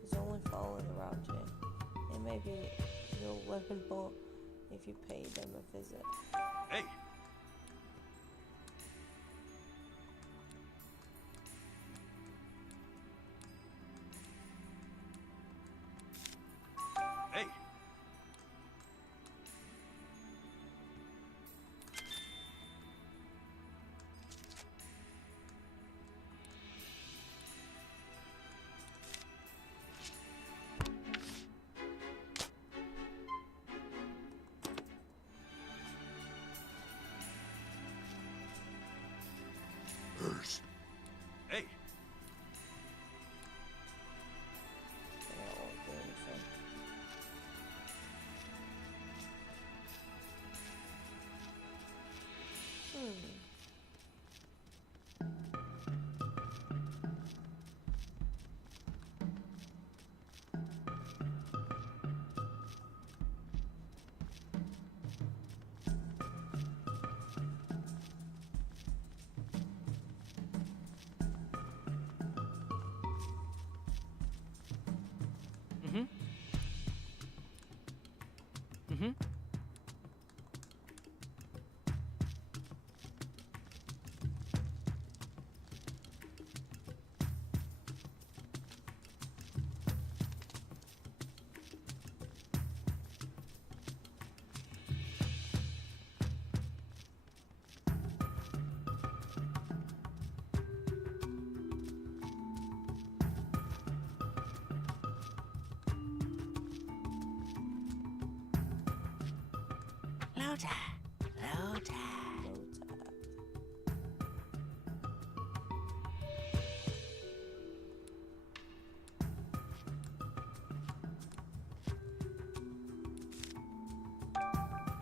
is only falling around here. It may be you'll learn more if you pay them a visit. Hey! Hey! Hey! That won't do anything.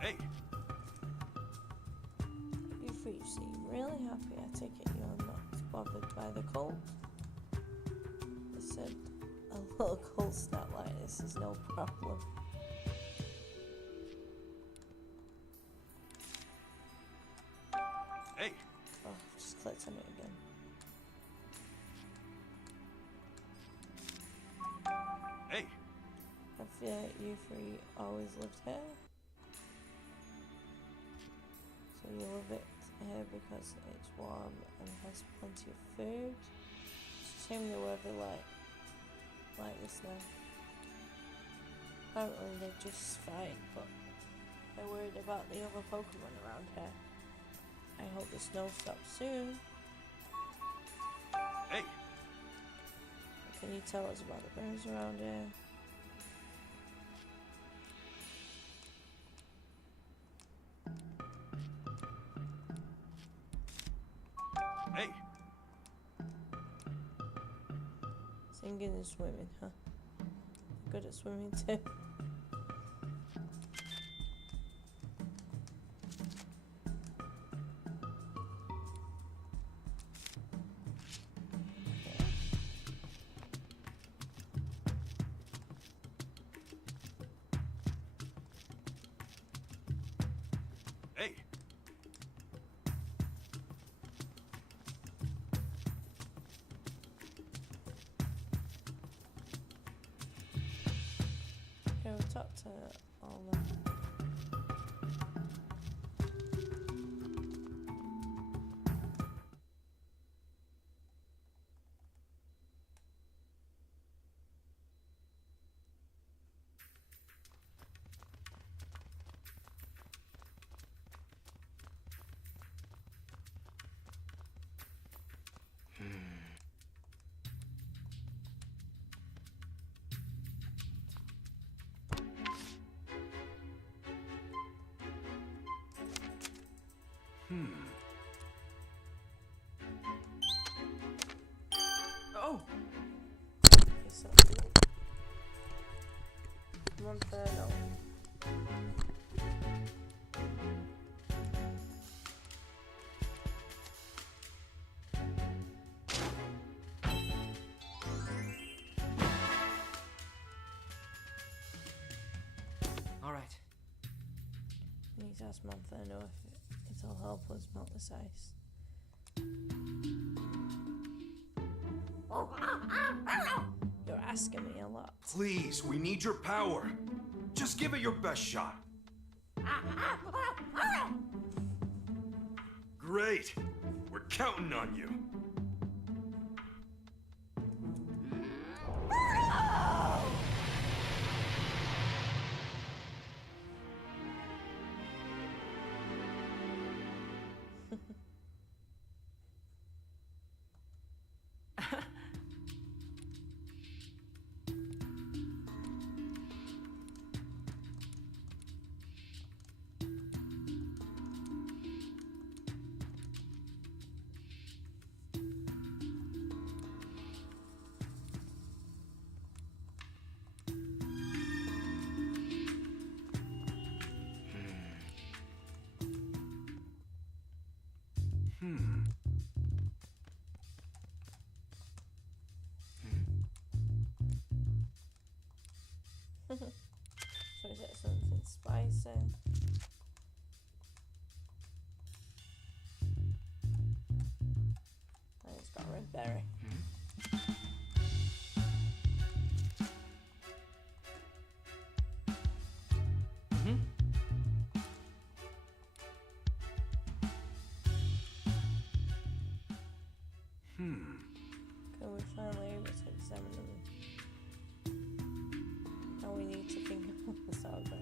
Hey! You three seem really happy. I take it you're not bothered by the cold. I said a little cold snap like this is no problem. Hey! Oh, just clicked on it again. Hey! you three always lived here? So you love it here because it's warm and has plenty of food? It's a shame the weather like this now. Apparently they're just fine, but they're worried about the other Pokemon around here. I hope the snow stops soon. Hey! What can you tell us about the bears around here? Hey! Singing and swimming, huh? Good at swimming too. Hey! Go talk to all them. Oh! It's not good. Monferno. All right. We need to ask Monferno if it'll help us melt this ice. You're asking me a lot. Please, we need your power. Just give it your best shot. Great! We're counting on you. So is it something spicy? And it's got red berry. Can we finally able to examine them? Now we need to think of the saga.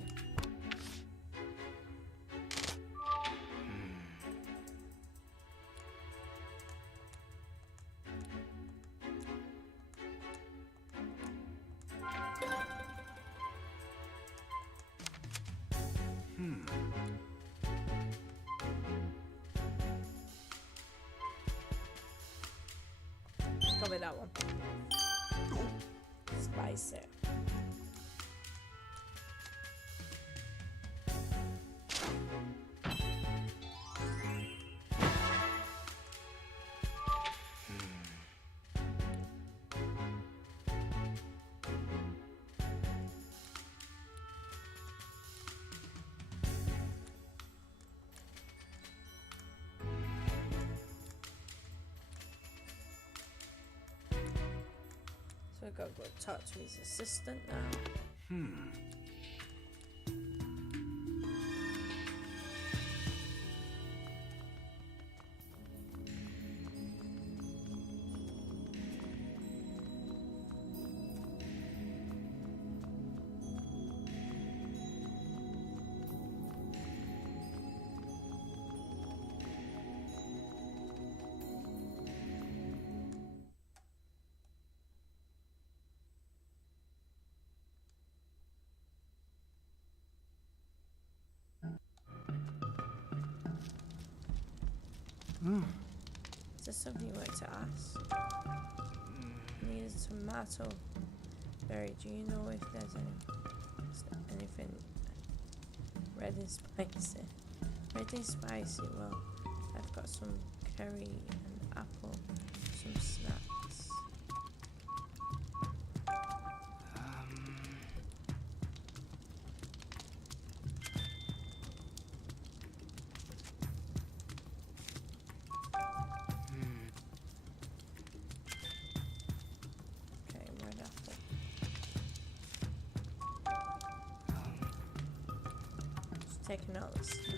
Go with that one. Spicy. So we've got to go talk to his assistant now. Is there something you want to ask? Need a tomato berry. Do you know if there's anything red and spicy? Red and spicy. Well, I've got some curry and apple, some snacks. Okay, red apple. Just taking out the snacks.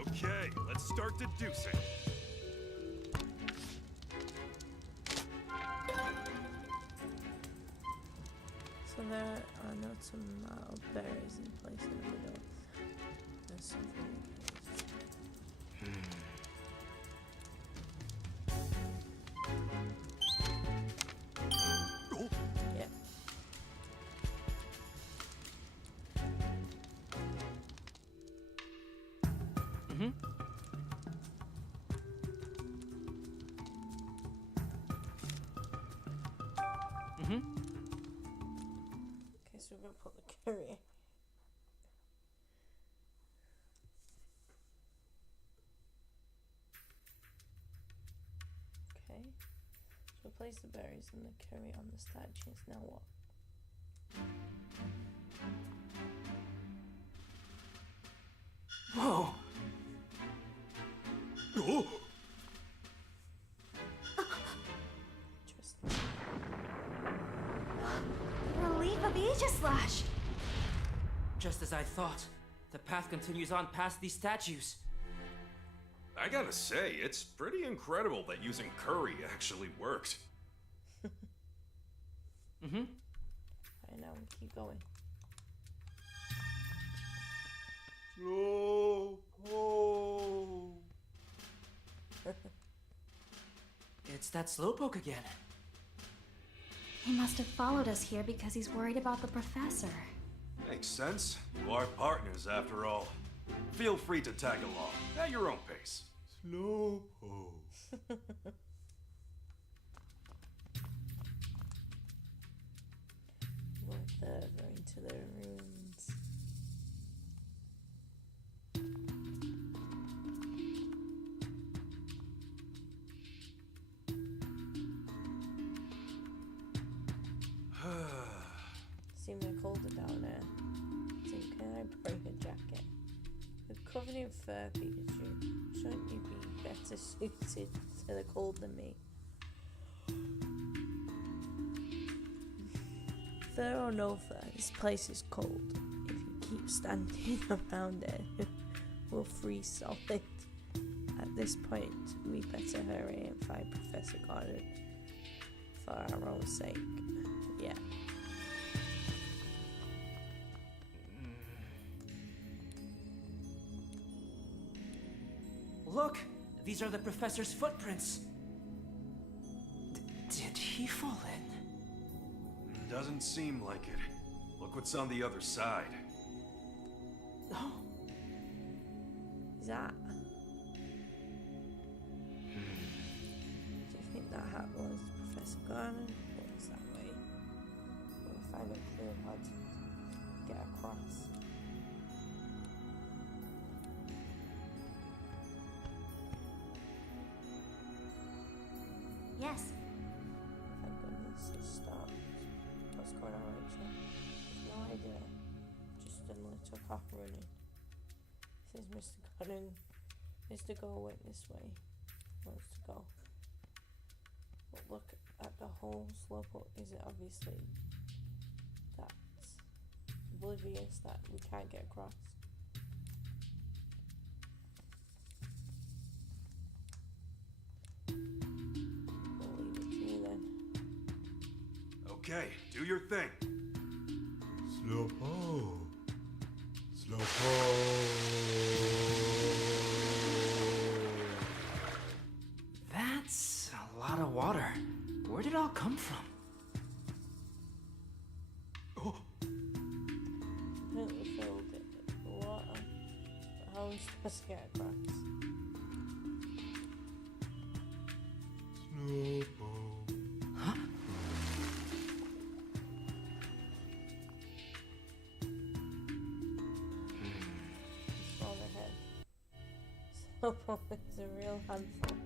Okay, let's start deducing. So there are no tomato berries in place in the middle. There's something. Yeah. Okay, so we're gonna put the curry. Okay. So place the berries and the curry on the starches. Now what? Whoa! Interesting. Relief of Aegislash! Just as I thought. The path continues on past these statues. I gotta say, it's pretty incredible that using curry actually worked. I know, keep going. Slowpoke. It's that slowpoke again. He must have followed us here because he's worried about the professor. Makes sense. You are partners after all. Feel free to tag along at your own pace. Slowpoke. Going further into the ruins. Seem they're colder down there. So can I bring a jacket? You're covered in fur, Pikachu. Shouldn't you be better suited to the cold than me? Fur or no fur, this place is cold. If you keep standing around it, we'll freeze solid. At this point, we better hurry and find Professor Gordon for our own sake. Yeah. Look! These are the professor's footprints. Did he fall in? Doesn't seem like it. Look what's on the other side. Oh. Is that? Do you think that hat was Professor Gordon? What was that way? We'll find a clue how to get across. Yes. Thank goodness it stopped. What's going on, Rachel? No idea. Just a little car running. Says Mr. Gordon. Mr. Go went this way. Wants to go. But look at the whole slope up. Is it obviously that's oblivious that we can't get across? We'll leave it to you then. Okay, do your thing. Slowpoke. Slowpoke. That's a lot of water. Where did it all come from? Completely filled it with water. How are we supposed to get across? Slowpoke. Huh? Fall ahead. Slowpoke is a real handful.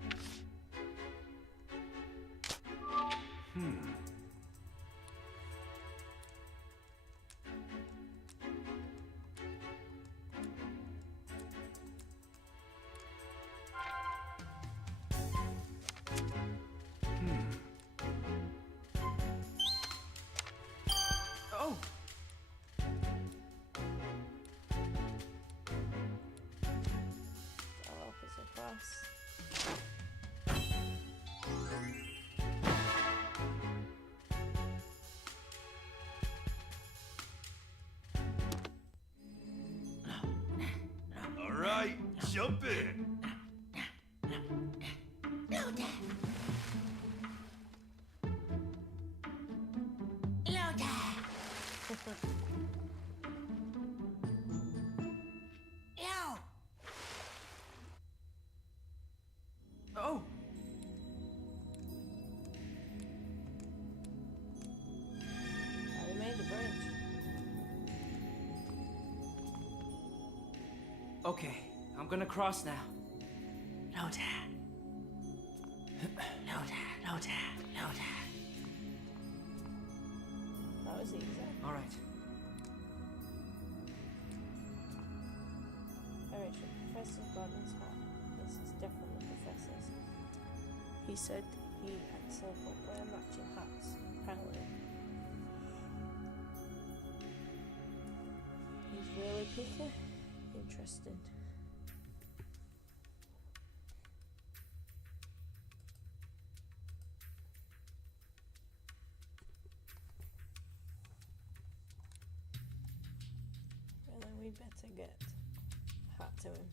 Oh! I'll help us across. All right, jump in. Oh! I made the bridge. Okay, I'm gonna cross now. No, Dad. No, Dad. No, Dad. No, Dad. That was easy. Alright. Alright, so Professor Gordon's hat. This is definitely Professor's. He said he and Slowpoke wear matching hats, apparently. He's really picky. Interesting. Well, then we better get a hat to him.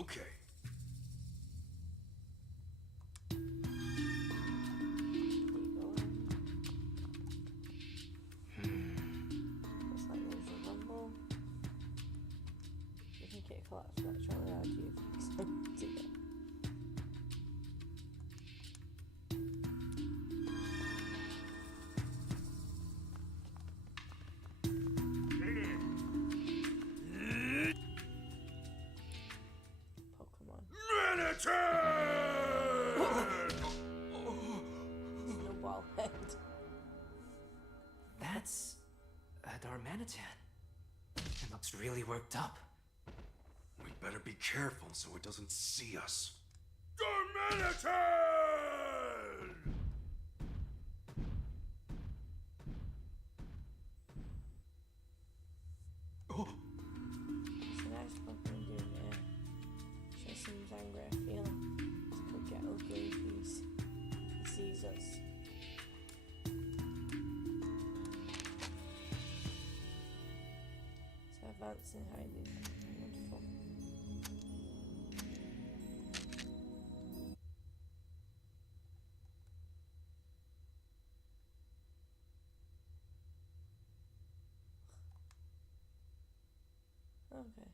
Okay. Keep going. Looks like there's a rumble. You think it collapsed naturally, how do you fix it? Pokemon. Snowball head. That's a Darmanitan. It looks really worked up. We better be careful so it doesn't see us. It's a nice Pokemon doing there. She seems angry, I feel. This could get ugly if he sees us. So advance and hiding. Wonderful. Okay.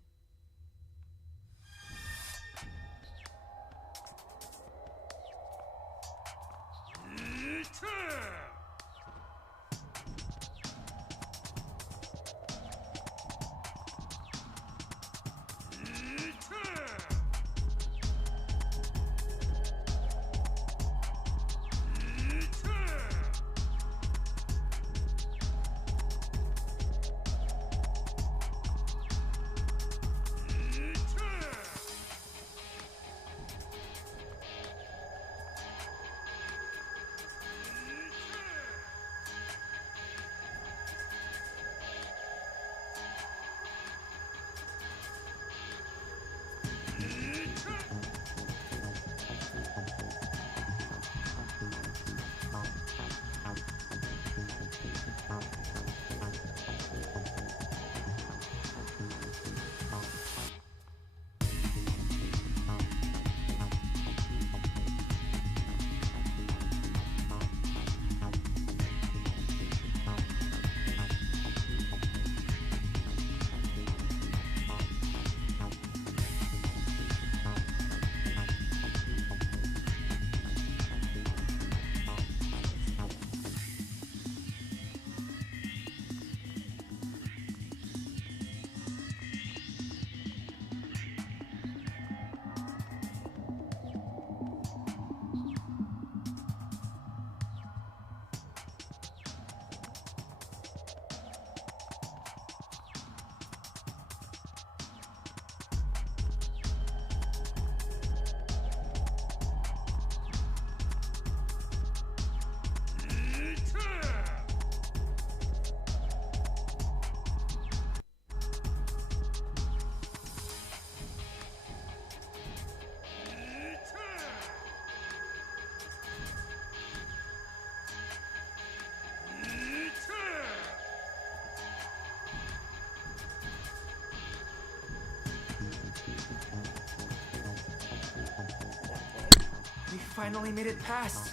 finally made it past.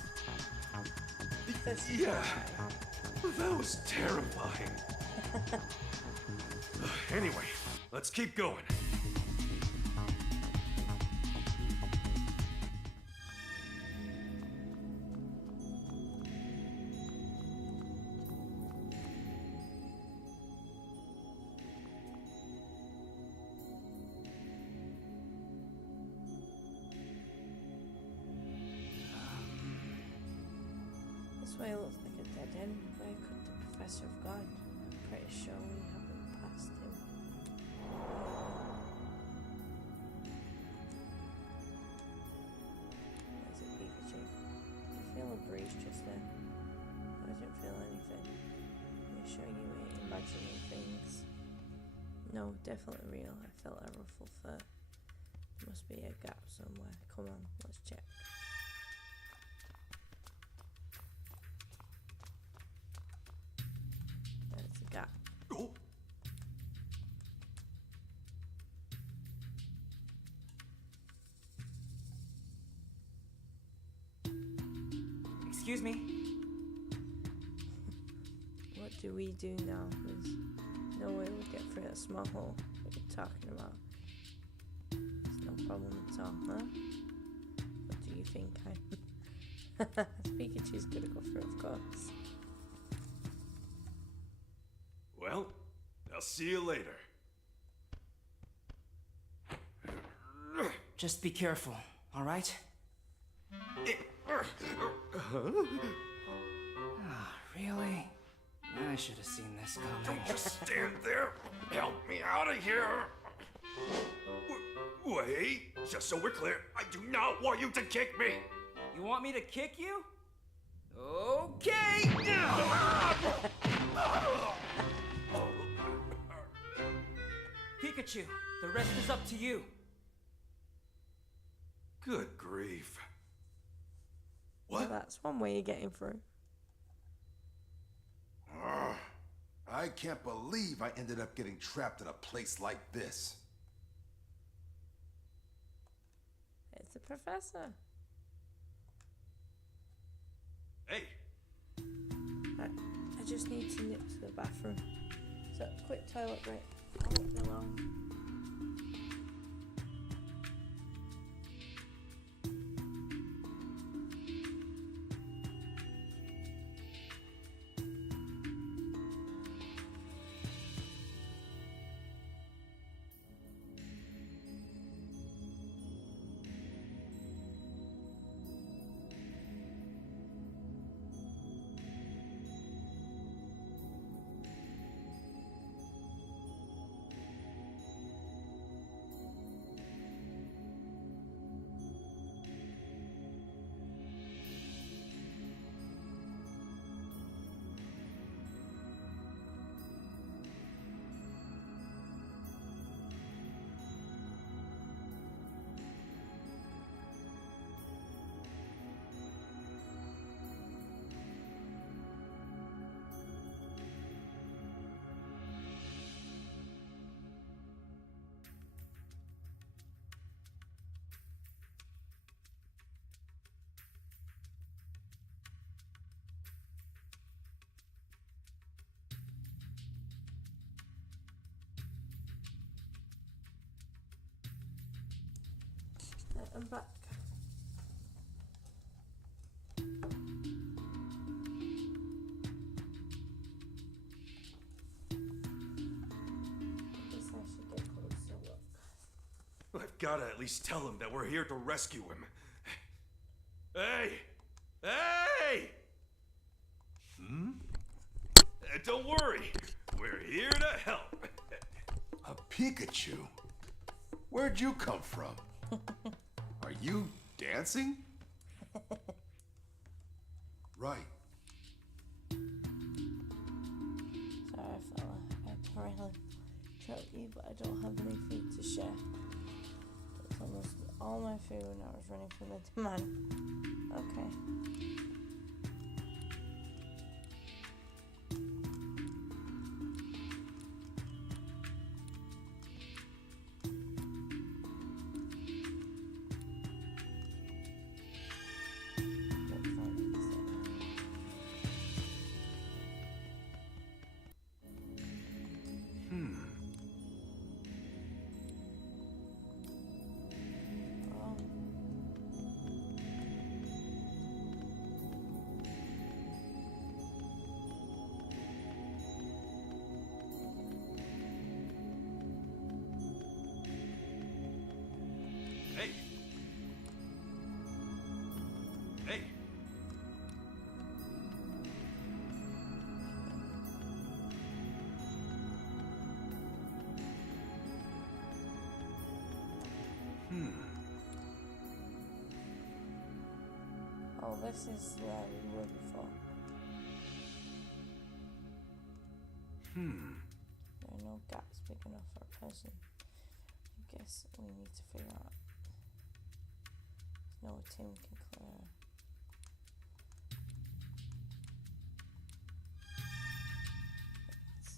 Yeah, that was terrifying. Anyway, let's keep going. This way looks like a dead end. Where could the professor have gone? I'm pretty sure we haven't passed him. There's a Pikachu. I feel a breeze just then. I didn't feel anything. Are you sure you ain't imagining things? No, definitely real. I felt a ruffle fur. Must be a gap somewhere. Come on, let's check. There's a gap. Oh. Excuse me. What do we do now? There's no way we'll get through that small hole. What are you talking about? It's no problem at all, huh? What do you think? Pikachu's gonna go through, of course. Well, I'll see you later. Just be careful, all right? Really? I should have seen this coming. Just stand there. Help me out of here. Wait, just so we're clear, I do not want you to kick me. You want me to kick you? Okay! Pikachu, the rest is up to you. Good grief. Well, What? that's one way of getting through. I can't believe I ended up getting trapped in a place like this. It's the professor. Hey, I just need to nip to the bathroom. So, quick toilet break. I won't be long. I'm back. I guess I should get closer look. I've got to at least tell him that we're here to rescue him. Hey! Hey! Don't worry. We're here to help. A Pikachu? Where'd you come from? Are you dancing? Right. Sorry, fella. I really choke you, but I don't have any food to share. It's almost all my food and I was running from the demand. Okay. this is where we were before. There are no gaps big enough for a person. I guess we need to figure out. There's no Tim can clear. Let's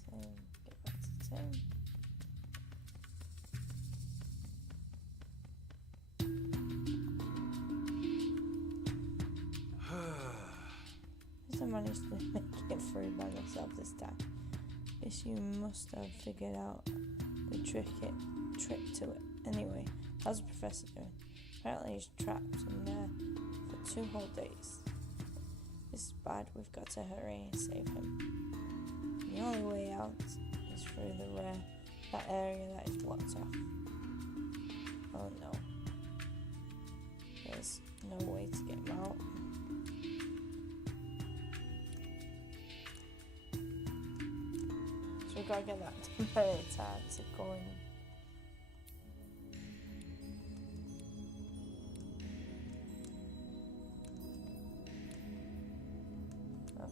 get back to Tim. I managed to make it through by myself this time. Guess you must have figured out the trick to it. Anyway, how's the professor doing? Apparently he's trapped in there for 2 whole days. This is bad, we've got to hurry and save him. The only way out is through that area that is blocked off. Oh no. There's no way to get him out. So we've got to get that to going.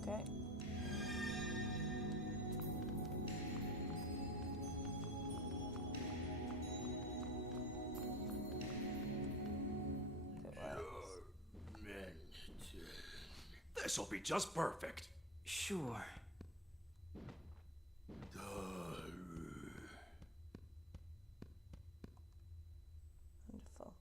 Okay. This'll be just perfect. Sure. Wonderful.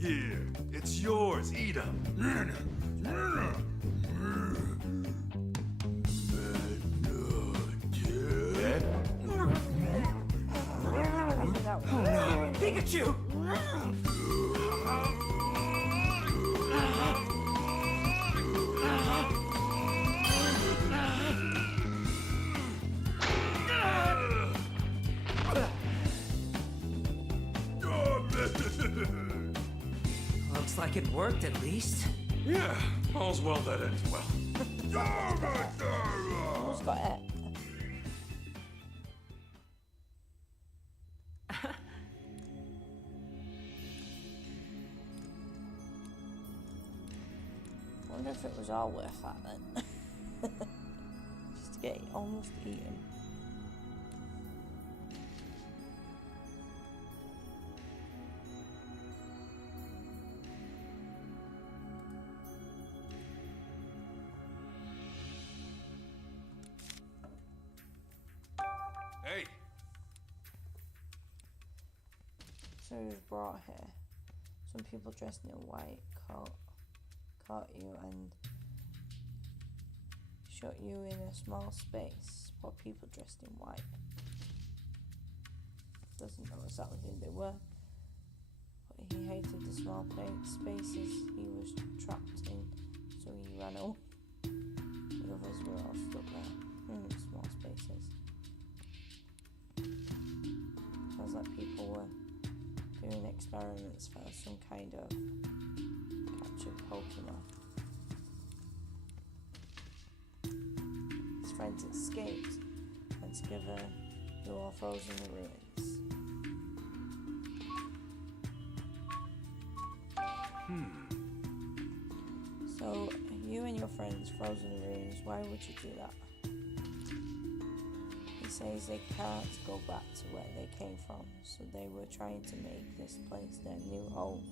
Here, it's yours. Eat 'em. Pikachu! Looks like it worked at least. Yeah, all's well that ends well. Who's got it? I wonder if it was all worth that then. Just to get almost eaten. Hey. So he was brought here. Some people dressed in white caught you and shot you in a small space. What people dressed in white? Doesn't know exactly who they were. But he hated the small spaces he was trapped in, so he ran away. The others were all stuck there in small spaces. Sounds like people were doing experiments for some kind of captured Pokemon. His friends escaped, and together you all frozen in the ruins. So, you and your friends frozen in the ruins, why would you do that? He says they can't go back to where they came from, so they were trying to make this place their new home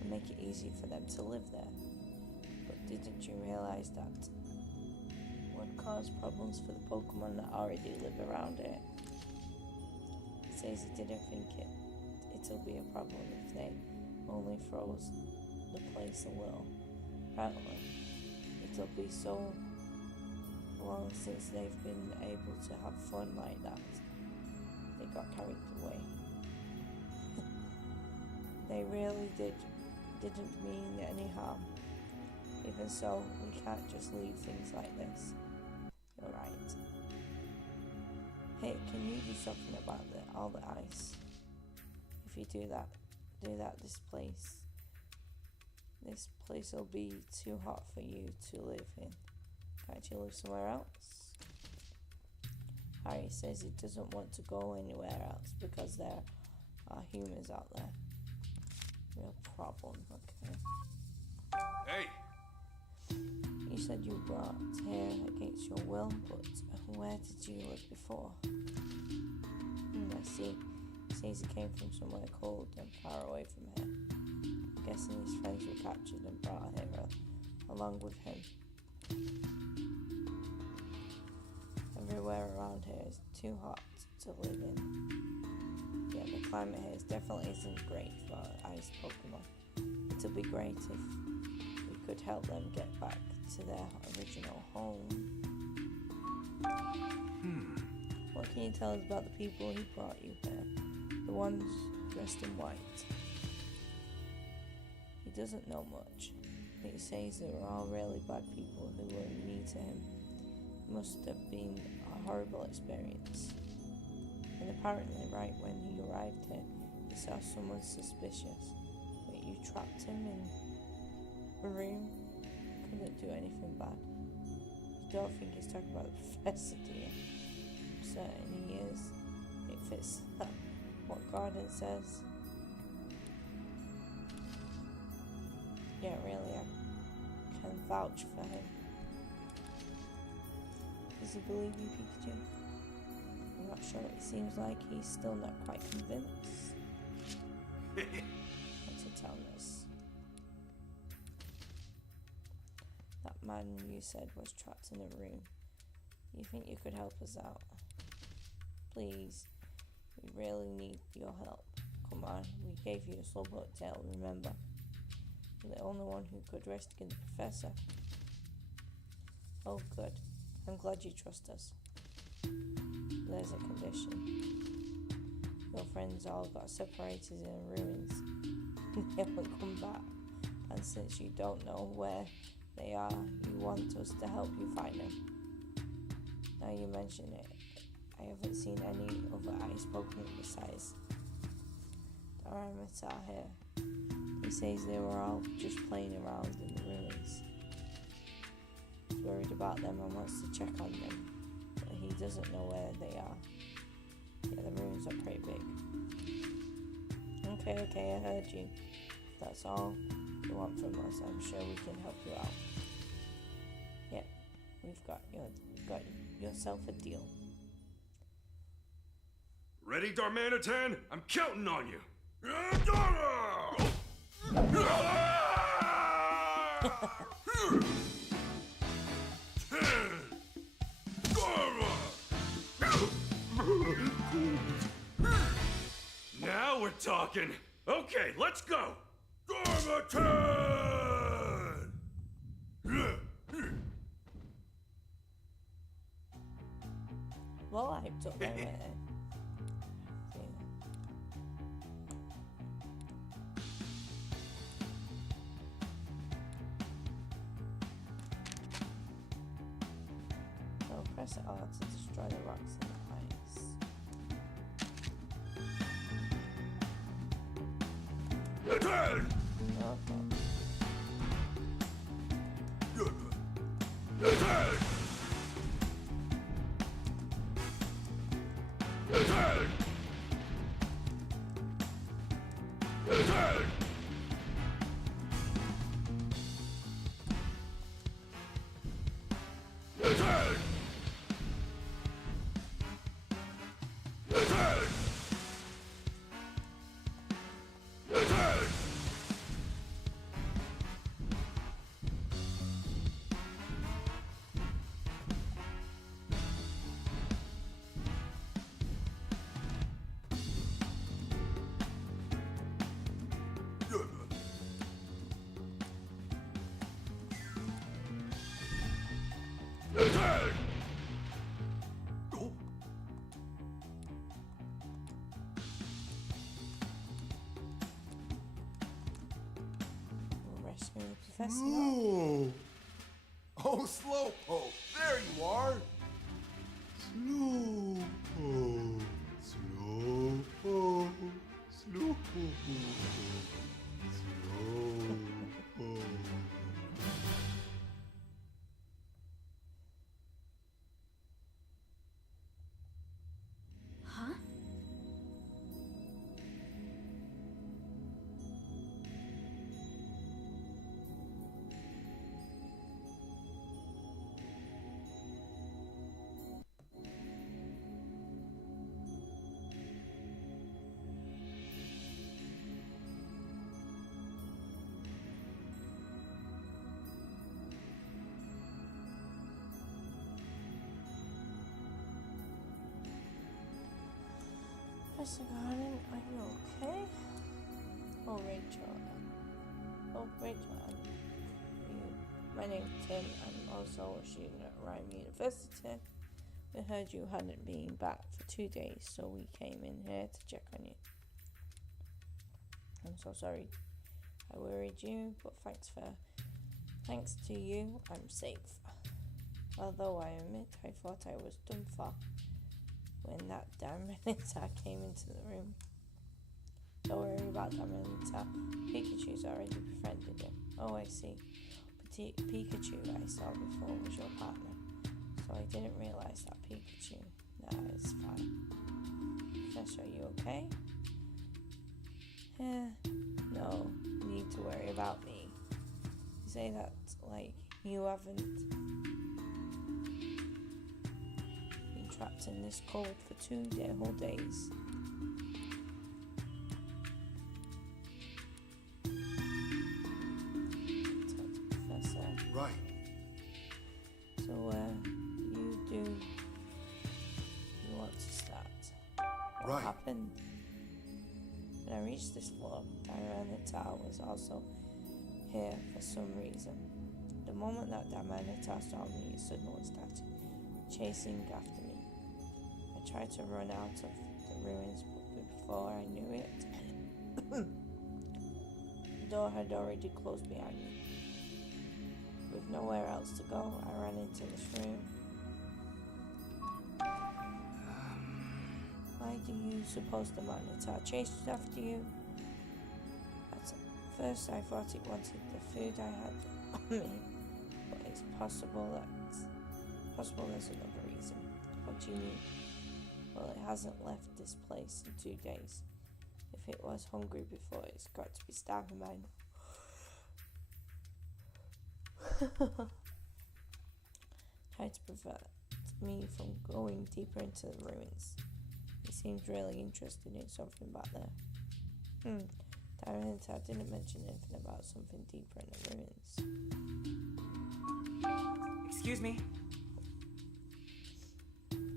and make it easy for them to live there. But didn't you realize that would cause problems for the Pokemon that already live around it? He says he didn't think it'll be a problem if they only froze the place a little. Apparently, it'll be so long since they've been able to have fun like that. They got carried away. They really didn't mean any harm. Even so, we can't just leave things like this. You're right. Hey, can you do something about all the ice? If you do that, this place This place will be too hot for you to live in. Can't you live somewhere else? Harry says he doesn't want to go anywhere else because there are humans out there. Real problem, okay. Hey! You said you brought here against your will, but where did you live before? I see. He says he came from somewhere cold and far away from here. I'm guessing his friends were captured and brought here along with him. Everywhere around here is too hot to live in. Yeah, the climate here definitely isn't great for ice Pokemon. It'll be great if we could help them get back to their original home. What can you tell us about the people who brought you here? The ones dressed in white. He doesn't know much. He says they were all really bad people who were mean to him. It must have been a horrible experience. And apparently, right when he arrived here, he saw someone suspicious. But you trapped him in a room. Couldn't do anything bad. You don't think he's talking about the professor, do you? I'm certain he is. It fits what Gordon says. Yeah, really, I can vouch for him. Does he believe you, Pikachu? I'm not sure. It seems like he's still not quite convinced. What's he telling us? That man you said was trapped in a room. You think you could help us out? Please, we really need your help. Come on, we gave you a slowboat tail, remember? You're the only one who could rescue the professor. Oh, good. I'm glad you trust us. There's a condition. Your friends all got separated in ruins. They haven't come back. And since you don't know where they are, you want us to help you find them. Now you mention it, I haven't seen any other ice Pokemon besides Darmanitar here. He says they were all just playing around in the ruins. He's worried about them and wants to check on them, but he doesn't know where they are. Yeah, the ruins are pretty big. Okay, I heard you. If that's all you want from us, I'm sure we can help you out. Yeah, we've got yourself a deal. Ready, Darmanitan? I'm counting on you. Now we're talking. Okay, let's go. Darmanitan! Well, I took them in. So press R to destroy the rocks and the ice. Return! Okay. Return! Return! Return! Return! Return! Return! Return! We're rescuing the professor. Ooh. Oh, Slowpoke, there you are. Slowpoke, Slowpoke, Slowpoke, Slowpoke. Mr. Garden, are you okay? Oh, Rachel. My name's Tim. I'm also a student at Rhyme University. We heard you hadn't been back for 2 days, so we came in here to check on you. I'm so sorry I worried you, but thanks to you, I'm safe. Although I admit I thought I was done for when that damn Minotaur came into the room. Don't worry about that Minotaur. Pikachu's already befriended him. Oh, I see. Pikachu I saw before was your partner, so I didn't realize that Pikachu. Nah, it's fine. Professor, are you okay? No need to worry about me. You say that like you haven't been trapped in this cold for 2 whole days. Right. So, you want to start? What Right. happened? When I reached this floor, Minotaur was also here for some reason. The moment that Minotaur saw me, it suddenly started chasing after me. I tried to run out of the ruins, but before I knew it, the door had already closed behind me. With nowhere else to go, I ran into this room. Why do you suppose the Minotaur chased after you? At first I thought it wanted the food I had on me, but it's possible there's another reason. What do you mean? Well, it hasn't left this place in 2 days. If it was hungry before, it's got to be starving by now. Tried to prevent me from going deeper into the ruins. He seemed really interested in something back there. Tyranitar didn't mention anything about something deeper in the ruins. Excuse me?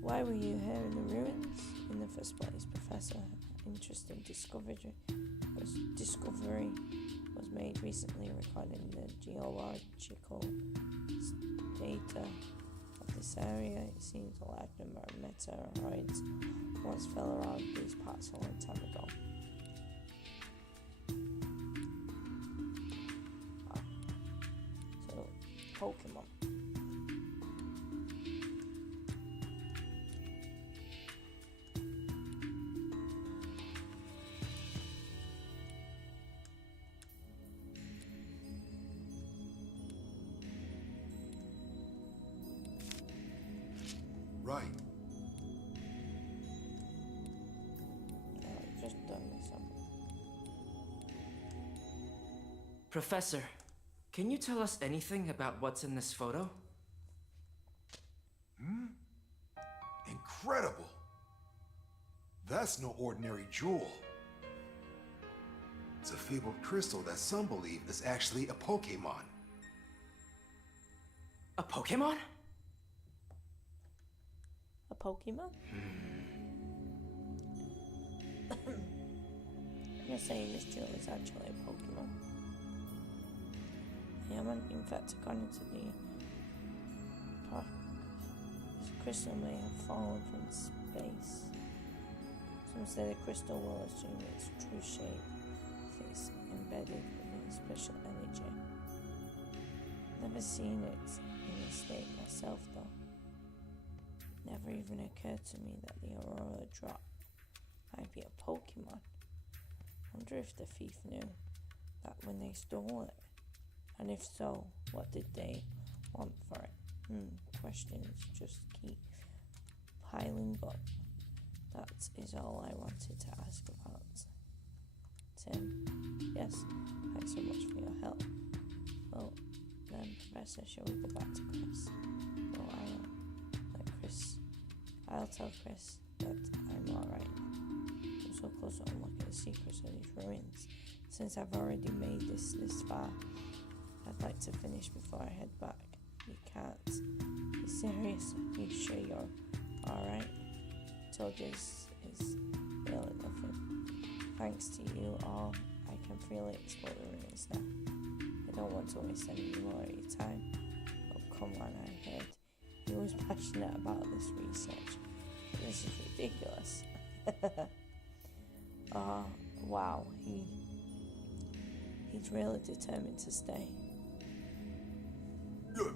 Why were you here in the ruins in the first place, Professor? Interesting discovery was made recently, recording the geological data of this area. It seems a large number of meteoroids once fell around these parts a long time ago. So, Pokemon. Right. I've just done this. Professor, can you tell us anything about what's in this photo? Incredible. That's no ordinary jewel. It's a fabled crystal that some believe is actually a Pokemon. A Pokemon? A Pokemon? You're saying this jewel is actually a Pokemon? I haven't in fact gone into the park. This crystal may have fallen from space. Some say the crystal will assume its true shape if it's embedded within special energy. Never seen it in this state myself though. Never even occurred to me that the Aurora drop might be a Pokemon. Wonder if the thief knew that when they stole it. And if so, what did they want for it? Questions just keep piling up. That is all I wanted to ask about. Tim? Yes, thanks so much for your help. Well, then, Professor, shall we go back to Chris? No, I'll tell Chris that I'm alright. I'm so close to unlocking the secrets of these ruins. Since I've already made this far, I'd like to finish before I head back. You can't. Be serious? Are you sure you're alright? I told you is really nothing. Thanks to you all, I can freely explore the ruins now. I don't want to waste any more of your time. Oh, come on, I heard he was passionate about this research. This is ridiculous. Oh, wow, he's really determined to stay. Oh,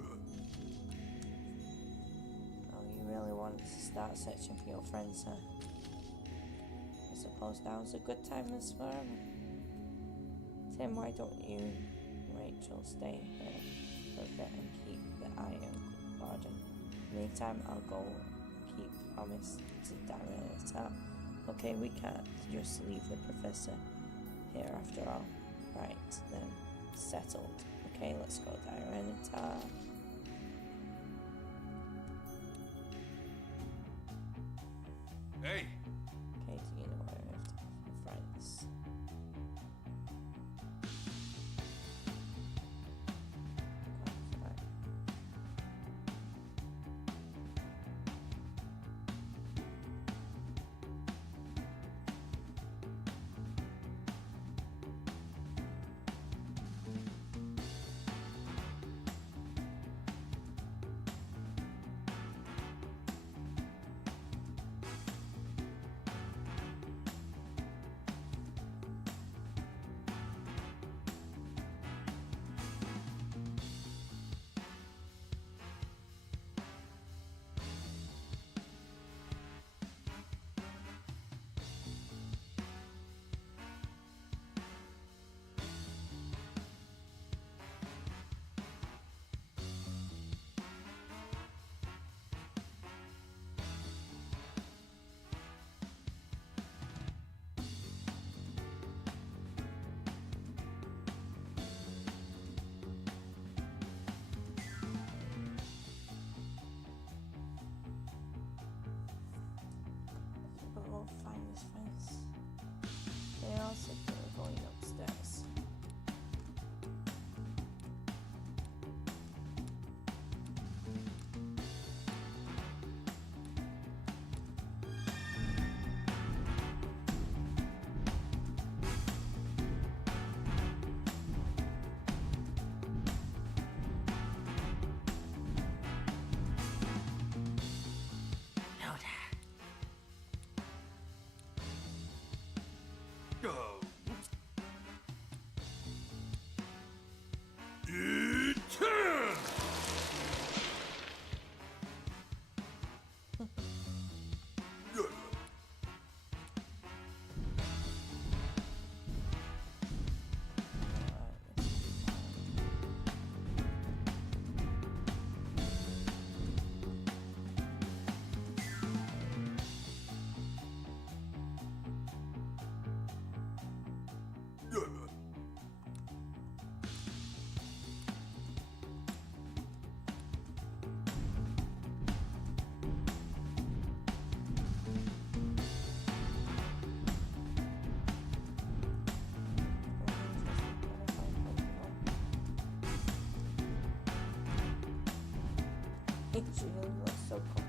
you really wanted to start searching for your friends, huh? I suppose now's a good time as forever. Tim, why don't you, Rachel, stay here for a bit and keep the eye on Gordon? Meantime, I'll go keep promise to Diana. Okay, we can't just leave the professor here after all. Right, then, settled. Okay, let's go, Diana. Hey! Okay, do you know where I have to be friends? Find his friends. They all said they were going upstairs. Go! It really looks so complicated.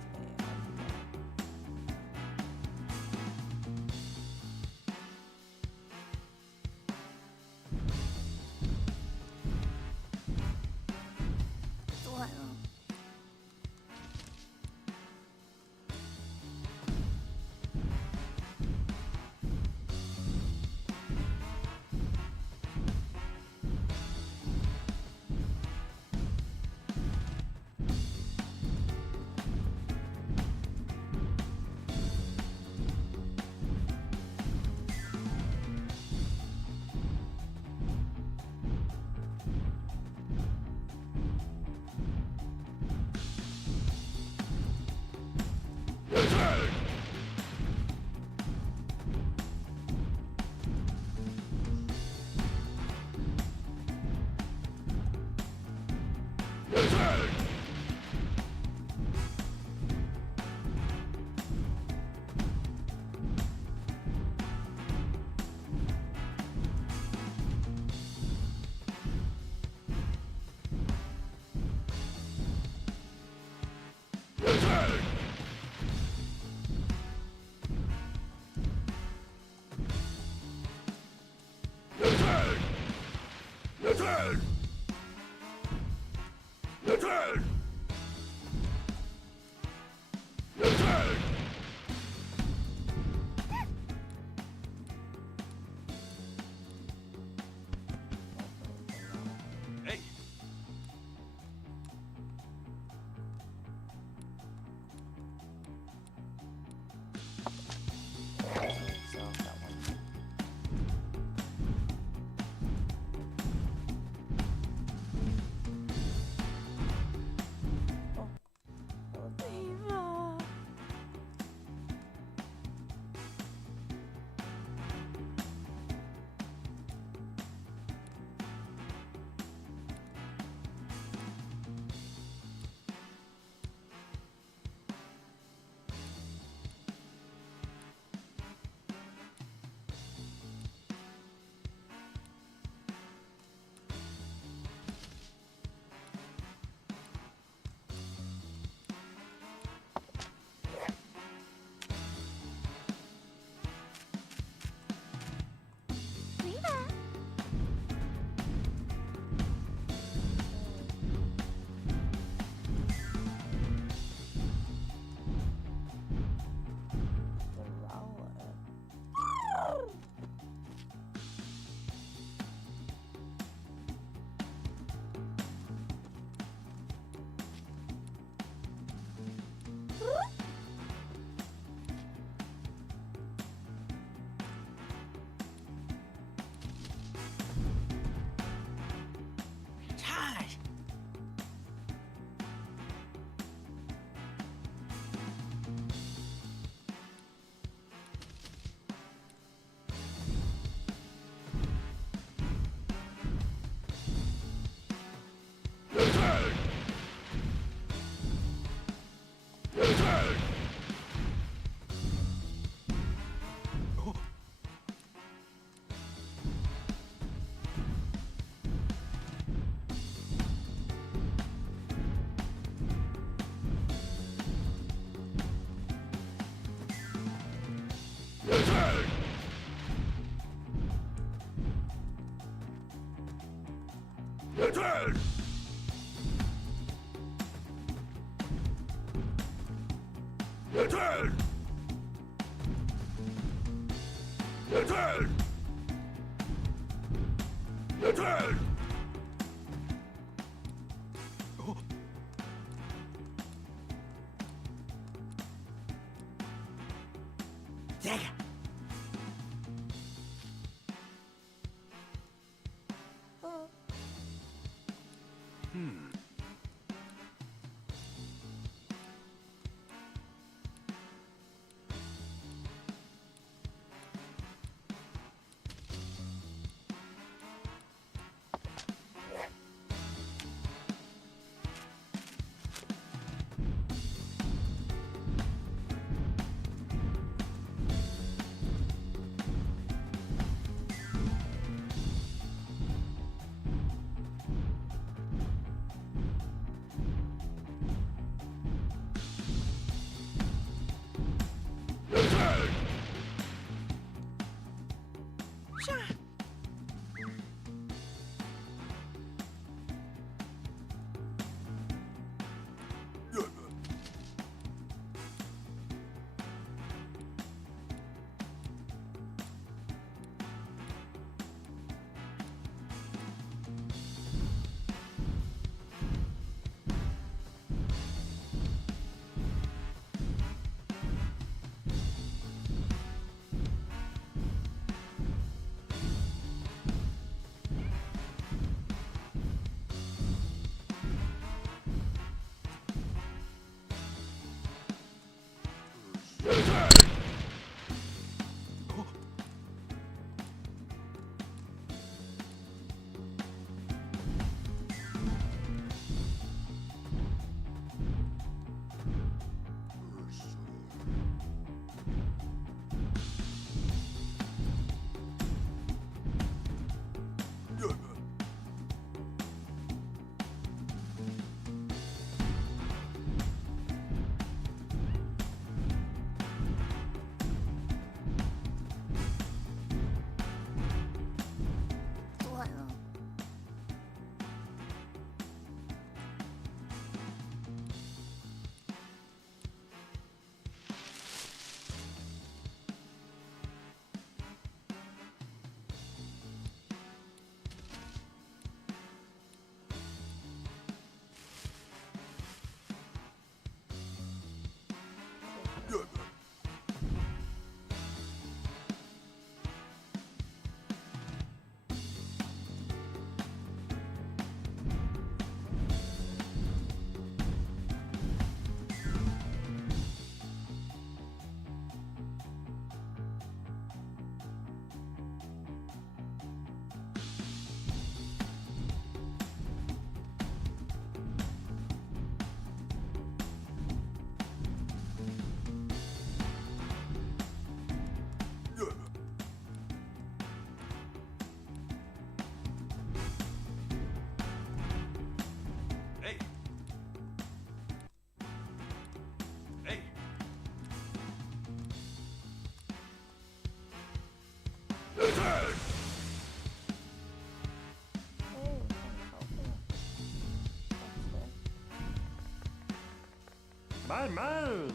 My mom!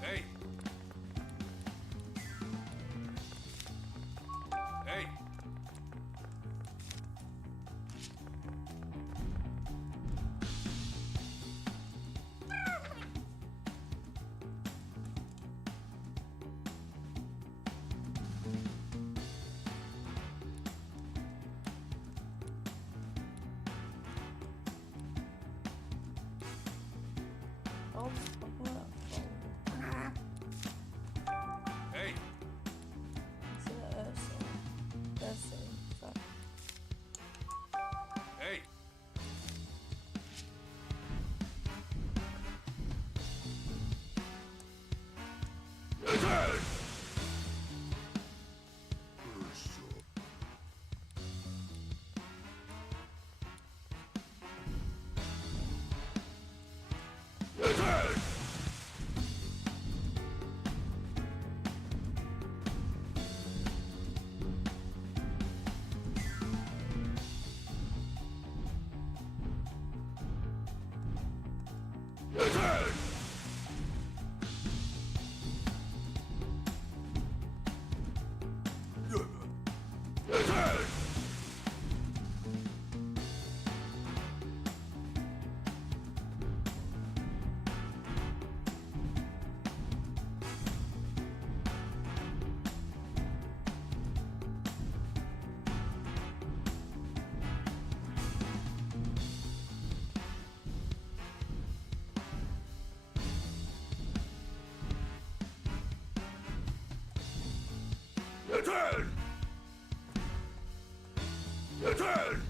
Hey! Hey! Hey! Hey! Return! Return! Return!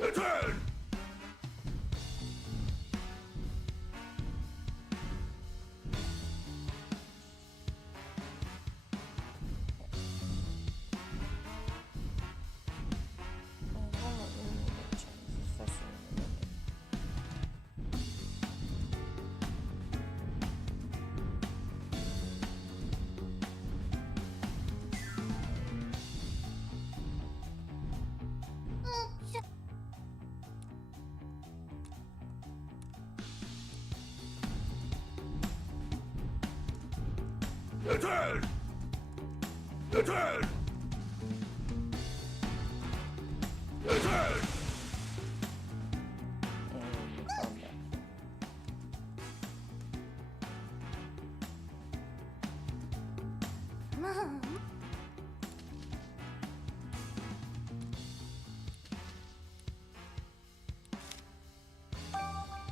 Return! Return! Return! Return! Mom.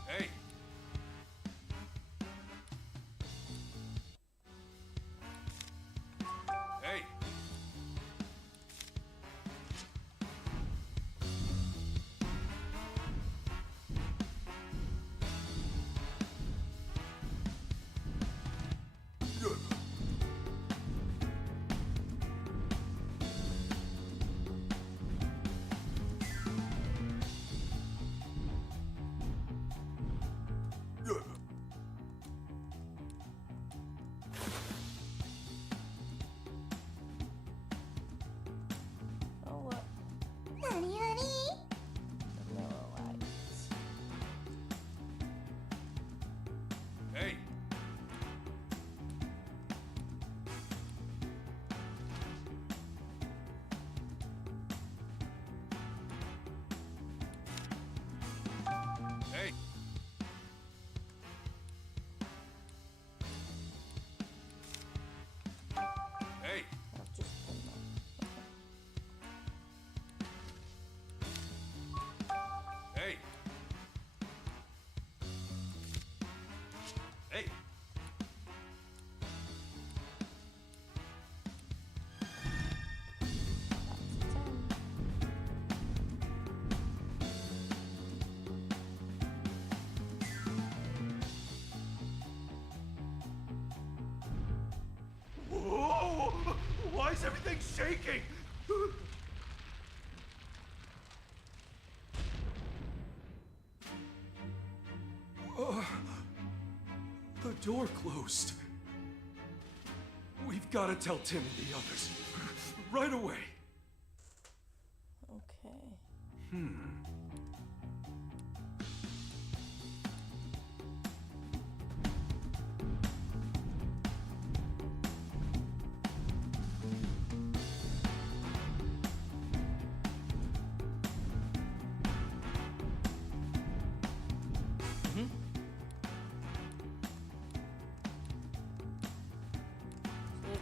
Hey! Hey! shaking! The door closed. We've got to tell Tim and the others. Right away. Okay.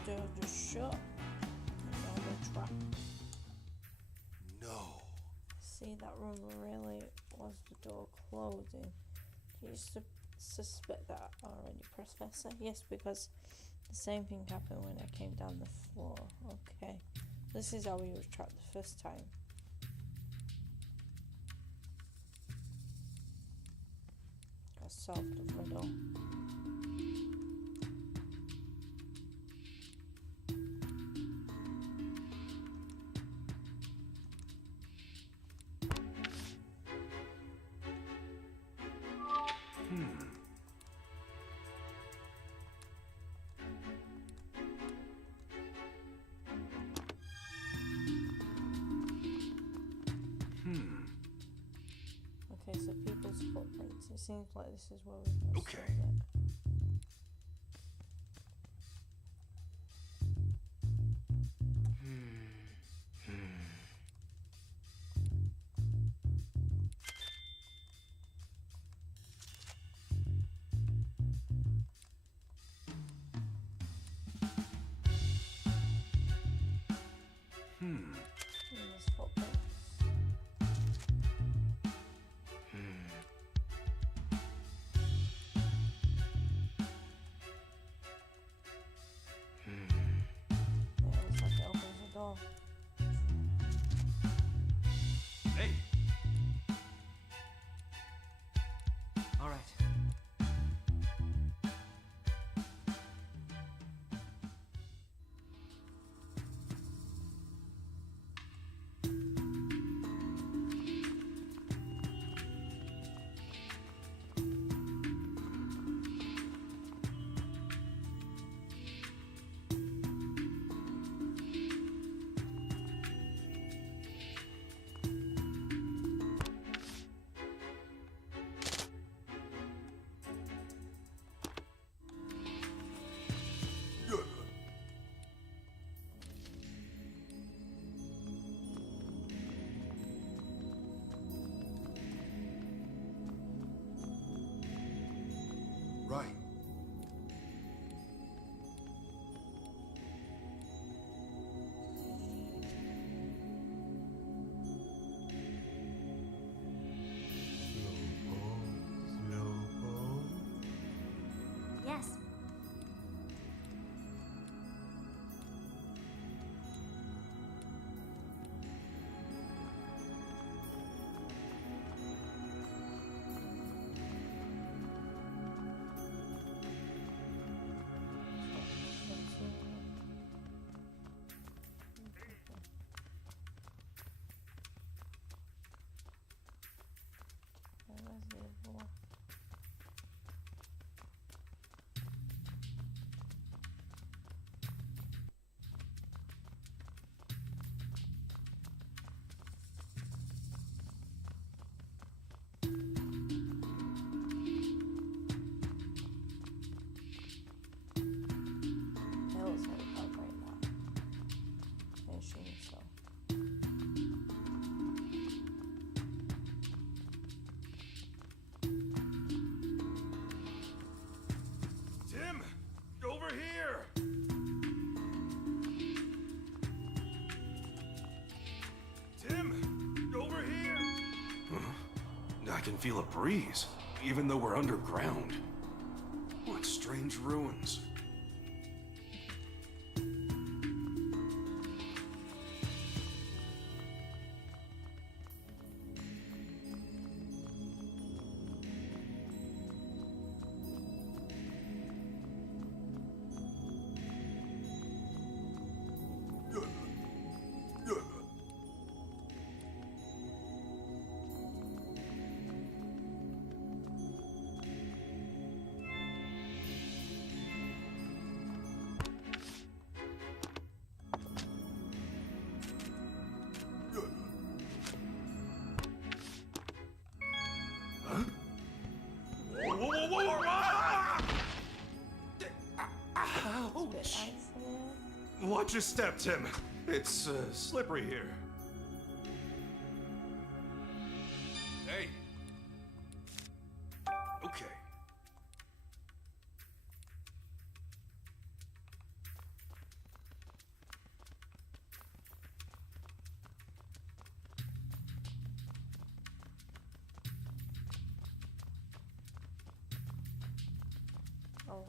The door just shut. And we're trapped. No. See, that room really was the door closing. Do you suspect that I already, Professor? Yes, because the same thing happened when I came down the floor. Okay. This is how we were trapped the first time. I solved the riddle. Okay, so people's footprints. It seems like this is where we go. Okay. There's footprints. Yeah, it looks like it opens the door. Hey, All right. Right. Yes. Where's the other one? It looks like it's right now. I assume so. Tim, over here. Tim, over here. I can feel a breeze, even though we're underground. What strange ruins. Ouch! Watch your step, Tim. It's slippery here. Hey. Okay. Oh.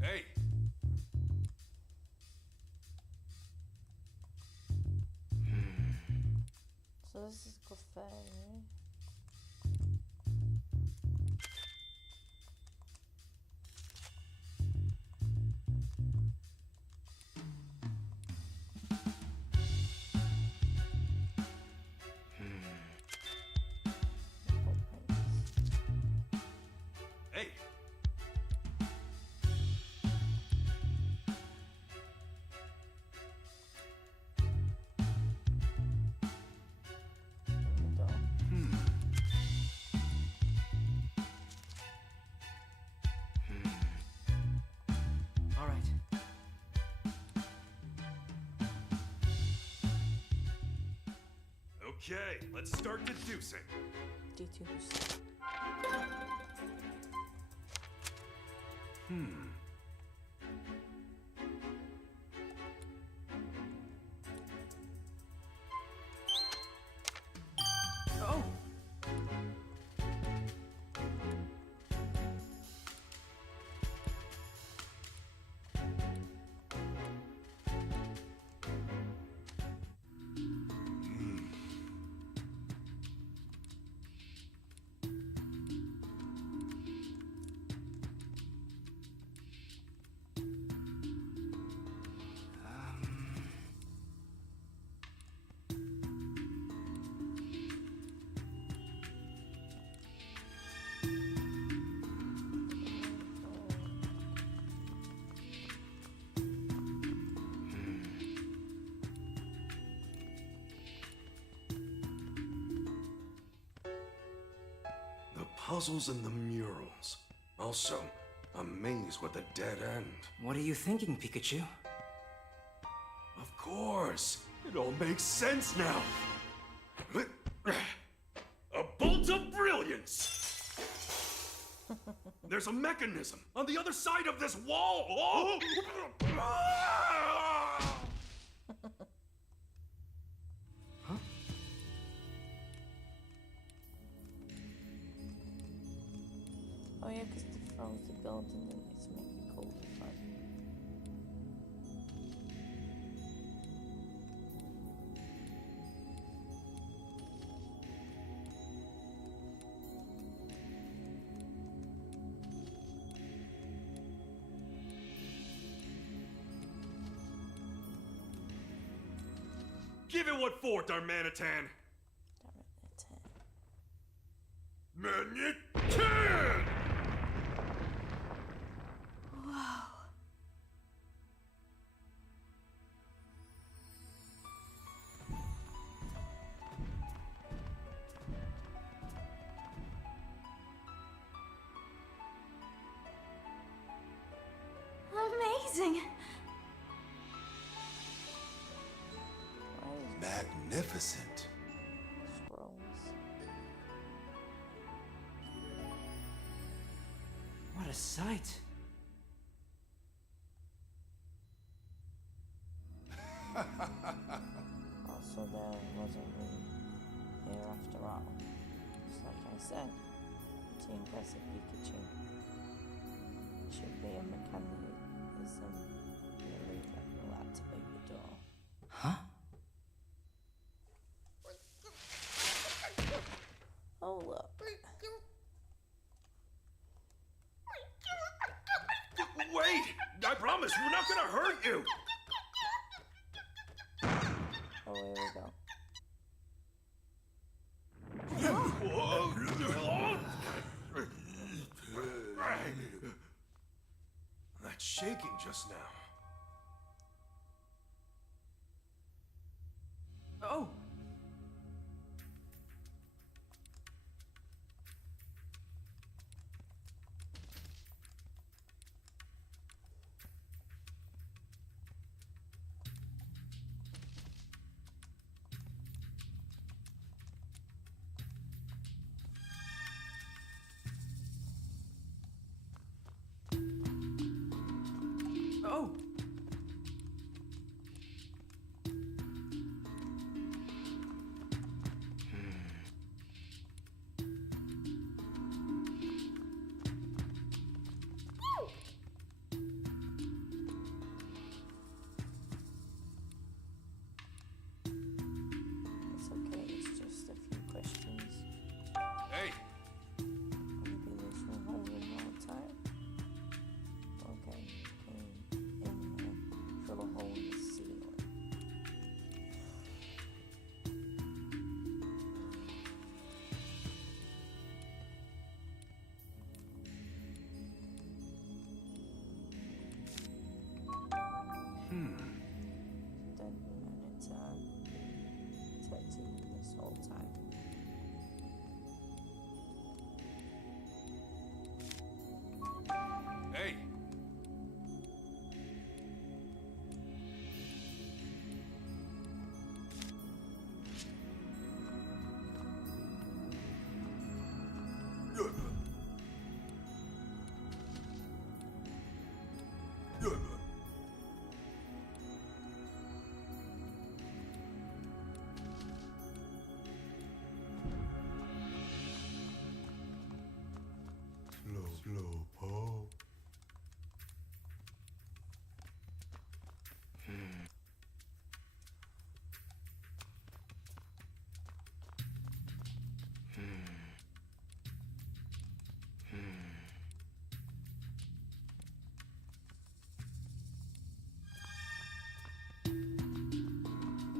Hey. So this is cafe. Hey. All right. Okay, let's start deducing. Deduce. Oh! The puzzles and the murals. Also, a maze with a dead end. What are you thinking, Pikachu? Of course! It all makes sense now! A bolt of brilliance! There's a mechanism on the other side of this wall! Oh! Oh yeah, because the froze the building and it's make it colder. Fun. Give it what for, Darmanitan! Manitan! Whoa. Amazing. Magnificent. Scrolls. What a sight. Also, there wasn't really here after all. Just like I said, to impress a Pikachu. Should be a mechanism in the room that will activate the door. Huh? Oh look. Wait! I promise we're not gonna hurt you! Oh, here we go. That's shaking just now. Oh!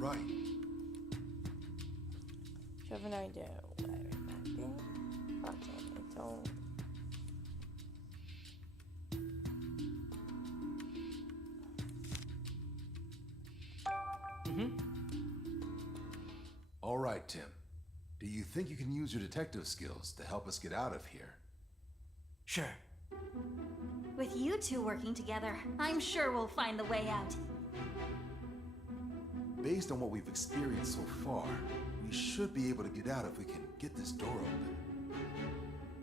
right. Do you have an idea where it might be? Okay, I don't. All right, Tim. Do you think you can use your detective skills to help us get out of here? Sure. With you two working together, I'm sure we'll find the way out. Based on what we've experienced so far, we should be able to get out if we can get this door open.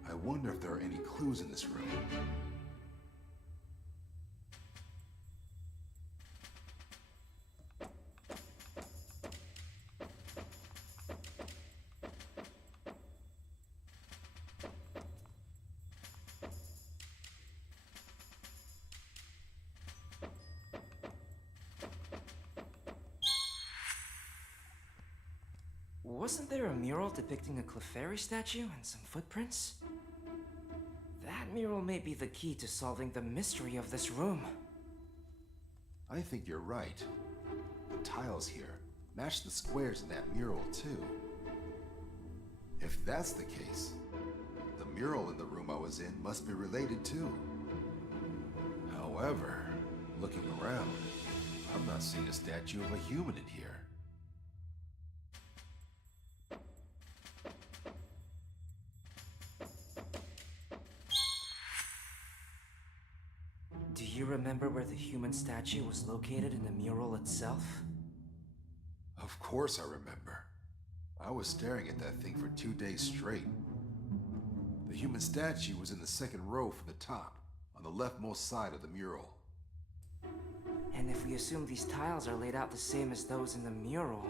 I wonder if there are any clues in this room. Wasn't there a mural depicting a Clefairy statue and some footprints? That mural may be the key to solving the mystery of this room. I think you're right. The tiles here match the squares in that mural, too. If that's the case, the mural in the room I was in must be related, too. However, looking around, I'm not seeing a statue of a human in here. Do you remember where the human statue was located in the mural itself? Of course I remember. I was staring at that thing for 2 days straight. The human statue was in the second row from the top, on the leftmost side of the mural. And if we assume these tiles are laid out the same as those in the mural...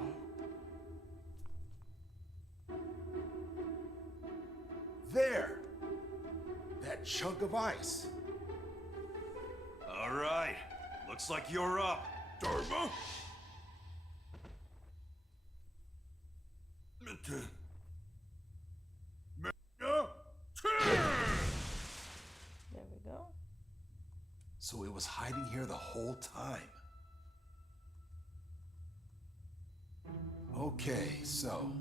There! That chunk of ice! All right. Looks like you're up. Dharma? There we go. So it was hiding here the whole time. Okay, so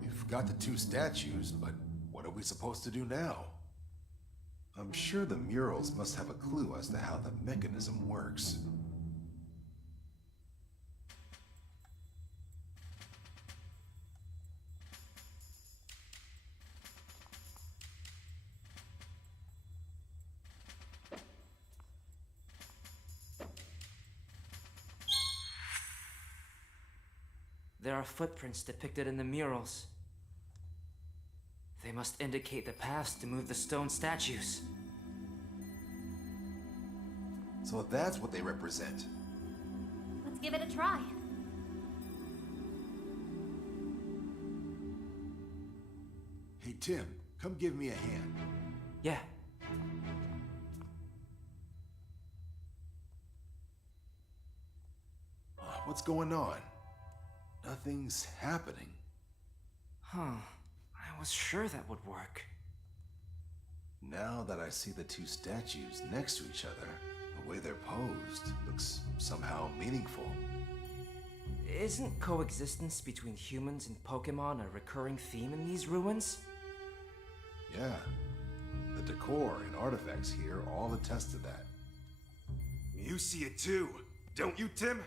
we've got the 2 statues, but what are we supposed to do now? I'm sure the murals must have a clue as to how the mechanism works. There are footprints depicted in the murals. They must indicate the paths to move the stone statues. So that's what they represent. Let's give it a try. Hey Tim, come give me a hand. Yeah. What's going on? Nothing's happening. Huh. I was sure that would work. Now that I see the 2 statues next to each other, the way they're posed looks somehow meaningful. Isn't coexistence between humans and Pokemon a recurring theme in these ruins? Yeah. The decor and artifacts here all attest to that. You see it too, don't you, Tim?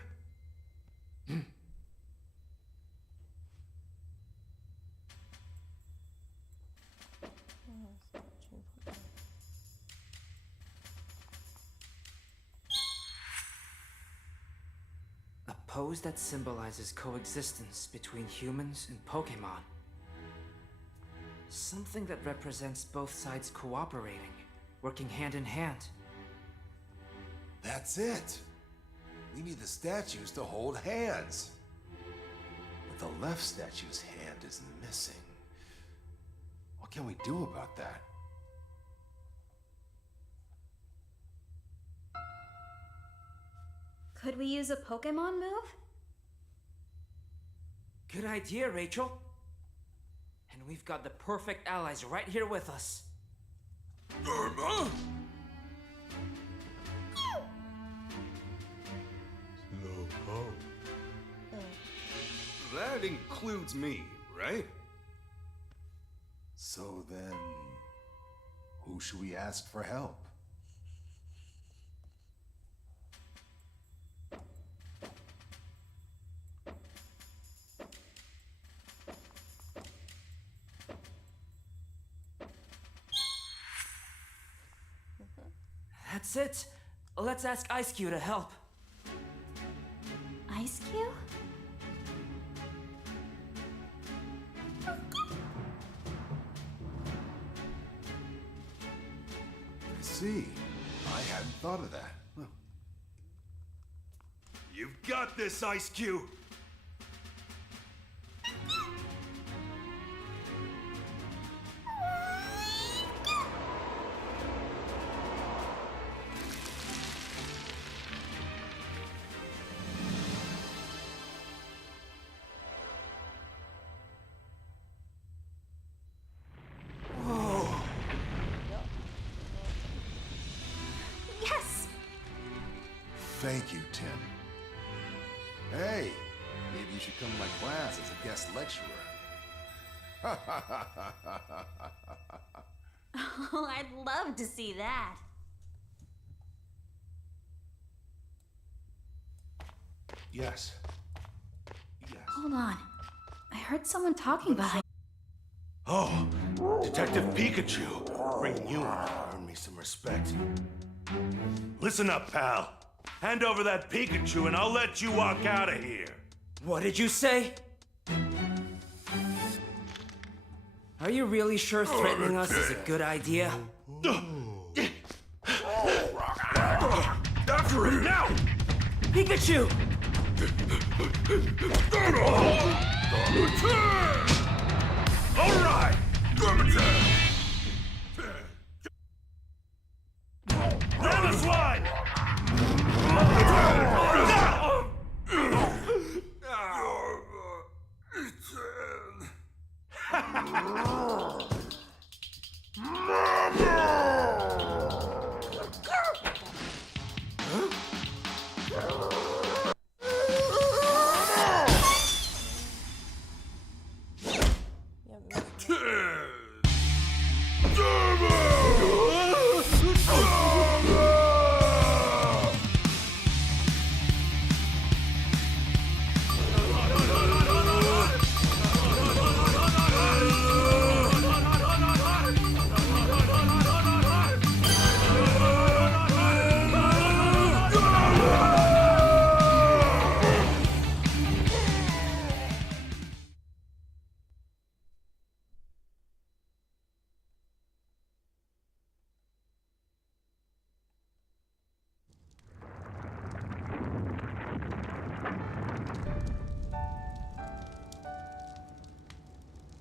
A pose that symbolizes coexistence between humans and Pokemon. Something that represents both sides cooperating, working hand in hand. That's it! We need the statues to hold hands. But the left statue's hand is missing. What can we do about that? Could we use a Pokemon move? Good idea, Rachel. And we've got the perfect allies right here with us. Dharma! That includes me, right? So then, who should we ask for help? That's it. Let's ask Ice Cube to help. Ice Cube? I see. I hadn't thought of that. Well, You've got this, Ice Cube! Yes! thank you, Tim. Hey, maybe you should come to my class as a guest lecturer. Oh, I'd love to see that. Yes. Hold on. I heard someone talking behind. Oh, Detective Pikachu. Bringing you in to earn me some respect. Listen up, pal. Hand over that Pikachu and I'll let you walk out of here. What did you say? Are you really sure threatening us is a good idea? After him now! Pikachu! All right! Ramaswine!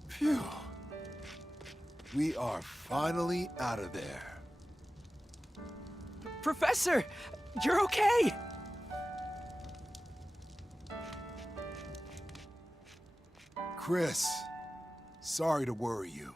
Phew. We are finally out of there. Professor, you're okay. Chris, sorry to worry you.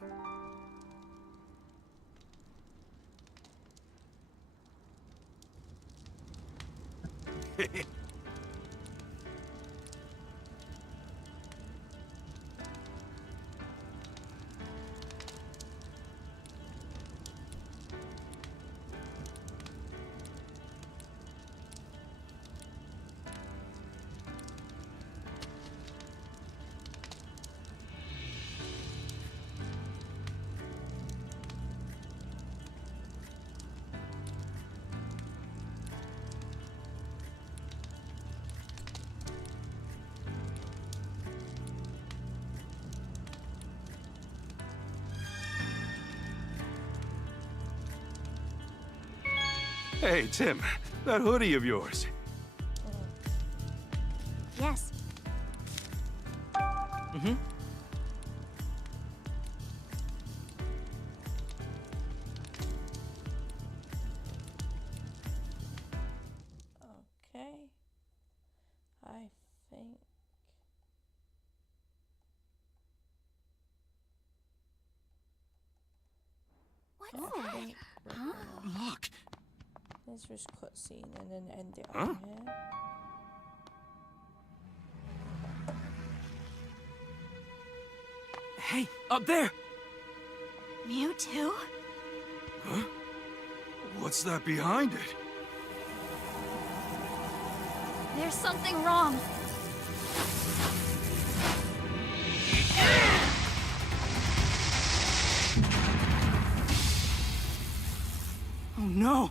Hey, Tim, that hoodie of yours. Yes. Mm-hmm. Okay. I think. What's I think Look. let's just cutscene and then end it Huh? on here. Hey, up there! Mewtwo? Huh? What's that behind it? There's something wrong. Oh no!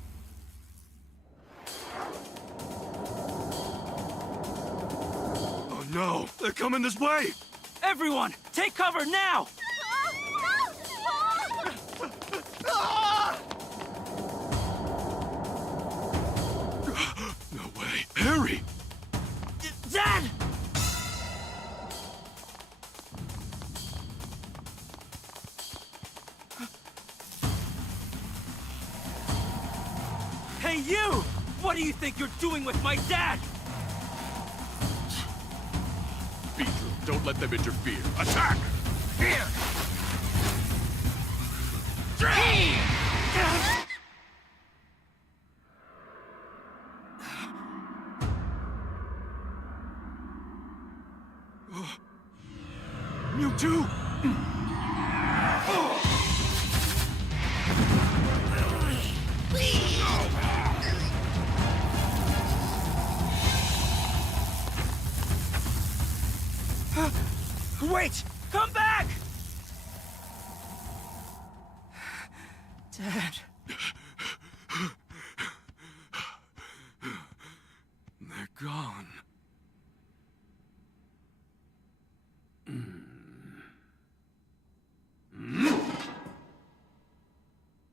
Oh no! They're coming this way! Everyone, take cover now! No way. Harry! Dad! Hey, you! What do you think you're doing with my dad? Beetle, don't let them interfere. Attack! Here! Mewtwo! Wait! Come back! Dad. They're gone.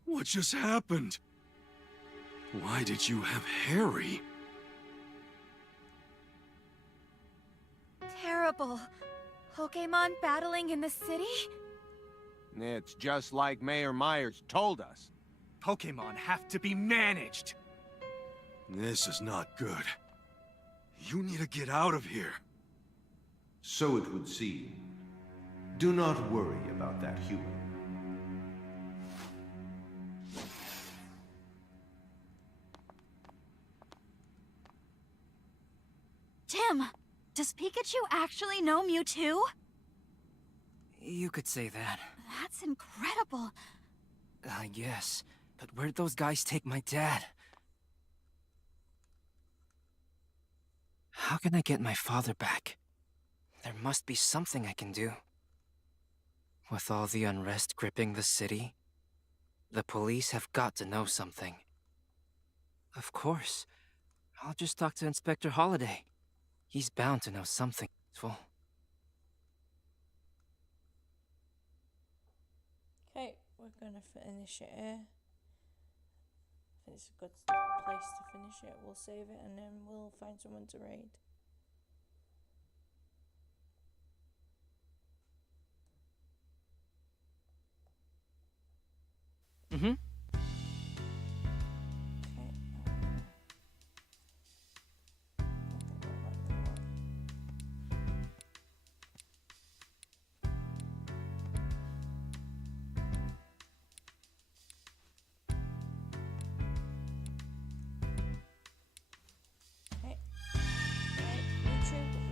What just happened? Why did you have Harry? Terrible. Pokemon battling in the city? It's just like Mayor Myers told us. Pokemon have to be managed. This is not good. You need to get out of here. So it would seem. Do not worry about that human. Tim, does Pikachu actually know Mewtwo? You could say that. That's incredible. I guess. But where'd those guys take my dad? How can I get my father back? There must be something I can do. With all the unrest gripping the city, the police have got to know something. Of course. I'll just talk to Inspector Holliday. He's bound to know something useful. Okay, we're gonna finish it here. I think it's a good place to finish it. We'll save it and then we'll find someone to raid. Mm-hmm.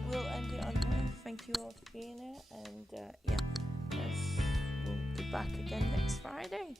We'll end it on here. Thank you all for being here, and yeah, we'll be back again next Friday.